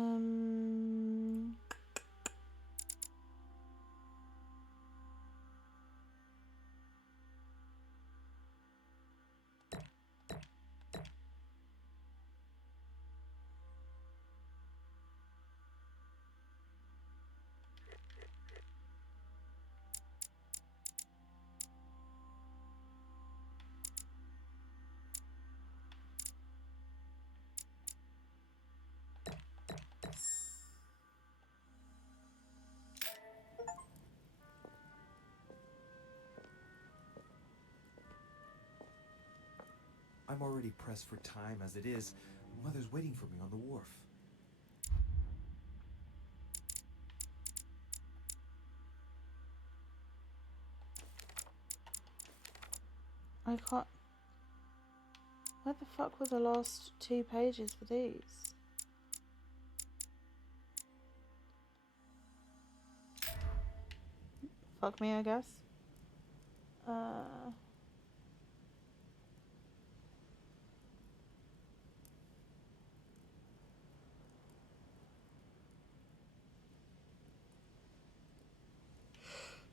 I'm already pressed for time as it is. Mother's waiting for me on the wharf. I can't. Where the fuck were the last 2 pages for these? Fuck me, I guess.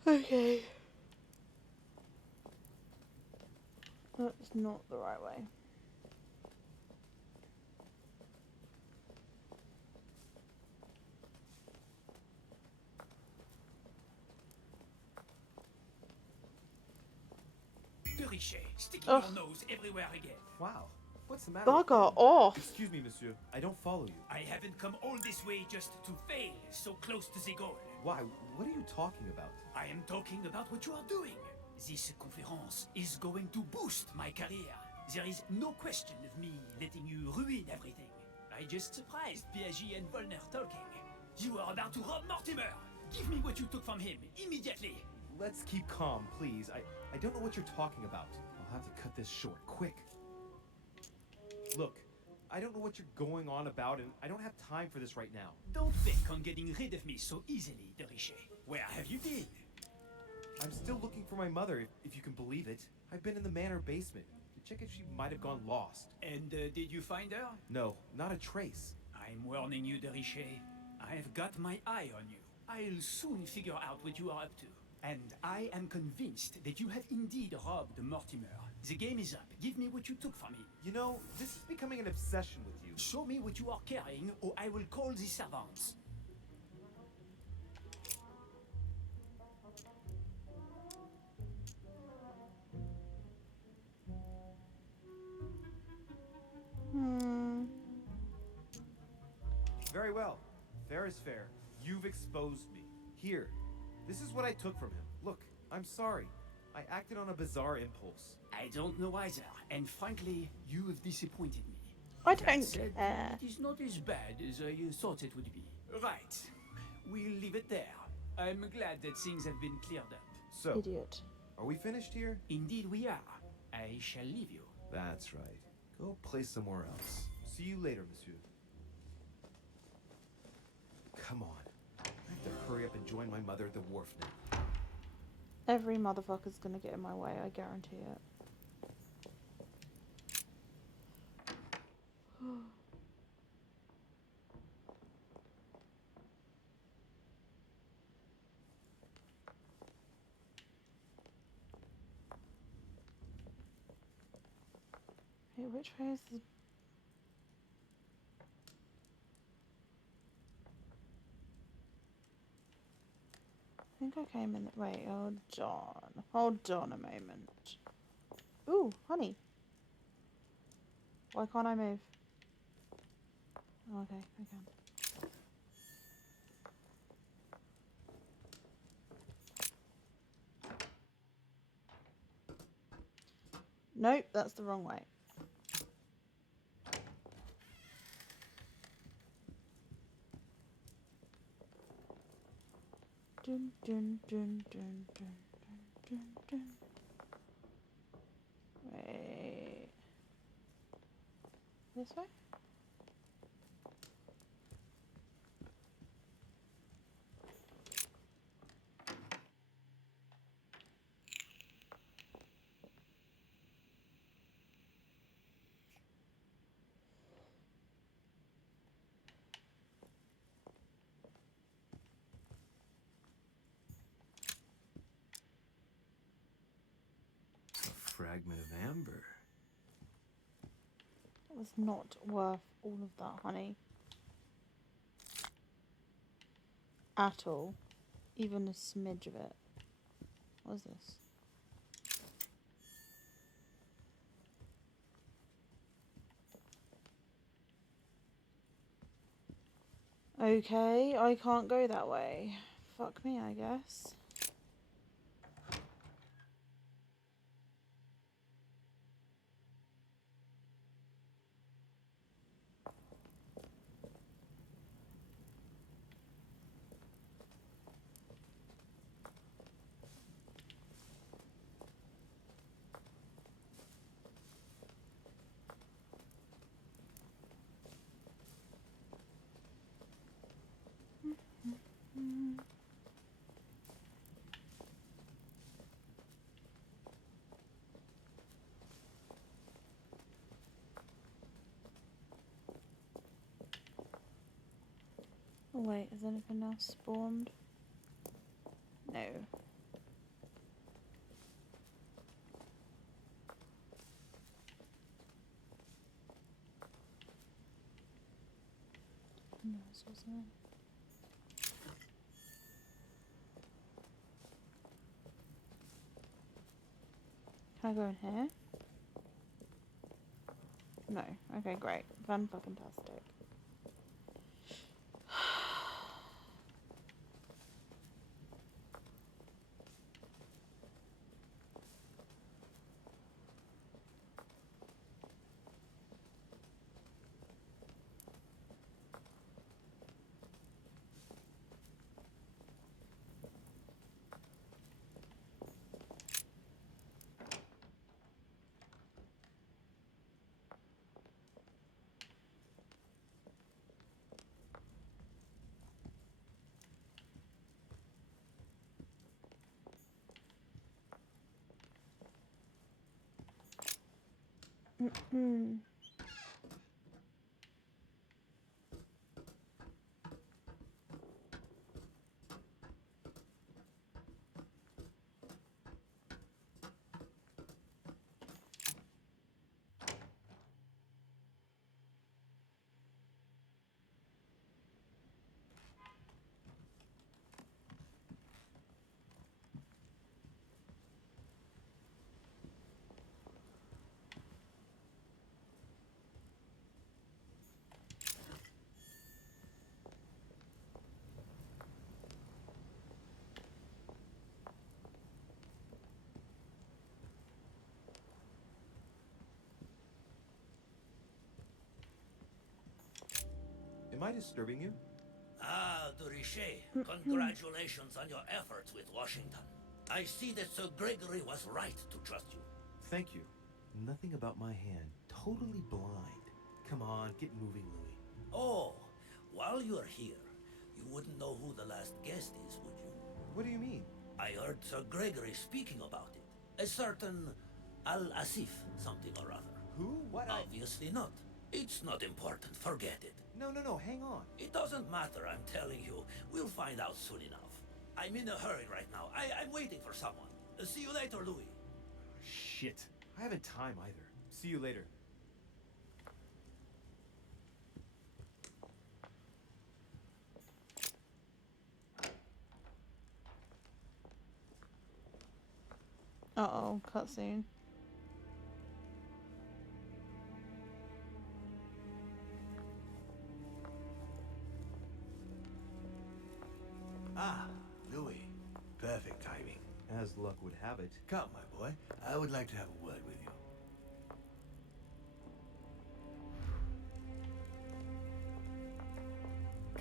Okay. That's not the right way. De Richet, sticking Ugh. your nose everywhere again. Wow. What's the matter? Bugger off. Excuse me, monsieur. I don't follow you. I haven't come all this way just to fail so close to the goal. Why? What are you talking about? I am talking about what you are doing. This conference is going to boost my career. There is no question of me letting you ruin everything. I just surprised Piaget and Volner talking. You are about to rob Mortimer. Give me what you took from him immediately. Let's keep calm, please. I don't know what you're talking about. I'll have to cut this short, quick. Look, I don't know what you're going on about, and I don't have time for this right now. Don't think on getting rid of me so easily, De Richet. Where have you been? I'm still looking for my mother, if you can believe it. I've been in the manor basement to check if she might have gone lost. And did you find her? No, not a trace. I'm warning you, De Richet. I've got my eye on you. I'll soon figure out what you are up to. And I am convinced that you have indeed robbed Mortimer. The game is up. Give me what you took from him. You know, this is becoming an obsession with you. Show me what you are carrying, or I will call the servants. Very well. Fair is fair. You've exposed me. Here. This is what I took from him. Look, I'm sorry. I acted on a bizarre impulse. I don't know either, and frankly, you have disappointed me. I That don't said, care. It is not as bad as I thought it would be. Right. We'll leave it there. I'm glad that things have been cleared up. So, Idiot. are we finished here? Indeed we are. I shall leave you. That's right. Go play somewhere else. See you later, monsieur. Come on. I have to hurry up and join my mother at the wharf now. Every motherfucker's gonna get in my way, I guarantee it. Wait, which way is the... I think I came in the... Wait, hold on. Hold on a moment. Ooh, honey. Why can't I move? Oh, okay, I can. Nope, that's the wrong way. Dun, dun, dun, dun, dun, dun, dun, dun. Wait. This way? A fragment of amber. That was not worth all of that, honey. At all. Even a smidge of it. What is this? Okay, I can't go that way. Fuck me, I guess. Oh wait, has anything else spawned? No. No, this wasn't it. Can I go in here? No. Okay, great. Fan-fucking-tastic. Mm-mm. Am I disturbing you? Ah, de Richet, congratulations on your efforts with Washington. I see that Sir Gregory was right to trust you. Thank you. Nothing about my hand. Totally blind. Come on, get moving, Louis. Oh, while you're here, you wouldn't know who the last guest is, would you? What do you mean? I heard Sir Gregory speaking about it. A certain Al-Asif, something or other. Who? What? Obviously not. It's not important, forget it. No, hang on. It doesn't matter, I'm telling you. We'll find out soon enough. I'm in a hurry right now. I'm waiting for someone. See you later, Louis. Shit. I haven't time either. See you later. Uh-oh, cutscene. Ah, Louis. Perfect timing. As luck would have it. Come, my boy. I would like to have a word with you.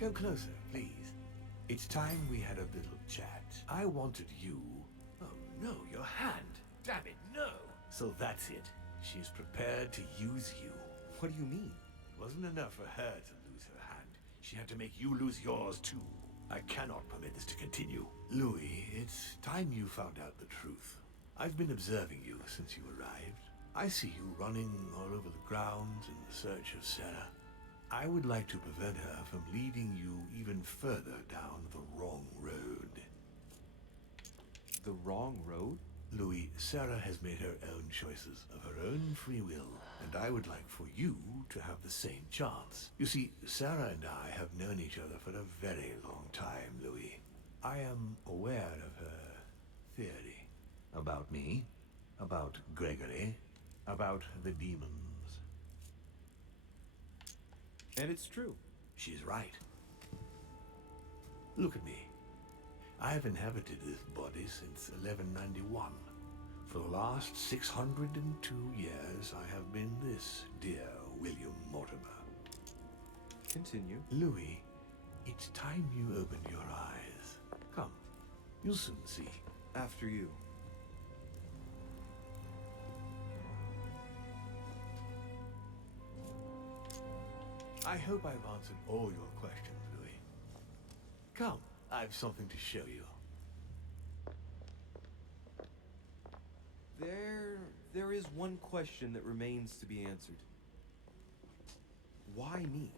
Come closer, please. It's time we had a little chat. I wanted you... Oh, no, your hand. Damn it, no. So that's it. She's prepared to use you. What do you mean? It wasn't enough for her to lose her hand. She had to make you lose yours, too. I cannot permit this to continue. Louis, it's time you found out the truth. I've been observing you since you arrived. I see you running all over the grounds in the search of Sarah. I would like to prevent her from leading you even further down the wrong road. The wrong road? Louis, Sarah has made her own choices of her own free will, and I would like for you to have the same chance. You see, Sarah and I have known each other for a very long time, Louis. I am aware of her theory. About me, about Gregory, about the demons. And it's true. She's right. Look at me. I have inhabited this body since 1191. For the last 602 years, I have been this dear William Mortimer. Continue. Louis, it's time you opened your eyes. Come, you'll soon see. After you. I hope I've answered all your questions, Louis. Come, I've something to show you. There is one question that remains to be answered. Why me?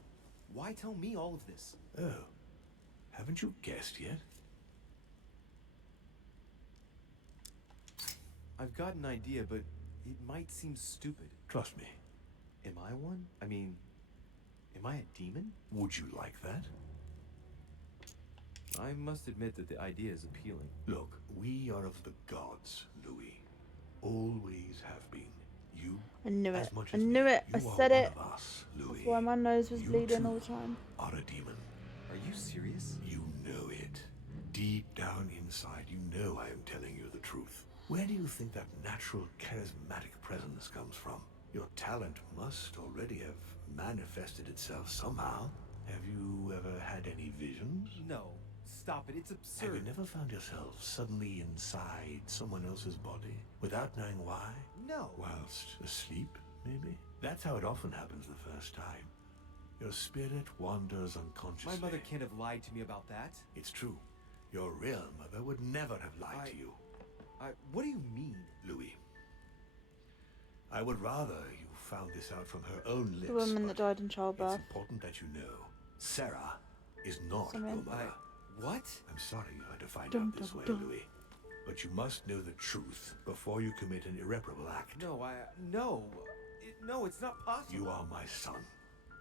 Why tell me all of this? Oh, haven't you guessed yet? I've got an idea, but it might seem stupid. Trust me. Am I one? I mean, am I a demon? Would you like that? I must admit that the idea is appealing. Look, we are of the gods, Louis. Always have been. You, I knew as it. much I as knew me, it. I you are said one it. of us, Louis. That's why my nose was You bleeding too all the time. are a demon. Are you serious? You know it. Deep down inside, you know I am telling you the truth. Where do you think that natural, charismatic presence comes from? Your talent must already have manifested itself somehow. Have you ever had any visions? No. Stop it. It's absurd. Have you never found yourself suddenly inside someone else's body without knowing why? No. Whilst asleep, maybe? That's how it often happens the first time. Your spirit wanders unconsciously. My mother can't have lied to me about that. It's true. Your real mother would never have lied to you. What do you mean? Louis, I would rather you found this out from her own lips. The woman but that died in childbirth. It's important that you know. Sarah is not your Something. mother. What? I'm sorry you had to find Dum, out this dum, way, dum. Louis. But you must know the truth before you commit an irreparable act. No, no. No, it's not possible. You are my son.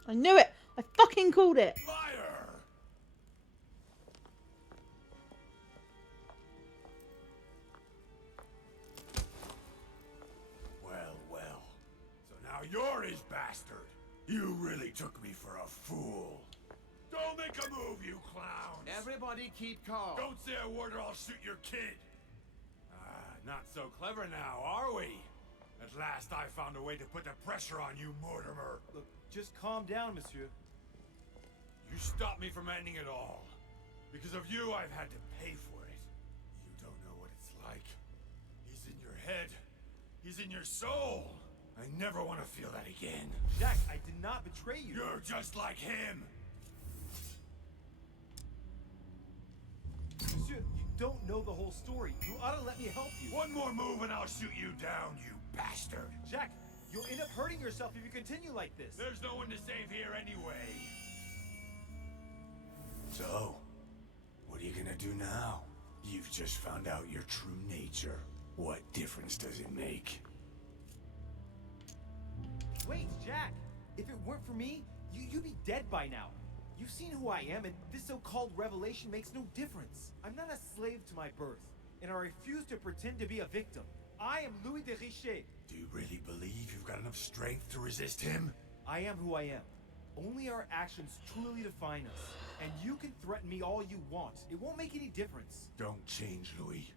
I knew it. I fucking called it. Liar! Well, well. So now you're his bastard. You really took me for a fool. Don't make a move, you clowns! Everybody keep calm. Don't say a word or I'll shoot your kid! Not so clever now, are we? At last I found a way to put the pressure on you, Mortimer. Look, just calm down, monsieur. You stopped me from ending it all. Because of you, I've had to pay for it. You don't know what it's like. He's in your head. He's in your soul. I never want to feel that again. Jack, I did not betray you. You're just like him. Monsieur, you don't know the whole story. You ought to let me help you. One more move and I'll shoot you down, you bastard. Jack, you'll end up hurting yourself if you continue like this. There's no one to save here anyway. So, what are you gonna do now? You've just found out your true nature. What difference does it make? Wait, Jack! If it weren't for me, you'd be dead by now. You've seen who I am, and this so-called revelation makes no difference. I'm not a slave to my birth, and I refuse to pretend to be a victim. I am Louis de Richet. Do you really believe you've got enough strength to resist him? I am who I am. Only our actions truly define us. And you can threaten me all you want. It won't make any difference. Don't change, Louis.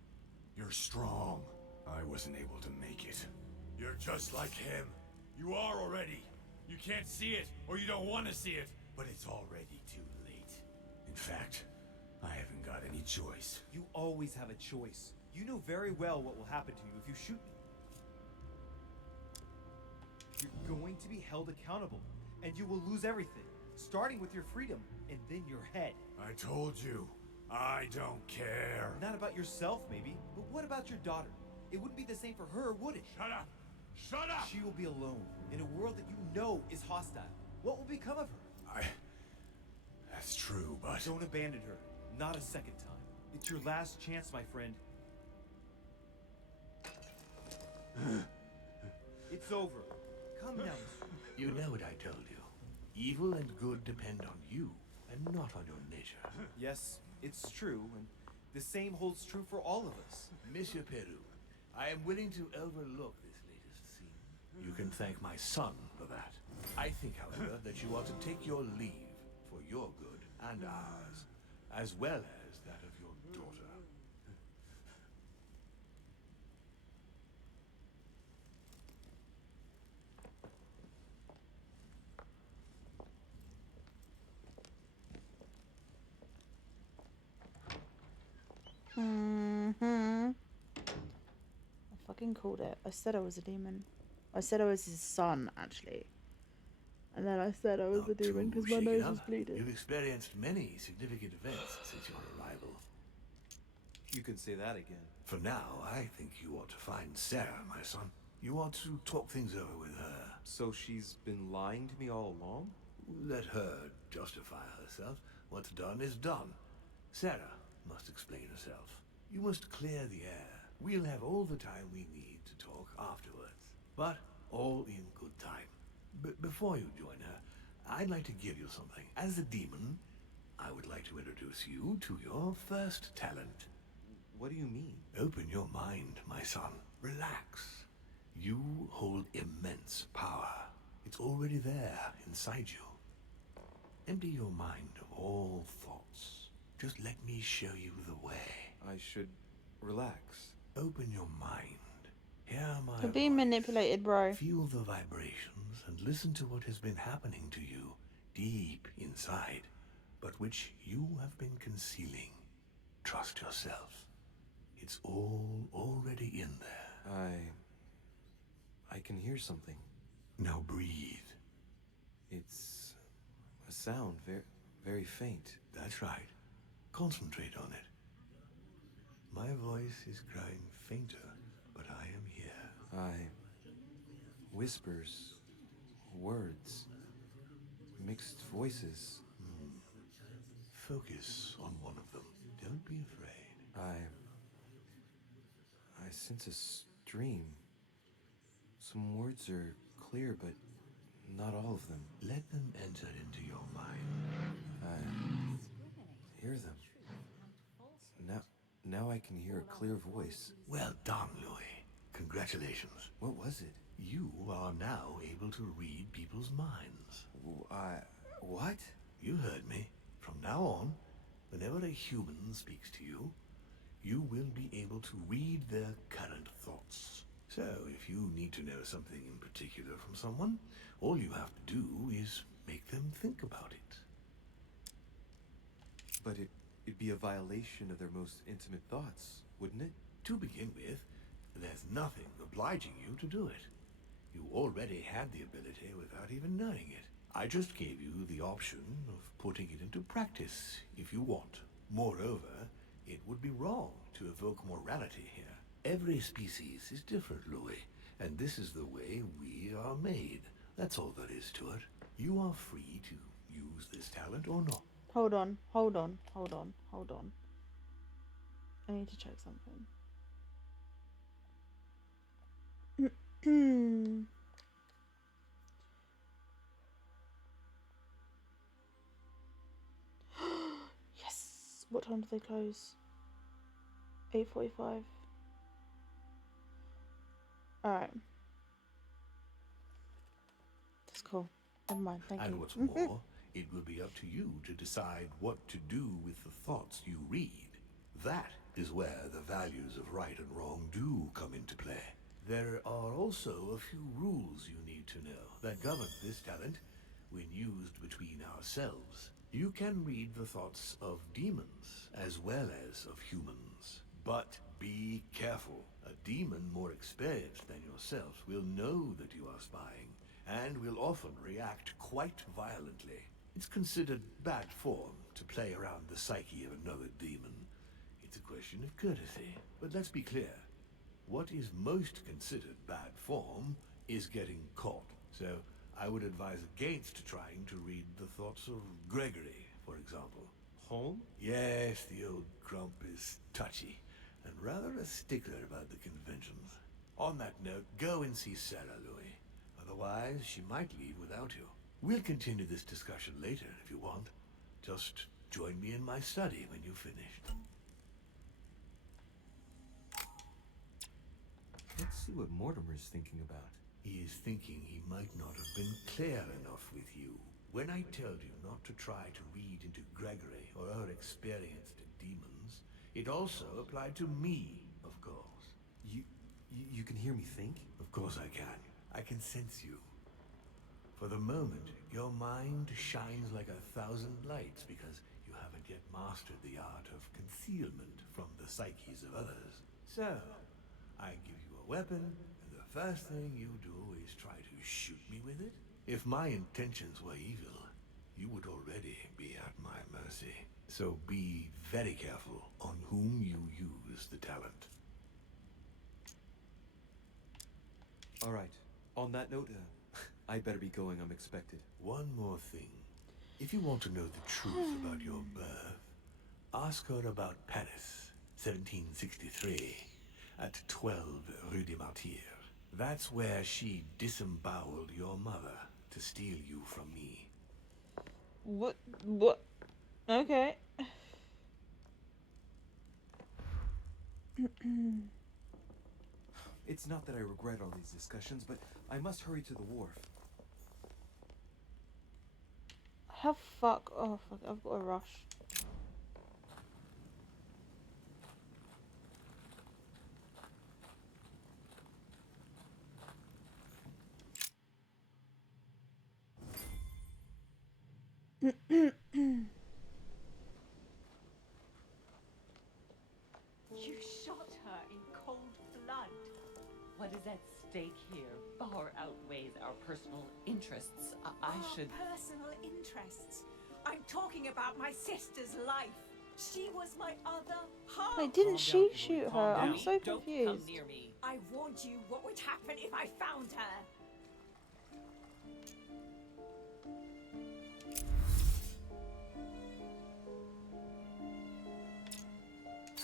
You're strong. I wasn't able to make it. You're just like him. You are already. You can't see it, or you don't want to see it, but it's already too late. In fact, I haven't got any choice. You always have a choice. You know very well what will happen to you if you shoot me. You're going to be held accountable, and you will lose everything, starting with your freedom and then your head. I told you, I don't care. Not about yourself, maybe, but what about your daughter? It wouldn't be the same for her, would it? Shut up! Shut up! She will be alone in a world that you know is hostile. What will become of her? That's true, but... Don't abandon her. Not a second time. It's your last chance, my friend. It's over. Come now. You know what I told you. Evil and good depend on you, and not on your nature. Yes, it's true, and the same holds true for all of us. Monsieur Peru, I am willing to overlook this latest scene. You can thank my son for that. I think, however, that you ought to take your leave for your good and ours, as well as that of your daughter. I fucking called it. I said I was a demon. I said I was his son, actually. And then I said I was a demon because my nose was bleeding. You've experienced many significant events since your arrival. You can say that again. For now, I think you ought to find Sarah, my son. You ought to talk things over with her. So she's been lying to me all along? Let her justify herself. What's done is done. Sarah must explain herself. You must clear the air. We'll have all the time we need to talk afterwards. But all in good time. Before you join her, I'd like to give you something. As a demon, I would like to introduce you to your first talent. What do you mean? Open your mind, my son. Relax. You hold immense power. It's already there inside you. Empty your mind of all thoughts. Just let me show you the way. I should relax. Open your mind. Hear my You're being manipulated, bro. Feel the vibrations and listen to what has been happening to you deep inside, but which you have been concealing. Trust yourself. It's all already in there. I can hear something. Now breathe. It's a sound, very faint. That's right. Concentrate on it. My voice is growing fainter, but I am here. Whispers, words, mixed voices. Focus on one of them. Don't be afraid. I sense a stream. Some words are clear, but not all of them. Let them enter into your mind. I hear them. Now I can hear a clear voice. Well done, Louis. Congratulations. What was it? You are now able to read people's minds. What? You heard me. From now on, whenever a human speaks to you, you will be able to read their current thoughts. So, if you need to know something in particular from someone, all you have to do is make them think about it. But it'd be a violation of their most intimate thoughts, wouldn't it? To begin with, there's nothing obliging you to do it. You already had the ability without even knowing it. I just gave you the option of putting it into practice if you want. Moreover, it would be wrong to evoke morality here. Every species is different, Louis, and this is the way we are made. That's all there is to it. You are free to use this talent or not. Hold on. I need to check something. Yes. What time do they close? 8:45. Alright. That's cool. Never mind, thank you. And what's more, it will be up to you to decide what to do with the thoughts you read. That is where the values of right and wrong do come into play. There are also a few rules you need to know that govern this talent, when used between ourselves. You can read the thoughts of demons as well as of humans. But be careful. A demon more experienced than yourself will know that you are spying, and will often react quite violently. It's considered bad form to play around the psyche of another demon. It's a question of courtesy. But let's be clear. What is most considered bad form is getting caught. So I would advise against trying to read the thoughts of Gregory, for example. Home? Yes, the old grump is touchy, and rather a stickler about the conventions. On that note, go and see Sarah, Louis. Otherwise, she might leave without you. We'll continue this discussion later if you want. Just join me in my study when you've finished. Let's see what Mortimer's thinking about. He is thinking he might not have been clear enough with you. When I told you not to try to read into Gregory or her experienced demons, it also applied to me, of course. You can hear me think? Of course I can. I can sense you. For the moment, your mind shines like 1,000 lights because you haven't yet mastered the art of concealment from the psyches of others. So, I give you a weapon, and the first thing you do is try to shoot me with it? If my intentions were evil, you would already be at my mercy. So be very careful on whom you use the talent. All right. On that note, I better be going. I'm expected. One more thing. If you want to know the truth about your birth, ask her about Paris, 1763, at 12 Rue des Martyrs. That's where she disemboweled your mother to steal you from me. What? Okay. It's not that I regret all these discussions, but I must hurry to the wharf. Have fuck. Oh, fuck. I've got a rush. You shot her in cold blood. What is at stake here far outweighs our personal interests. I should... Personal interests? I'm talking about my sister's life. She was my other half. Wait, didn't she shoot her? I'm so Don't come confused. near me. I warned you what would happen if I found her.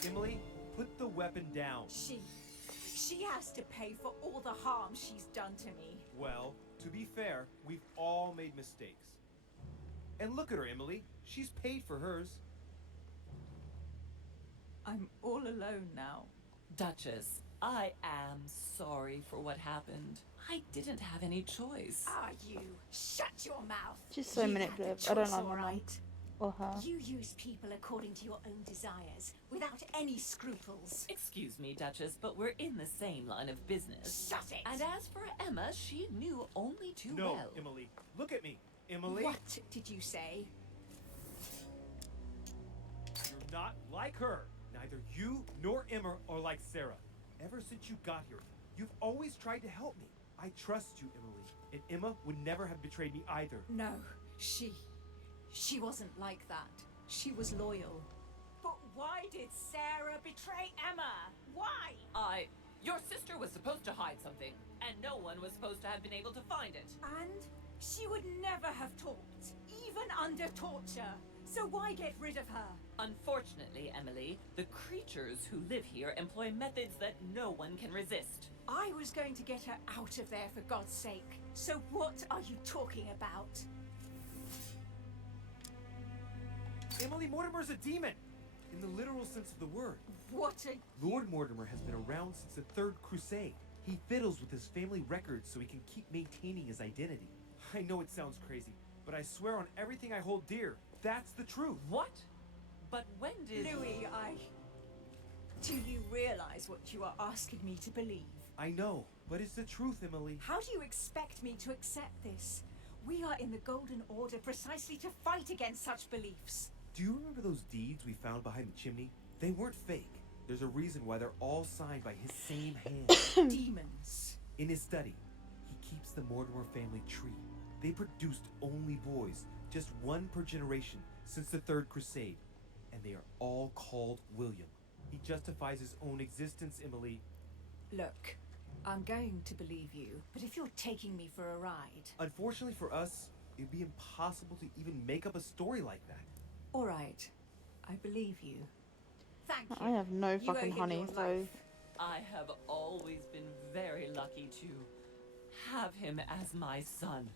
Emily, put the weapon down. She has to pay for all the harm she's done to me. Well, to be fair, we've all made mistakes. And look at her, Emily. She's paid for hers. I'm all alone now. Duchess, I am sorry for what happened. I didn't have any choice. Ah, you. Shut your mouth. She's so You had the manipulative. I don't choice, like all my mum. right. Or her. You use people according to your own desires, without any scruples. Excuse me, Duchess, but we're in the same line of business. Shut it! And as for Emma, she knew only too No, well. Emily. Look at me. Emily. What did you say? You're not like her. Neither you nor Emma are like Sarah. Ever since you got here, you've always tried to help me. I trust you, Emily. And Emma would never have betrayed me either. No, she wasn't like that. She was loyal. But why did Sarah betray Emma? Why? Your sister was supposed to hide something, and no one was supposed to have been able to find it. And she would never have talked, even under torture. So why get rid of her? Unfortunately, Emily, the creatures who live here employ methods that no one can resist. I was going to get her out of there for God's sake. So what are you talking about? Emily, Mortimer's a demon! In the literal sense of the word. What a... Lord Mortimer has been around since the Third Crusade. He fiddles with his family records so he can keep maintaining his identity. I know it sounds crazy, but I swear on everything I hold dear, that's the truth. What? But when did... Louis, do you realize what you are asking me to believe? I know, but it's the truth, Emily. How do you expect me to accept this? We are in the Golden Order precisely to fight against such beliefs. Do you remember those deeds we found behind the chimney? They weren't fake. There's a reason why they're all signed by his same hand. Demons. In his study, he keeps the Mortimer family tree. They produced only boys, just one per generation since the Third Crusade. And they are all called William. He justifies his own existence, Emily. Look, I'm going to believe you, but if you're taking me for a ride... Unfortunately for us, it'd be impossible to even make up a story like that. All right, I believe you. Thank you. I have no You owe fucking him honey, your so life. I have always been very lucky to have him as my son.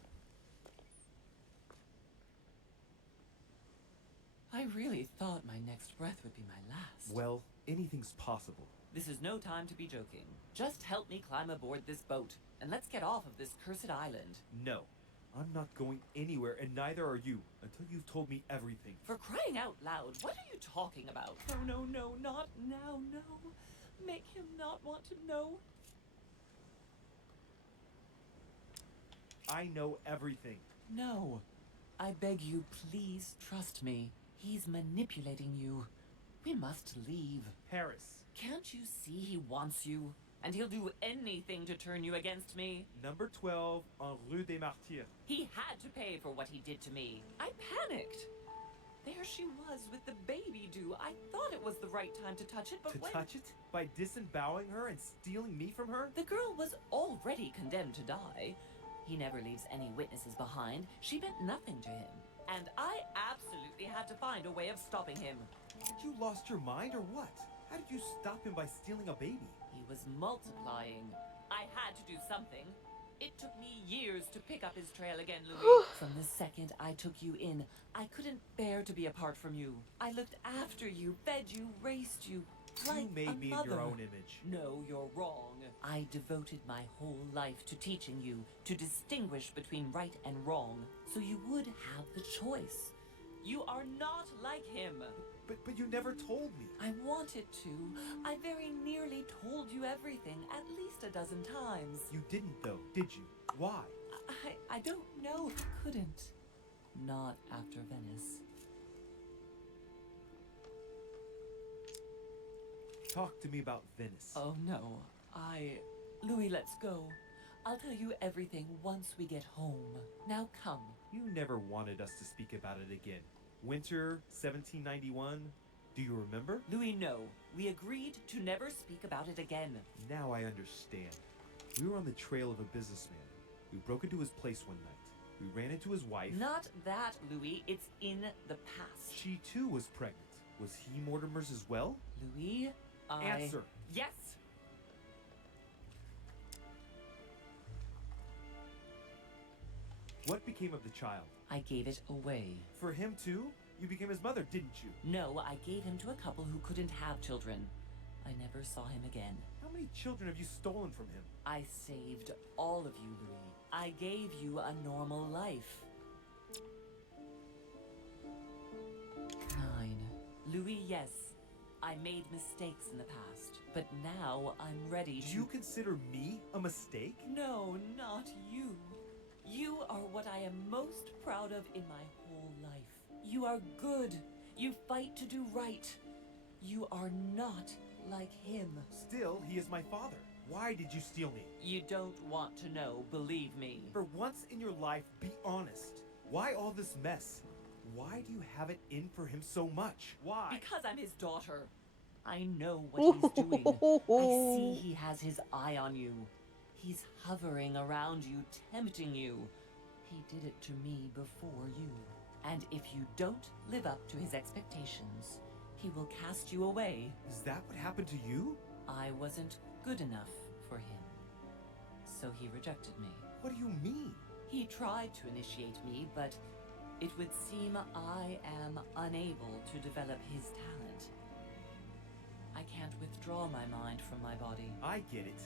I really thought my next breath would be my last. Well, anything's possible. This is no time to be joking. Just help me climb aboard this boat, and let's get off of this cursed island. No, I'm not going anywhere, and neither are you, until you've told me everything. For crying out loud, what are you talking about? No, no, no, not now, no. Make him not want to know. I know everything. No. I beg you, please trust me. He's manipulating you. We must leave. Paris. Can't you see he wants you? And he'll do anything to turn you against me. Number 12 on Rue des Martyrs. He had to pay for what he did to me. I panicked. There she was with the baby due. I thought it was the right time to touch it, but To when... touch it? By disemboweling her and stealing me from her? The girl was already condemned to die. He never leaves any witnesses behind. She meant nothing to him. And I absolutely had to find a way of stopping him. You lost your mind or what? How did you stop him by stealing a baby? He was multiplying. I had to do something. It took me years to pick up his trail again, Louis. From the second I took you in, I couldn't bear to be apart from you. I looked after you, fed you, raised you. Like You made a me in mother. your own image. No, you're wrong. I devoted my whole life to teaching you to distinguish between right and wrong, so you would have the choice. You are not like him. But you never told me. I wanted to. I very nearly told you everything at least a dozen times. You didn't though, did you? Why? I don't know. I couldn't. Not after Venice. Talk to me about Venice. Oh no. Louis, let's go. I'll tell you everything once we get home. Now come. You never wanted us to speak about it again. Winter 1791. Do you remember? Louis, no. We agreed to never speak about it again. Now I understand. We were on the trail of a businessman. We broke into his place one night. We ran into his wife. Not that, Louis. It's in the past. She too was pregnant. Was he Mortimer's as well? Louis, Answer. Yes! What became of the child? I gave it away. For him too? You became his mother, didn't you? No, I gave him to a couple who couldn't have children. I never saw him again. How many children have you stolen from him? I saved all of you, Louis. I gave you a normal life. 9. Louis, yes. I made mistakes in the past, but now I'm ready to... Do you consider me a mistake? No, not you. You are what I am most proud of in my whole life. You are good. You fight to do right. You are not like him. Still, he is my father. Why did you steal me? You don't want to know, believe me. For once in your life, be honest. Why all this mess? Why do you have it in for him so much? Why? Because I'm his daughter. I know what he's doing. I see he has his eye on you. He's hovering around you, tempting you. He did it to me before you. And if you don't live up to his expectations, he will cast you away. Is that what happened to you? I wasn't good enough for him. So he rejected me. What do you mean? He tried to initiate me, but it would seem I am unable to develop his talent. I can't withdraw my mind from my body. I get it.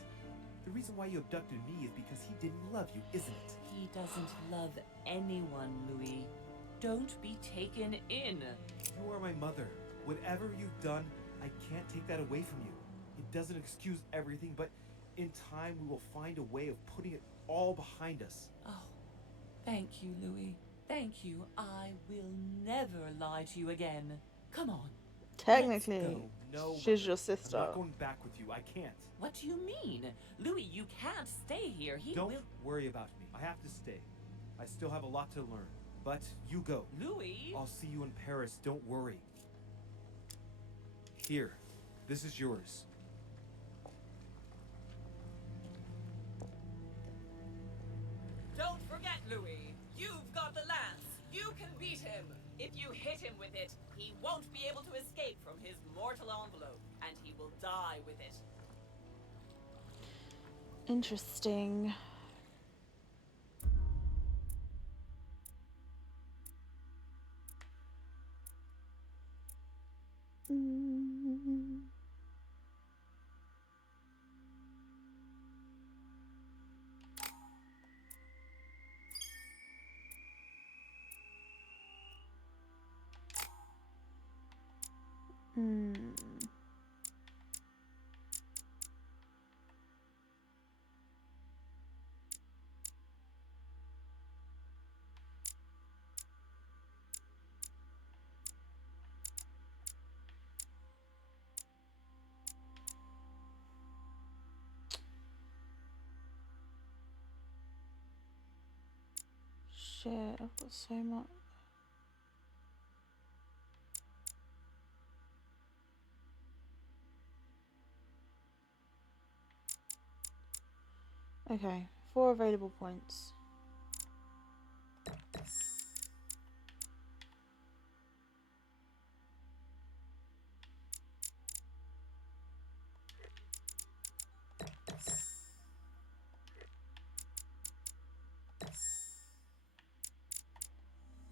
The reason why you abducted me is because he didn't love you, isn't it? He doesn't love anyone, Louis. Don't be taken in. You are my mother. Whatever you've done, I can't take that away from you. It doesn't excuse everything, but in time we will find a way of putting it all behind us. Oh, Thank you, Louis. Thank you. I will never lie to you again. Come on. Technically, No, she's your I'm sister. not going back with you. I can't. What do you mean? Louis, you can't stay here. He Don't will... worry about me. I have to stay. I still have a lot to learn. But you go. Louis? I'll see you in Paris. Don't worry. Here. This is yours. Don't forget, Louis. You've got the lance. You can beat him. If you hit him with it, he won't be able to escape from his mortal envelope, and he will die with it. Interesting. Shit, I've got so much. Okay, 4 available points.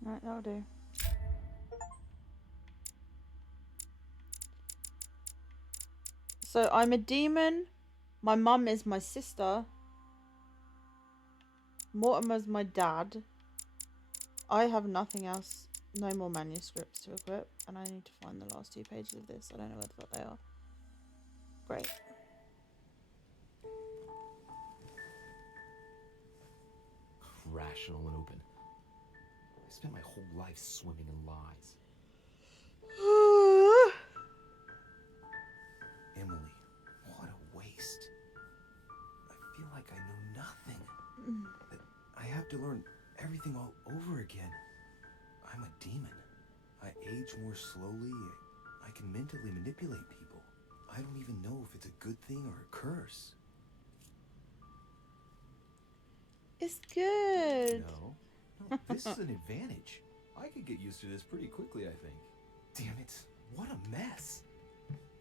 Right, that'll do. So I'm a demon. My mum is my sister. Mortimer's my dad. I have nothing else. No more manuscripts to equip. And I need to find the last 2 pages of this. I don't know where the fuck they are. Great. Rational and open. I spent my whole life swimming in lies. Emily, what a waste. I feel like I know nothing. That I have to learn everything all over again. I'm a demon. I age more slowly. I can mentally manipulate people. I don't even know if it's a good thing or a curse. It's good. No, this is an advantage. I could get used to this pretty quickly, I think. Damn it, what a mess.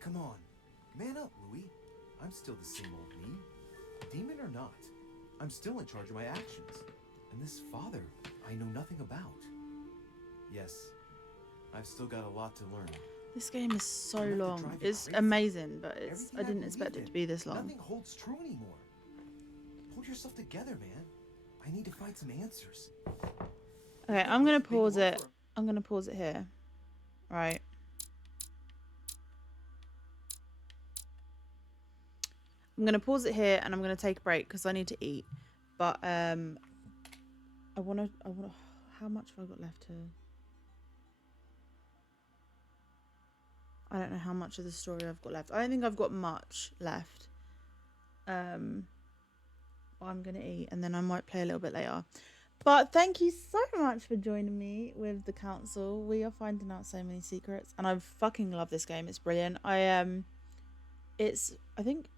Come on, man up, Louis. I'm still the same old me. Demon or not, I'm still in charge of my actions. And this father, I know nothing about. Yes, I've still got a lot to learn. This game is so long. It's amazing, but it's I didn't expect it to be this long. Nothing holds true anymore. Hold yourself together, man. I need to find some answers. Okay, I'm gonna pause it. I'm gonna pause it here. Right. I'm gonna pause it here and I'm gonna take a break because I need to eat. But I wanna how much have I got left here? I don't know how much of the story I've got left. I don't think I've got much left. I'm gonna eat and then I might play a little bit later. But thank you so much for joining me with the council. We are finding out so many secrets and I fucking love this game. It's brilliant. I think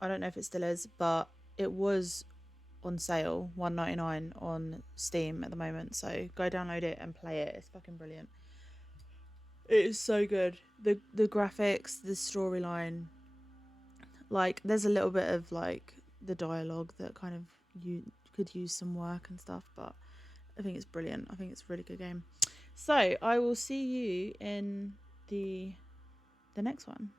I don't know if it still is, but it was on sale $1.99 on Steam at the moment, so go download it and play it. It's fucking brilliant. It is so good. The graphics, the storyline, like there's a little bit of like the dialogue that kind of you could use some work and stuff, but I think it's brilliant. I think it's a really good game. So I will see you in the next one.